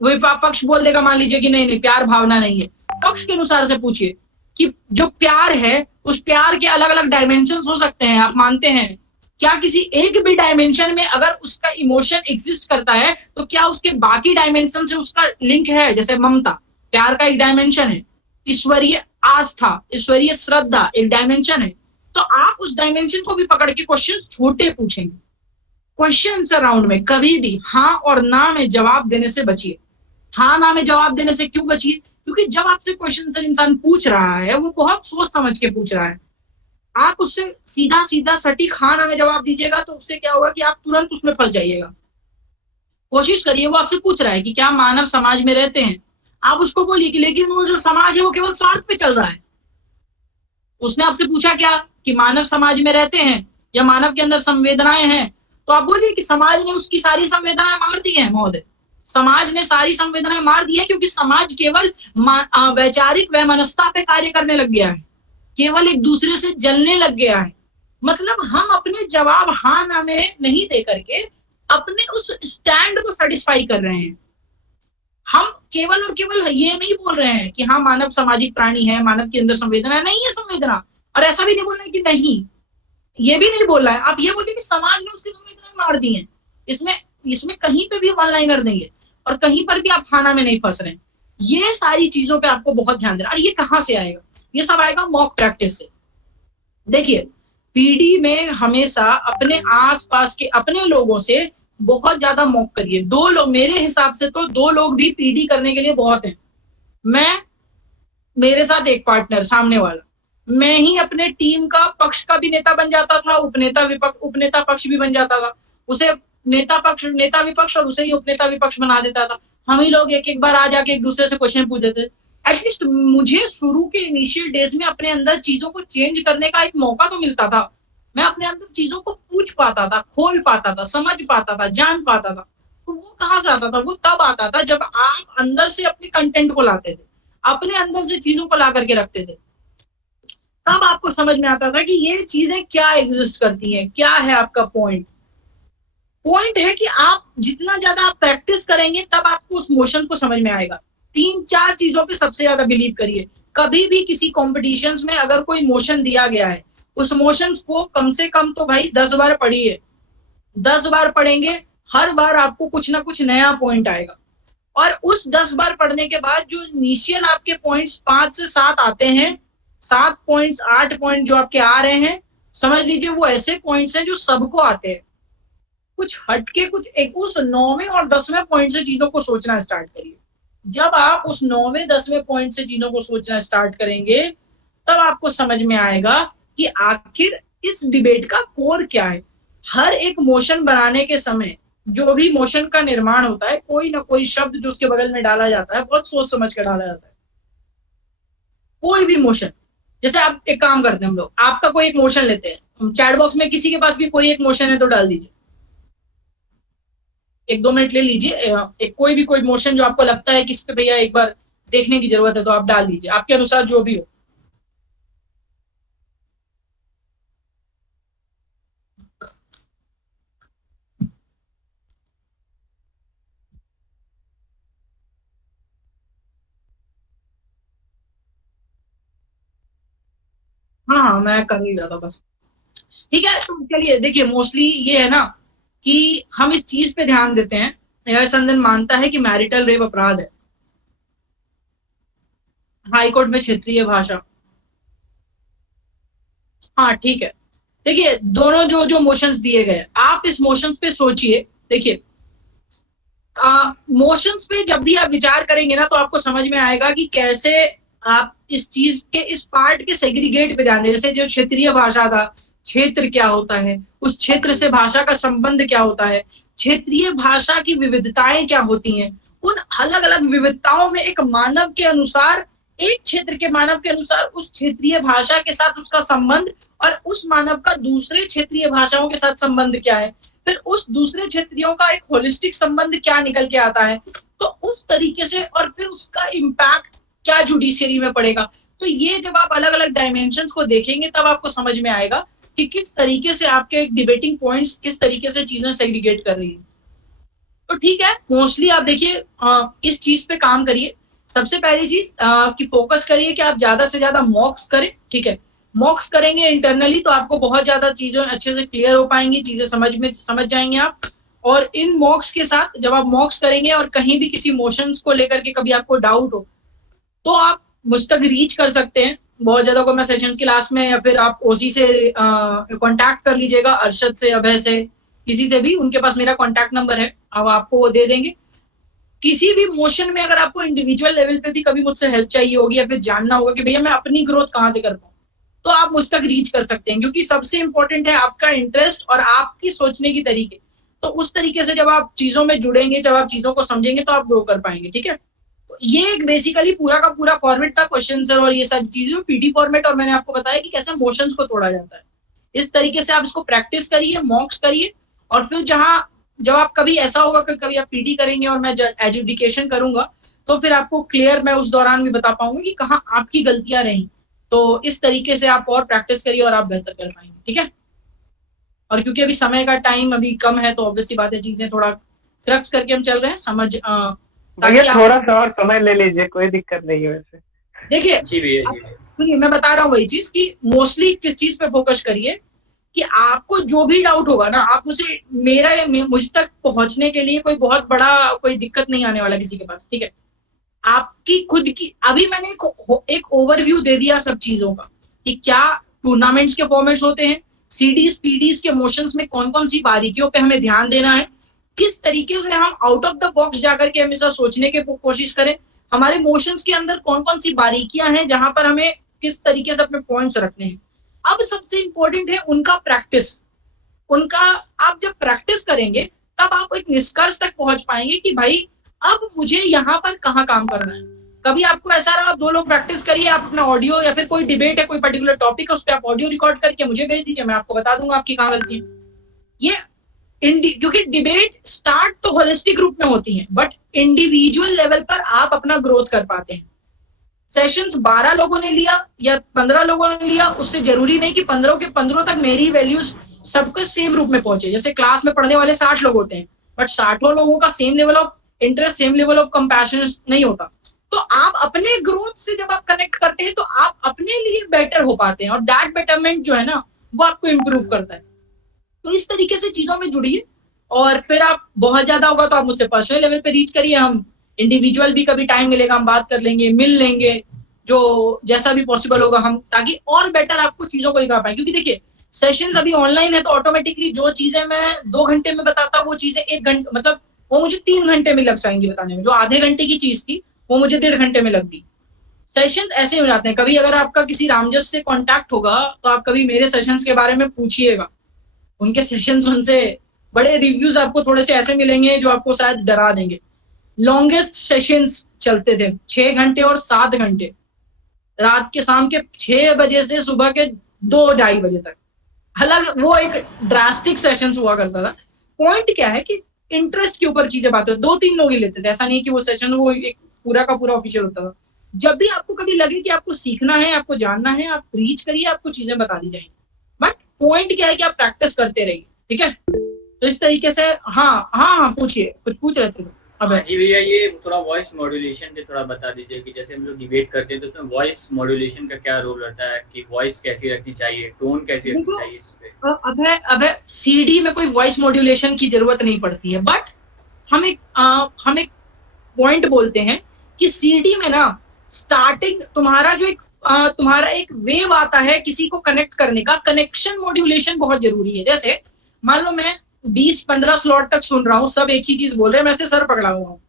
वही पक्ष बोल देगा मान लीजिए कि नहीं प्यार भावना नहीं है। पक्ष के अनुसार से पूछिए कि जो प्यार है उस प्यार के अलग अलग डायमेंशन हो सकते हैं, आप मानते हैं? क्या किसी एक भी डायमेंशन में अगर उसका इमोशन एग्जिस्ट करता है तो क्या उसके बाकी डायमेंशन से उसका लिंक है? जैसे ममता प्यार का एक डायमेंशन है, ईश्वरीय आस्था, ईश्वरीय श्रद्धा एक डायमेंशन है। तो आप उस डायमेंशन को भी पकड़ के क्वेश्चन छोटे पूछेंगे। क्वेश्चन आंसर राउंड में कभी भी हाँ और ना में जवाब देने से बचिए। हाँ ना में जवाब देने से क्यों बचिए? क्योंकि जब आपसे क्वेश्चन आंसर इंसान पूछ रहा है वो बहुत सोच समझ के पूछ रहा है। आप उससे सीधा सीधा सटीक हाँ ना में जवाब दीजिएगा तो उससे क्या होगा कि आप तुरंत उसमें फंस जाइएगा। कोशिश करिए, वो आपसे पूछ रहा है कि क्या मानव समाज में रहते हैं, आप उसको बोलिए कि लेकिन वो जो समाज है वो केवल स्वार्थ पे चल रहा है। उसने आपसे पूछा क्या कि मानव समाज में रहते हैं या मानव के अंदर संवेदनाएं हैं, तो आप बोलिए कि समाज ने उसकी सारी संवेदनाएं मार दी हैं महोदय। समाज ने सारी संवेदनाएं मार दी है क्योंकि समाज केवल वैचारिक वैमनस्यता पे कार्य करने लग गया है, केवल एक दूसरे से जलने लग गया है। मतलब हम अपने जवाब हाँ ना में नहीं दे करके अपने उस स्टैंड को सेटिस्फाई कर रहे हैं। हम केवल और केवल ये नहीं बोल रहे हैं कि हाँ मानव सामाजिक प्राणी है, मानव के अंदर संवेदना नहीं है संवेदना, और ऐसा भी नहीं बोल रहे कि नहीं, ये भी नहीं बोल रहा है। आप ये बोलिए कि समाज ने उसकी संवेदनाएं मार दी हैं। इसमें कहीं पे भी वन लाइनर नहीं है और कहीं पर भी आप खाना में नहीं फंस रहे हैं। ये सारी चीजों पे आपको बहुत ध्यान देना। और ये कहाँ से आएगा? ये सब आएगा मॉक प्रैक्टिस से। देखिए पीडी में हमेशा अपने आसपास के अपने लोगों से बहुत ज्यादा मॉक करिए। 2 लोग मेरे हिसाब से तो 2 लोग भी पीडी करने के लिए बहुत हैं। मैं, मेरे साथ एक पार्टनर सामने वाला, मैं ही अपने टीम का पक्ष का भी नेता बन जाता था, उपनेता पक्ष भी बन जाता था। उसे नेता विपक्ष और उसे ही उपनेता विपक्ष बना देता था। हम ही लोग एक बार आ जाके एक दूसरे से क्वेश्चन पूछ देते। एटलीस्ट मुझे शुरू के इनिशियल डेज में अपने अंदर चीजों को चेंज करने का एक मौका तो मिलता था। मैं अपने अंदर चीजों को पूछ पाता था, खोल पाता था, समझ पाता था, जान पाता था। तो वो कहाँ से आता था? वो तब आता था जब आप अंदर से अपने कंटेंट को लाते थे, अपने अंदर से चीजों को ला करके रखते थे। तब आपको समझ में आता था कि ये चीजें क्या एग्जिस्ट करती हैं, क्या है आपका पॉइंट है कि आप जितना ज्यादा आप प्रैक्टिस करेंगे तब आपको उस मोशन को समझ में आएगा। 3-4 चीजों पे सबसे ज्यादा बिलीव करिए। कभी भी किसी कॉम्पिटिशन्स में अगर कोई मोशन दिया गया है, उस मोशंस को कम से कम तो भाई 10 बार पढ़िए। 10 बार पढ़ेंगे, हर बार आपको कुछ ना कुछ नया पॉइंट आएगा। और उस 10 बार पढ़ने के बाद जो इनिशियल आपके पॉइंट्स 5 से 7 आते हैं, 7 पॉइंट्स 8 पॉइंट जो आपके आ रहे हैं, समझ लीजिए वो ऐसे पॉइंट्स हैं जो सबको आते हैं। कुछ हटके कुछ एक उस 9वें और 10वें पॉइंट से चीजों को सोचना स्टार्ट करिए। जब आप उस 9वें 10वें पॉइंट से चीजों को सोचना स्टार्ट करेंगे तब आपको समझ में आएगा कि आखिर इस डिबेट का कोर क्या है। हर एक मोशन बनाने के समय जो भी मोशन का निर्माण होता है, कोई ना कोई शब्द जो उसके बगल में डाला जाता है, बहुत सोच समझ कर डाला जाता है। कोई भी मोशन, जैसे आप एक काम करते हैं, हम लोग आपका कोई एक मोशन लेते हैं, चैट बॉक्स में किसी के पास भी कोई एक मोशन है तो डाल दीजिए। 1-2 मिनट ले लीजिए, एक कोई मोशन जो आपको लगता है कि इस पे भैया एक बार देखने की जरूरत है तो आप डाल दीजिए, आपके अनुसार जो भी हो। हाँ, मैं कर ही रहा था बस। ठीक है, तो चलिए देखिए, मोस्टली ये है ना कि हम इस चीज पे ध्यान देते हैं। न्यायसंदन मानता है कि मैरिटल रेप अपराध है। हाईकोर्ट में क्षेत्रीय भाषा, हाँ ठीक है, देखिए दोनों जो जो मोशंस दिए गए, आप इस मोशंस पे सोचिए। देखिए मोशंस पे जब भी आप विचार करेंगे ना, तो आपको समझ में आएगा कि कैसे आप इस चीज के इस पार्ट के सेग्रीगेट पे ध्यान दें। जैसे जो क्षेत्रीय भाषा था, क्षेत्र क्या होता है, उस क्षेत्र से भाषा का संबंध क्या होता है, क्षेत्रीय भाषा की विविधताएं क्या होती हैं, उन अलग अलग विविधताओं में एक मानव के अनुसार, एक क्षेत्र के मानव के अनुसार उस क्षेत्रीय भाषा के साथ उसका संबंध, और उस मानव का दूसरे क्षेत्रीय भाषाओं के साथ संबंध क्या है, फिर उस दूसरे क्षेत्रियों का एक होलिस्टिक संबंध क्या निकल के आता है, तो उस तरीके से, और फिर उसका इम्पैक्ट क्या जुडिशियरी में पड़ेगा। तो ये जब आप अलग अलग डायमेंशंस को देखेंगे तब आपको समझ में आएगा कि किस तरीके से आपके डिबेटिंग पॉइंट्स किस तरीके से चीजें सेग्रीगेट कर रही है। तो ठीक है, मोस्टली आप देखिए इस चीज पे काम करिए। सबसे पहली चीज कि फोकस करिए कि आप ज्यादा से ज्यादा मॉक्स करें। ठीक है, मॉक्स करेंगे इंटरनली तो आपको बहुत ज्यादा चीजें अच्छे से क्लियर हो पाएंगी, चीजें समझ जाएंगे आप। और इन मॉक्स के साथ जब आप मॉक्स करेंगे और कहीं भी किसी मोशंस को लेकर के कभी आपको डाउट हो, तो आप मुझ तक रीच कर सकते हैं। बहुत ज्यादा को मैं सेशन की लास्ट में, या फिर आप ओसी से कांटेक्ट कर लीजिएगा, अरशद से, अभय से, किसी से भी, उनके पास मेरा कांटेक्ट नंबर है, अब आपको वो दे देंगे। किसी भी मोशन में अगर आपको इंडिविजुअल लेवल पे भी कभी मुझसे हेल्प चाहिए होगी, या फिर जानना होगा कि भैया मैं अपनी ग्रोथ कहाँ से कर पाऊँ, तो आप मुझ तक रीच कर सकते हैं, क्योंकि सबसे इंपॉर्टेंट है आपका इंटरेस्ट और आपकी सोचने की तरीके। तो उस तरीके से जब आप चीजों में जुड़ेंगे, जब आप चीजों को समझेंगे, तो आप ग्रो कर पाएंगे। ठीक है, तो ये एक बेसिकली पूरा का पूरा फॉर्मेट था, क्वेश्चन सर और ये सारी चीजें, पीटी फॉर्मेट, और मैंने आपको बताया कि कैसे मोशंस को तोड़ा जाता है। इस तरीके से आप इसको प्रैक्टिस करिए, मॉक्स करिए, और फिर जब आप कभी ऐसा होगा कि कभी आप पीटी करेंगे और मैं एजुकेशन करूंगा, तो फिर आपको क्लियर मैं उस दौरान भी बता पाऊंगा कि कहाँ आपकी गलतियां रही। तो इस तरीके से आप और प्रैक्टिस करिए और आप बेहतर कर पाएंगे। ठीक है, और क्योंकि अभी समय का टाइम अभी कम है, तो ऑब्वियसली बात है, चीजें थोड़ा क्रक्स करके हम चल रहे हैं, भैया थोड़ा सा और समय ले लीजिए, कोई दिक्कत नहीं है वैसे। देखिए सुनिए, मैं बता रहा हूँ वही चीज कि मोस्टली किस चीज पे फोकस करिए कि आपको जो भी डाउट होगा ना, आप मुझ तक पहुंचने के लिए कोई बहुत बड़ा कोई दिक्कत नहीं आने वाला किसी के पास। ठीक है, आपकी खुद की, अभी मैंने एक ओवरव्यू दे दिया सब चीजों का कि क्या टूर्नामेंट्स के फॉर्मेट्स होते हैं, सीडीज पीडीज के मोशंस में कौन कौन सी बारीकियों पे हमें ध्यान देना है, किस तरीके से हम आउट ऑफ द बॉक्स जाकर के हमेशा सोचने की कोशिश करें, हमारे मोशंस के अंदर कौन कौन सी बारीकियां हैं जहां पर हमें किस तरीके से अपने पॉइंट्स रखने हैं। अब सबसे इंपॉर्टेंट है उनका प्रैक्टिस। उनका आप जब प्रैक्टिस करेंगे तब आप एक निष्कर्ष तक पहुंच पाएंगे कि भाई अब मुझे यहाँ पर कहाँ काम करना है। कभी आपको ऐसा रहा, आप 2 लोग प्रैक्टिस करिए, आप अपना ऑडियो, या फिर कोई डिबेट है, कोई पर्टिकुलर टॉपिक है, उस पर आप ऑडियो रिकॉर्ड करके मुझे भेज दीजिए, मैं आपको बता दूंगा आपकी कहाँ गलती है। ये क्योंकि डिबेट स्टार्ट तो होलिस्टिक रूप में होती है, बट इंडिविजुअल लेवल पर आप अपना ग्रोथ कर पाते हैं। सेशंस 12 लोगों ने लिया या 15 लोगों ने लिया, उससे जरूरी नहीं कि 15 के 15 तक मेरी वैल्यूज सबके सेम रूप में पहुंचे। जैसे क्लास में पढ़ने वाले 60 लोग होते हैं, बट 60 लोगों का same level of interest, same level of compassion नहीं होता। तो आप अपने ग्रोथ से जब आप कनेक्ट करते हैं, तो आप अपने लिए बेटर हो पाते हैं, और दैट बेटरमेंट जो है ना, वो आपको इम्प्रूव करता है। तो इस तरीके से चीजों में जुड़िए, और फिर आप बहुत ज्यादा होगा तो आप मुझसे पर्सनल लेवल पे रीच करिए, हम इंडिविजुअल भी कभी टाइम मिलेगा हम बात कर लेंगे, मिल लेंगे, जो जैसा भी पॉसिबल होगा हम, ताकि और बेटर आपको चीजों को दिखा पाए। क्योंकि देखिए सेशंस अभी ऑनलाइन है, तो ऑटोमेटिकली जो चीजें मैं 2 घंटे में बताता हूँ, वो चीजें 1 घंटे, मतलब वो मुझे 3 घंटे में लग जाएंगी बताने में। जो आधे घंटे की चीज थी वो मुझे 1.5 घंटे में लग दी। सेशन ऐसे हो जाते हैं। कभी अगर आपका किसी रामजस से कांटेक्ट होगा, तो आप कभी मेरे सेशंस के बारे में पूछिएगा, उनके सेशंस, उनसे बड़े रिव्यूज आपको थोड़े से ऐसे मिलेंगे जो आपको शायद डरा देंगे। लॉन्गेस्ट सेशंस चलते थे 6 घंटे और 7 घंटे, रात के शाम के 6 बजे से सुबह के 2-2:30 बजे तक। हालांकि वो एक ड्रास्टिक सेशंस हुआ करता था। पॉइंट क्या है कि इंटरेस्ट के ऊपर चीजें बात हो, 2-3 लोग ही लेते थे, ऐसा नहीं कि वो सेशन वो एक पूरा का पूरा ऑफिशियल होता था। जब भी आपको कभी लगे कि आपको सीखना है, आपको जानना है, आप रीच करिए, आपको चीजें बता दी जाएंगी। बट पॉइंट क्या है कि आप प्रैक्टिस करते रहिए। ठीक है, तो इस तरीके से हाँ पूछिए, कुछ पूछ रहे थे। अब जी भैया, ये थोड़ा वॉइस मॉड्यूलेशन पे थोड़ा बता दीजिए कि जैसे हम लोग डिबेट करते हैं तो उसमें वॉइस मॉड्यूलेशन का क्या रोल रहता है, कि वॉइस कैसी रखनी चाहिए, टोन कैसी रखनी चाहिए इस पे। अब सीडी में कोई वॉइस मॉड्यूलेशन की जरूरत नहीं पड़ती है, बट हम एक पॉइंट बोलते हैं कि सीडी में ना स्टार्टिंग तुम्हारा जो एक तुम्हारा एक वेव आता है किसी को कनेक्ट करने का, कनेक्शन मॉड्यूलेशन बहुत जरूरी है। जैसे मान लो मैं 20-15 स्लॉट तक सुन रहा हूँ, सब एक ही चीज बोल रहे हैं, मैं से सर पकड़ा हुआ हूँ।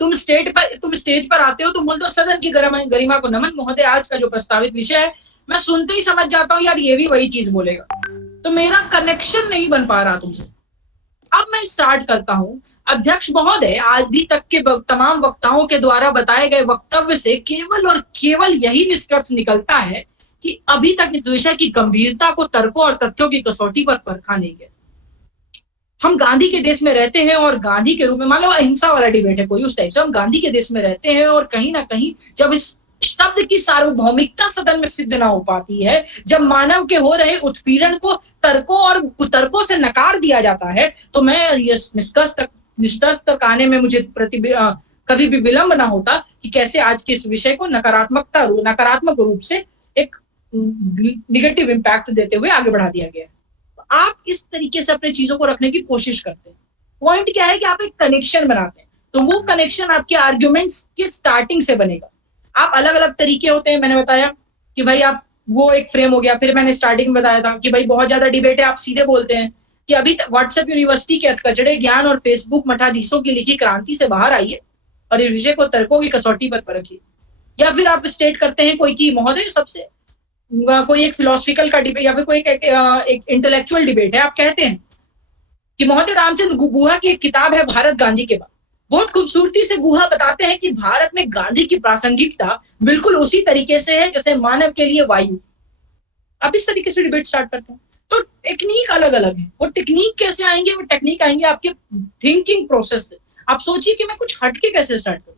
तुम स्टेज पर आते हो, तुम बोलते हो सदन की गरिमा को नमन महोदय, आज का जो प्रस्तावित विषय है, मैं सुनते ही समझ जाता हूँ यार ये भी वही चीज बोलेगा, तो मेरा कनेक्शन नहीं बन पा रहा तुमसे। अब मैं स्टार्ट करता हूँ, अध्यक्ष महोदय आज भी तक के तमाम वक्ताओं के द्वारा बताए गए वक्तव्य से केवल और केवल यही निष्कर्ष निकलता है कि अभी तक इस विषय की गंभीरता को तर्कों और तथ्यों की कसौटी पर परखा नहीं गया। हम गांधी के देश में रहते हैं और गांधी के रूप में, मान लो अहिंसा वाला डिबेट है कोई, उस टाइप से हम गांधी के देश में रहते हैं और कहीं ना कहीं जब इस शब्द की सार्वभौमिकता सदन में सिद्ध ना हो पाती है, जब मानव के हो रहे उत्पीड़न को तर्कों और कुतर्कों से नकार दिया जाता है, तो मैं ये निष्कर्ष तक आने में मुझे कभी भी विलंब ना होता कि कैसे आज के इस विषय को नकारात्मक रूप से एक निगेटिव इम्पैक्ट देते हुए आगे बढ़ा दिया गया है। आप इस तरीके से अपने चीजों को रखने की कोशिश करते हैं। पॉइंट क्या है कि आप एक कनेक्शन बनाते हैं, तो वो कनेक्शन आपके आर्ग्यूमेंट्स के स्टार्टिंग से बनेगा। आप अलग अलग तरीके होते हैं, मैंने बताया कि भाई आप वो एक फ्रेम हो गया। फिर मैंने स्टार्टिंग में बताया था कि भाई बहुत ज्यादा डिबेट है, आप सीधे बोलते हैं कि अभी व्हाट्सएप यूनिवर्सिटी के कचड़े ज्ञान और फेसबुक मठाधीशों की लिखी क्रांति से बाहर आइए और इस विषय को तर्कों की कसौटी पर परखिए। या फिर आप स्टेट करते हैं कोई की महोदय सबसे कोई एक फिलोसफिकल का डिबेट या फिर कोई एक इंटेलेक्चुअल डिबेट है, आप कहते हैं कि महोदय रामचंद्र गुहा की एक किताब है भारत गांधी के बाद, बहुत खूबसूरती से गुहा बताते हैं कि भारत में गांधी की प्रासंगिकता बिल्कुल उसी तरीके से है जैसे मानव के लिए वायु। आप इस तरीके से डिबेट स्टार्ट करते हैं, तो टेक्निक अलग अलग है। वो टेक्निक कैसे आएंगे, वो टेक्निक आएंगे आपके थिंकिंग प्रोसेस से। आप सोचिए कि मैं कुछ हटके कैसे स्टार्ट करूं,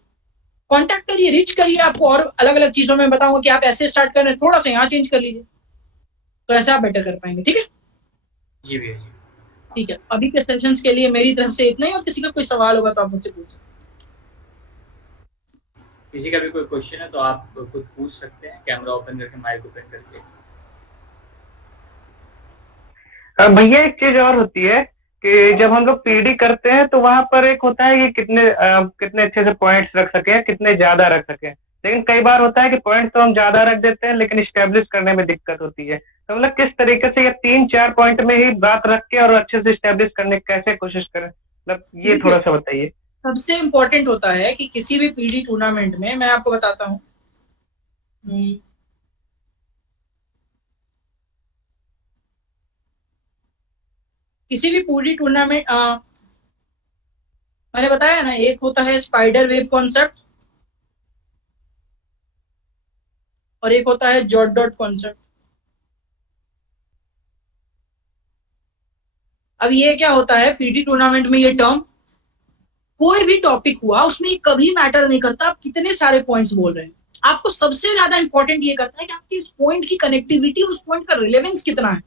कांटेक्ट करिए, रिच करिए, आपको और अलग अलग चीजों में बताऊंगा कि आप ऐसे स्टार्ट कर रहे हैं, थोड़ा सा यहाँ चेंज कर लीजिए, तो ऐसे आप बेटर कर पाएंगे। ठीक है जी भैया जी। ठीक है, अभी के सेशंस के लिए मेरी तरफ से इतना ही, और किसी का कोई सवाल होगा तो आप मुझसे पूछ सकते हैं। किसी का भी कोई क्वेश्चन है तो आप खुद पूछ सकते हैं, कैमरा ओपन करके, माइक ओपन करके। भैया एक चीज और होती है कि जब हम लोग पीडी करते हैं तो वहां पर एक होता है कि कितने अच्छे से पॉइंट्स रख सके, कितने ज्यादा रख सके। लेकिन कई बार होता है कि पॉइंट्स तो हम ज्यादा रख देते हैं लेकिन स्टेब्लिश करने में दिक्कत होती है। तो मतलब किस तरीके से ये 3-4 पॉइंट में ही बात रख के और अच्छे से स्टेब्लिश करने की कैसे कोशिश करें, मतलब ये थोड़ा सा बताइए। सबसे इम्पोर्टेंट होता है कि किसी भी पीडी टूर्नामेंट में, मैं आपको बताता हूँ, किसी भी पूरी टूर्नामेंट, मैंने बताया ना, एक होता है स्पाइडर वेव कॉन्सेप्ट और एक होता है डॉट डॉट कॉन्सेप्ट। अब ये क्या होता है पीडी टूर्नामेंट में, ये टर्म, कोई भी टॉपिक हुआ उसमें ये कभी मैटर नहीं करता आप कितने सारे पॉइंट्स बोल रहे हैं। आपको सबसे ज्यादा इंपॉर्टेंट ये करता है कि आपकी इस पॉइंट की कनेक्टिविटी, उस पॉइंट का रिलेवेंस कितना है।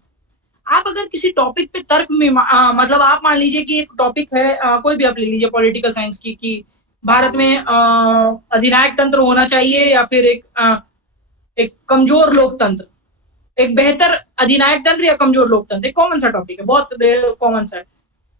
आप अगर किसी टॉपिक पे तर्क में मतलब आप मान लीजिए कि एक टॉपिक है, कोई भी आप ले लीजिए पॉलिटिकल साइंस की, कि भारत में अधिनायक तंत्र होना चाहिए या फिर एक कमजोर लोकतंत्र, एक बेहतर अधिनायक तंत्र या कमजोर लोकतंत्र, एक कॉमन सा टॉपिक है, बहुत कॉमन सा है।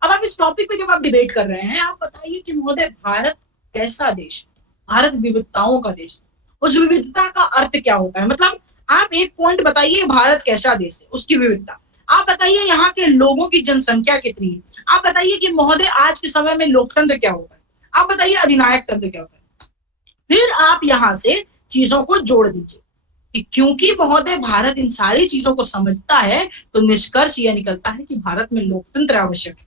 अब आप इस टॉपिक पे जब आप डिबेट कर रहे हैं, आप बताइए कि महोदय भारत कैसा देश है, भारत विविधताओं का देश है, उस विविधता का अर्थ क्या होता है। मतलब आप एक पॉइंट बताइए भारत कैसा देश है, उसकी विविधता। आप बताइए यहाँ के लोगों की जनसंख्या कितनी है। आप बताइए कि महोदय आज के समय में लोकतंत्र क्या होता है। आप बताइए अधिनायक तंत्र क्या होता है। फिर आप यहाँ से चीजों को जोड़ दीजिए कि क्योंकि महोदय भारत इन सारी चीजों को समझता है, तो निष्कर्ष यह निकलता है कि भारत में लोकतंत्र आवश्यक है,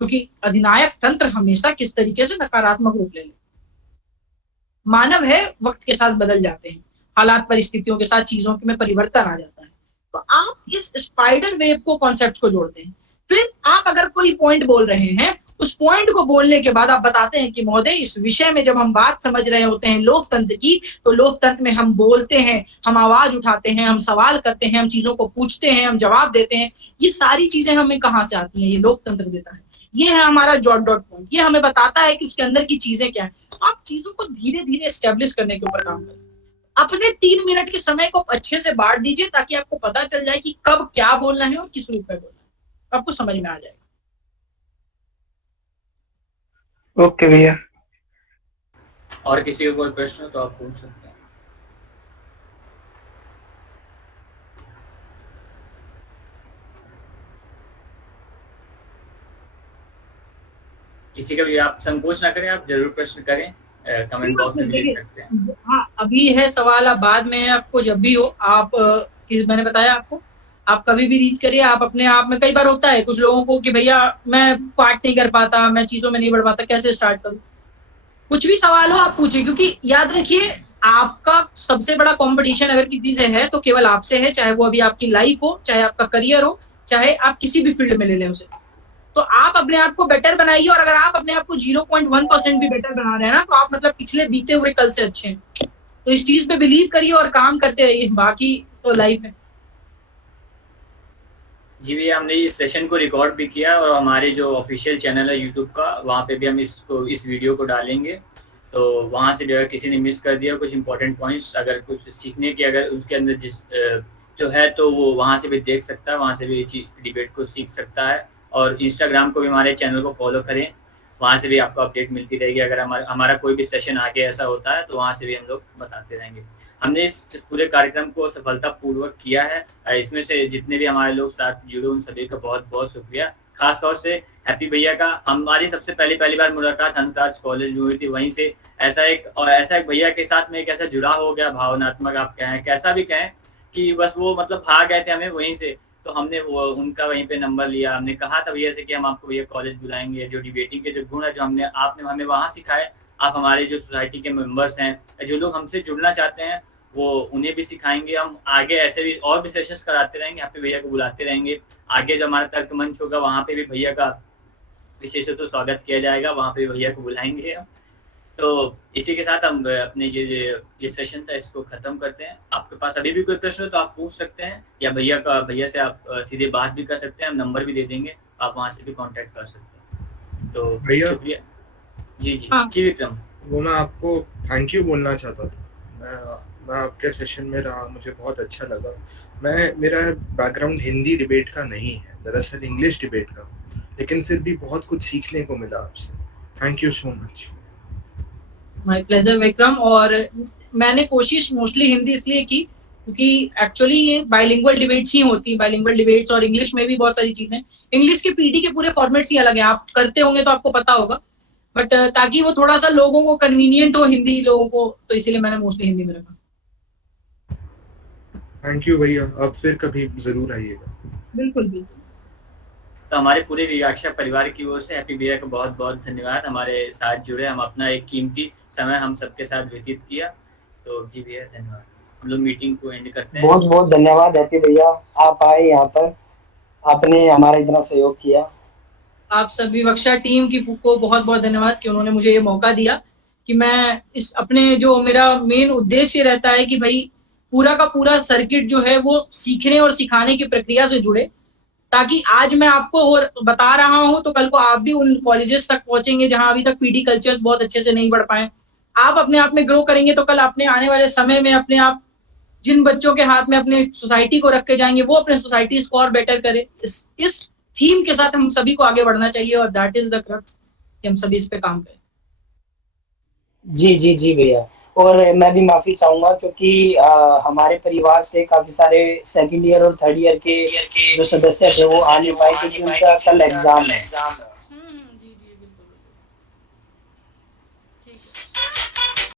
क्योंकि अधिनायक तंत्र हमेशा किस तरीके से नकारात्मक रूप ले ले। मानव है, वक्त के साथ बदल जाते हैं, हालात परिस्थितियों के साथ चीजों में परिवर्तन आ जाता है। तो आप इस स्पाइडर वेव को, कॉन्सेप्ट को जोड़ते हैं। फिर आप अगर कोई पॉइंट बोल रहे हैं, उस पॉइंट को बोलने के बाद आप बताते हैं कि महोदय इस विषय में जब हम बात समझ रहे होते हैं लोकतंत्र की, तो लोकतंत्र में हम बोलते हैं, हम आवाज उठाते हैं, हम सवाल करते हैं, हम चीजों को पूछते हैं, हम जवाब देते हैं। ये सारी चीजें हमें कहाँ से आती हैं, ये लोकतंत्र देता है। ये है हमारा डॉट डॉट पॉइंट, ये हमें बताता है कि उसके अंदर की चीजें क्या है। आप चीजों को धीरे धीरे एस्टेब्लिश करने के ऊपर काम करें। अपने 3 मिनट के समय को अच्छे से बांट दीजिए ताकि आपको पता चल जाए कि कब क्या बोलना है और किस रूप में बोलना है, आपको समझ में आ जाएगा। ओके भैया। और किसी का कोई प्रश्न हो तो आप पूछ सकते हैं। किसी का भी आप संकोच ना करें, आप जरूर प्रश्न करें, कमेंट बॉक्स में भी लिख सकते हैं। हाँ, अभी है सवाल, आप बाद में आपको जब भी हो आप मैंने बताया आपको, आप कभी भी रीच करिए। आप अपने आप में, कई बार होता है कुछ लोगों को कि भैया मैं पार्ट नहीं कर पाता, मैं चीजों में नहीं बढ़ पाता, कैसे स्टार्ट करूं। कुछ भी सवाल हो आप पूछिए, क्योंकि याद रखिए आपका सबसे बड़ा कंपटीशन अगर किसी से है तो केवल आपसे है, चाहे वो अभी आपकी लाइफ हो, चाहे आपका करियर हो, चाहे आप किसी भी फील्ड में ले लें उसे। तो आप अपने आप को बेटर बनाइए, और अगर आप अपने आप को 0.1% भी बेटर बना रहे हैं ना, तो आप मतलब पिछले बीते हुए कल से अच्छे हैं। तो इस चीज पे बिलीव करिए और काम करते रहिए, बाकी तो लाइफ है। जी भैया, हमने इस सेशन को रिकॉर्ड भी किया और हमारे जो ऑफिशियल चैनल है यूट्यूब का, वहाँ पे भी हम इस वीडियो को डालेंगे। तो वहाँ से भी अगर किसी ने मिस कर दिया कुछ इंपॉर्टेंट पॉइंट्स, अगर कुछ सीखने की अगर उसके अंदर जो है, तो वो वहाँ से भी देख सकता है, वहाँ से भी डिबेट को सीख सकता है। और इंस्टाग्राम को भी हमारे चैनल को फॉलो करें, वहाँ से भी आपको अपडेट मिलती रहेगी। अगर हमारा कोई भी सेशन आगे ऐसा होता है तो वहाँ से भी हम लोग बताते रहेंगे। हमने इस पूरे कार्यक्रम को सफलतापूर्वक किया है। इसमें से जितने भी हमारे लोग साथ जुड़े उन सभी का बहुत बहुत शुक्रिया। खास तौर से हैप्पी भैया का, हमारी सबसे पहली बार मुलाकात हंसराज कॉलेज में हुई थी। वहीं से ऐसा एक भैया के साथ में एक ऐसा जुड़ा हो गया, भावनात्मक आप कहें, कैसा भी कहें, कि बस वो मतलब भाग गए थे हमें वहीं से, तो हमने वो उनका वहीं पे नंबर लिया। हमने कहा था भैया से कि हम आपको भैया कॉलेज बुलाएंगे, जो डिबेटिंग के जो गुण है जो आपने हमें वहाँ सिखाए, आप हमारे जो सोसाइटी के मेंबर्स हैं, जो लोग हमसे जुड़ना चाहते हैं, वो उन्हें भी सिखाएंगे। हम आगे ऐसे भी और भी सेशंस कराते रहेंगे, यहाँ पे भैया को बुलाते रहेंगे। आगे जो हमारा तर्क मंच होगा वहाँ पे भी भैया का विशेष रूप से स्वागत किया जाएगा, वहाँ पे भैया को बुलाएंगे हम। तो इसी के साथ हम अपने जो सेशन था इसको खत्म करते हैं। आपके पास अभी भी कोई प्रश्न हो तो आप पूछ सकते हैं, या भैया से आप सीधे बात भी कर सकते हैं, हम नंबर भी दे देंगे, आप वहाँ से भी कांटेक्ट कर सकते हैं। तो भैया, शुक्रिया। जी विक्रम, वो मैं आपको थैंक यू बोलना चाहता था। मैं आपके सेशन में रहा, मुझे बहुत अच्छा लगा। मेरा बैकग्राउंड हिंदी डिबेट का नहीं है, दरअसल इंग्लिश डिबेट का, लेकिन फिर भी बहुत कुछ सीखने को मिला आपसे। Thank you so much. My pleasure Vikram. और मैंने कोशिश मोस्टली हिंदी इसलिए की क्योंकि एक्चुअली ये बाइलिंगुअल डिबेट्स ही होती है, बाइलिंगुअल डिबेट्स, और इंग्लिश में भी बहुत सारी चीजें। इंग्लिश के पीटी के पूरे फॉर्मेट्स ही अलग हैं, आप करते होंगे तो आपको पता होगा, बट ताकि वो थोड़ा सा लोगों को कन्वीनियंट हो हिंदी लोगों को, तो इसीलिए मैंने मोस्टली हिंदी में रखा। थैंक यू भैया, अब फिर कभी जरूर आइएगा। बिल्कुल बिल्कुल। तो हमारे पूरे विवाक्षा परिवार की ओर से हैप्पी भैया को बहुत बहुत धन्यवाद, हमारे साथ जुड़े, हम अपना एक कीमती समय हम सबके साथ व्यतीत किया। तो जी भैया धन्यवाद, हम लोग मीटिंग को एंड करते हैं। बहुत बहुत धन्यवाद हैप्पी भैया, आप आए यहाँ पर, आपने हमारा इतना सहयोग किया। आप सब विवक्षा टीम को बहुत बहुत धन्यवाद कि उन्होंने मुझे ये मौका दिया कि मैं इस अपने, जो मेरा मेन उद्देश्य रहता है कि भाई पूरा का पूरा सर्किट जो है वो सीखने और सिखाने की प्रक्रिया से जुड़े, ताकि आज मैं आपको और बता रहा हूं तो कल को आप भी उन कॉलेजेस तक पहुंचेंगे जहां अभी तक पीडी कल्चर्स बहुत अच्छे से नहीं बढ़ पाए। आप अपने आप में ग्रो करेंगे तो कल अपने आने वाले समय में अपने आप जिन बच्चों के हाथ में अपने सोसाइटी को रख के जाएंगे वो अपने सोसाइटी को और बेटर करे। इस थीम के साथ हम सभी को आगे बढ़ना चाहिए, और दैट इज द क्रक्स कि हम सभी इस पे काम करें। जी भैया, और मैं भी माफी चाहूंगा क्योंकि हमारे परिवार से काफी सारे सेकंड ईयर और थर्ड ईयर के जो सदस्य थे वो आ नहीं पाए क्योंकि उनका कल एग्जाम है।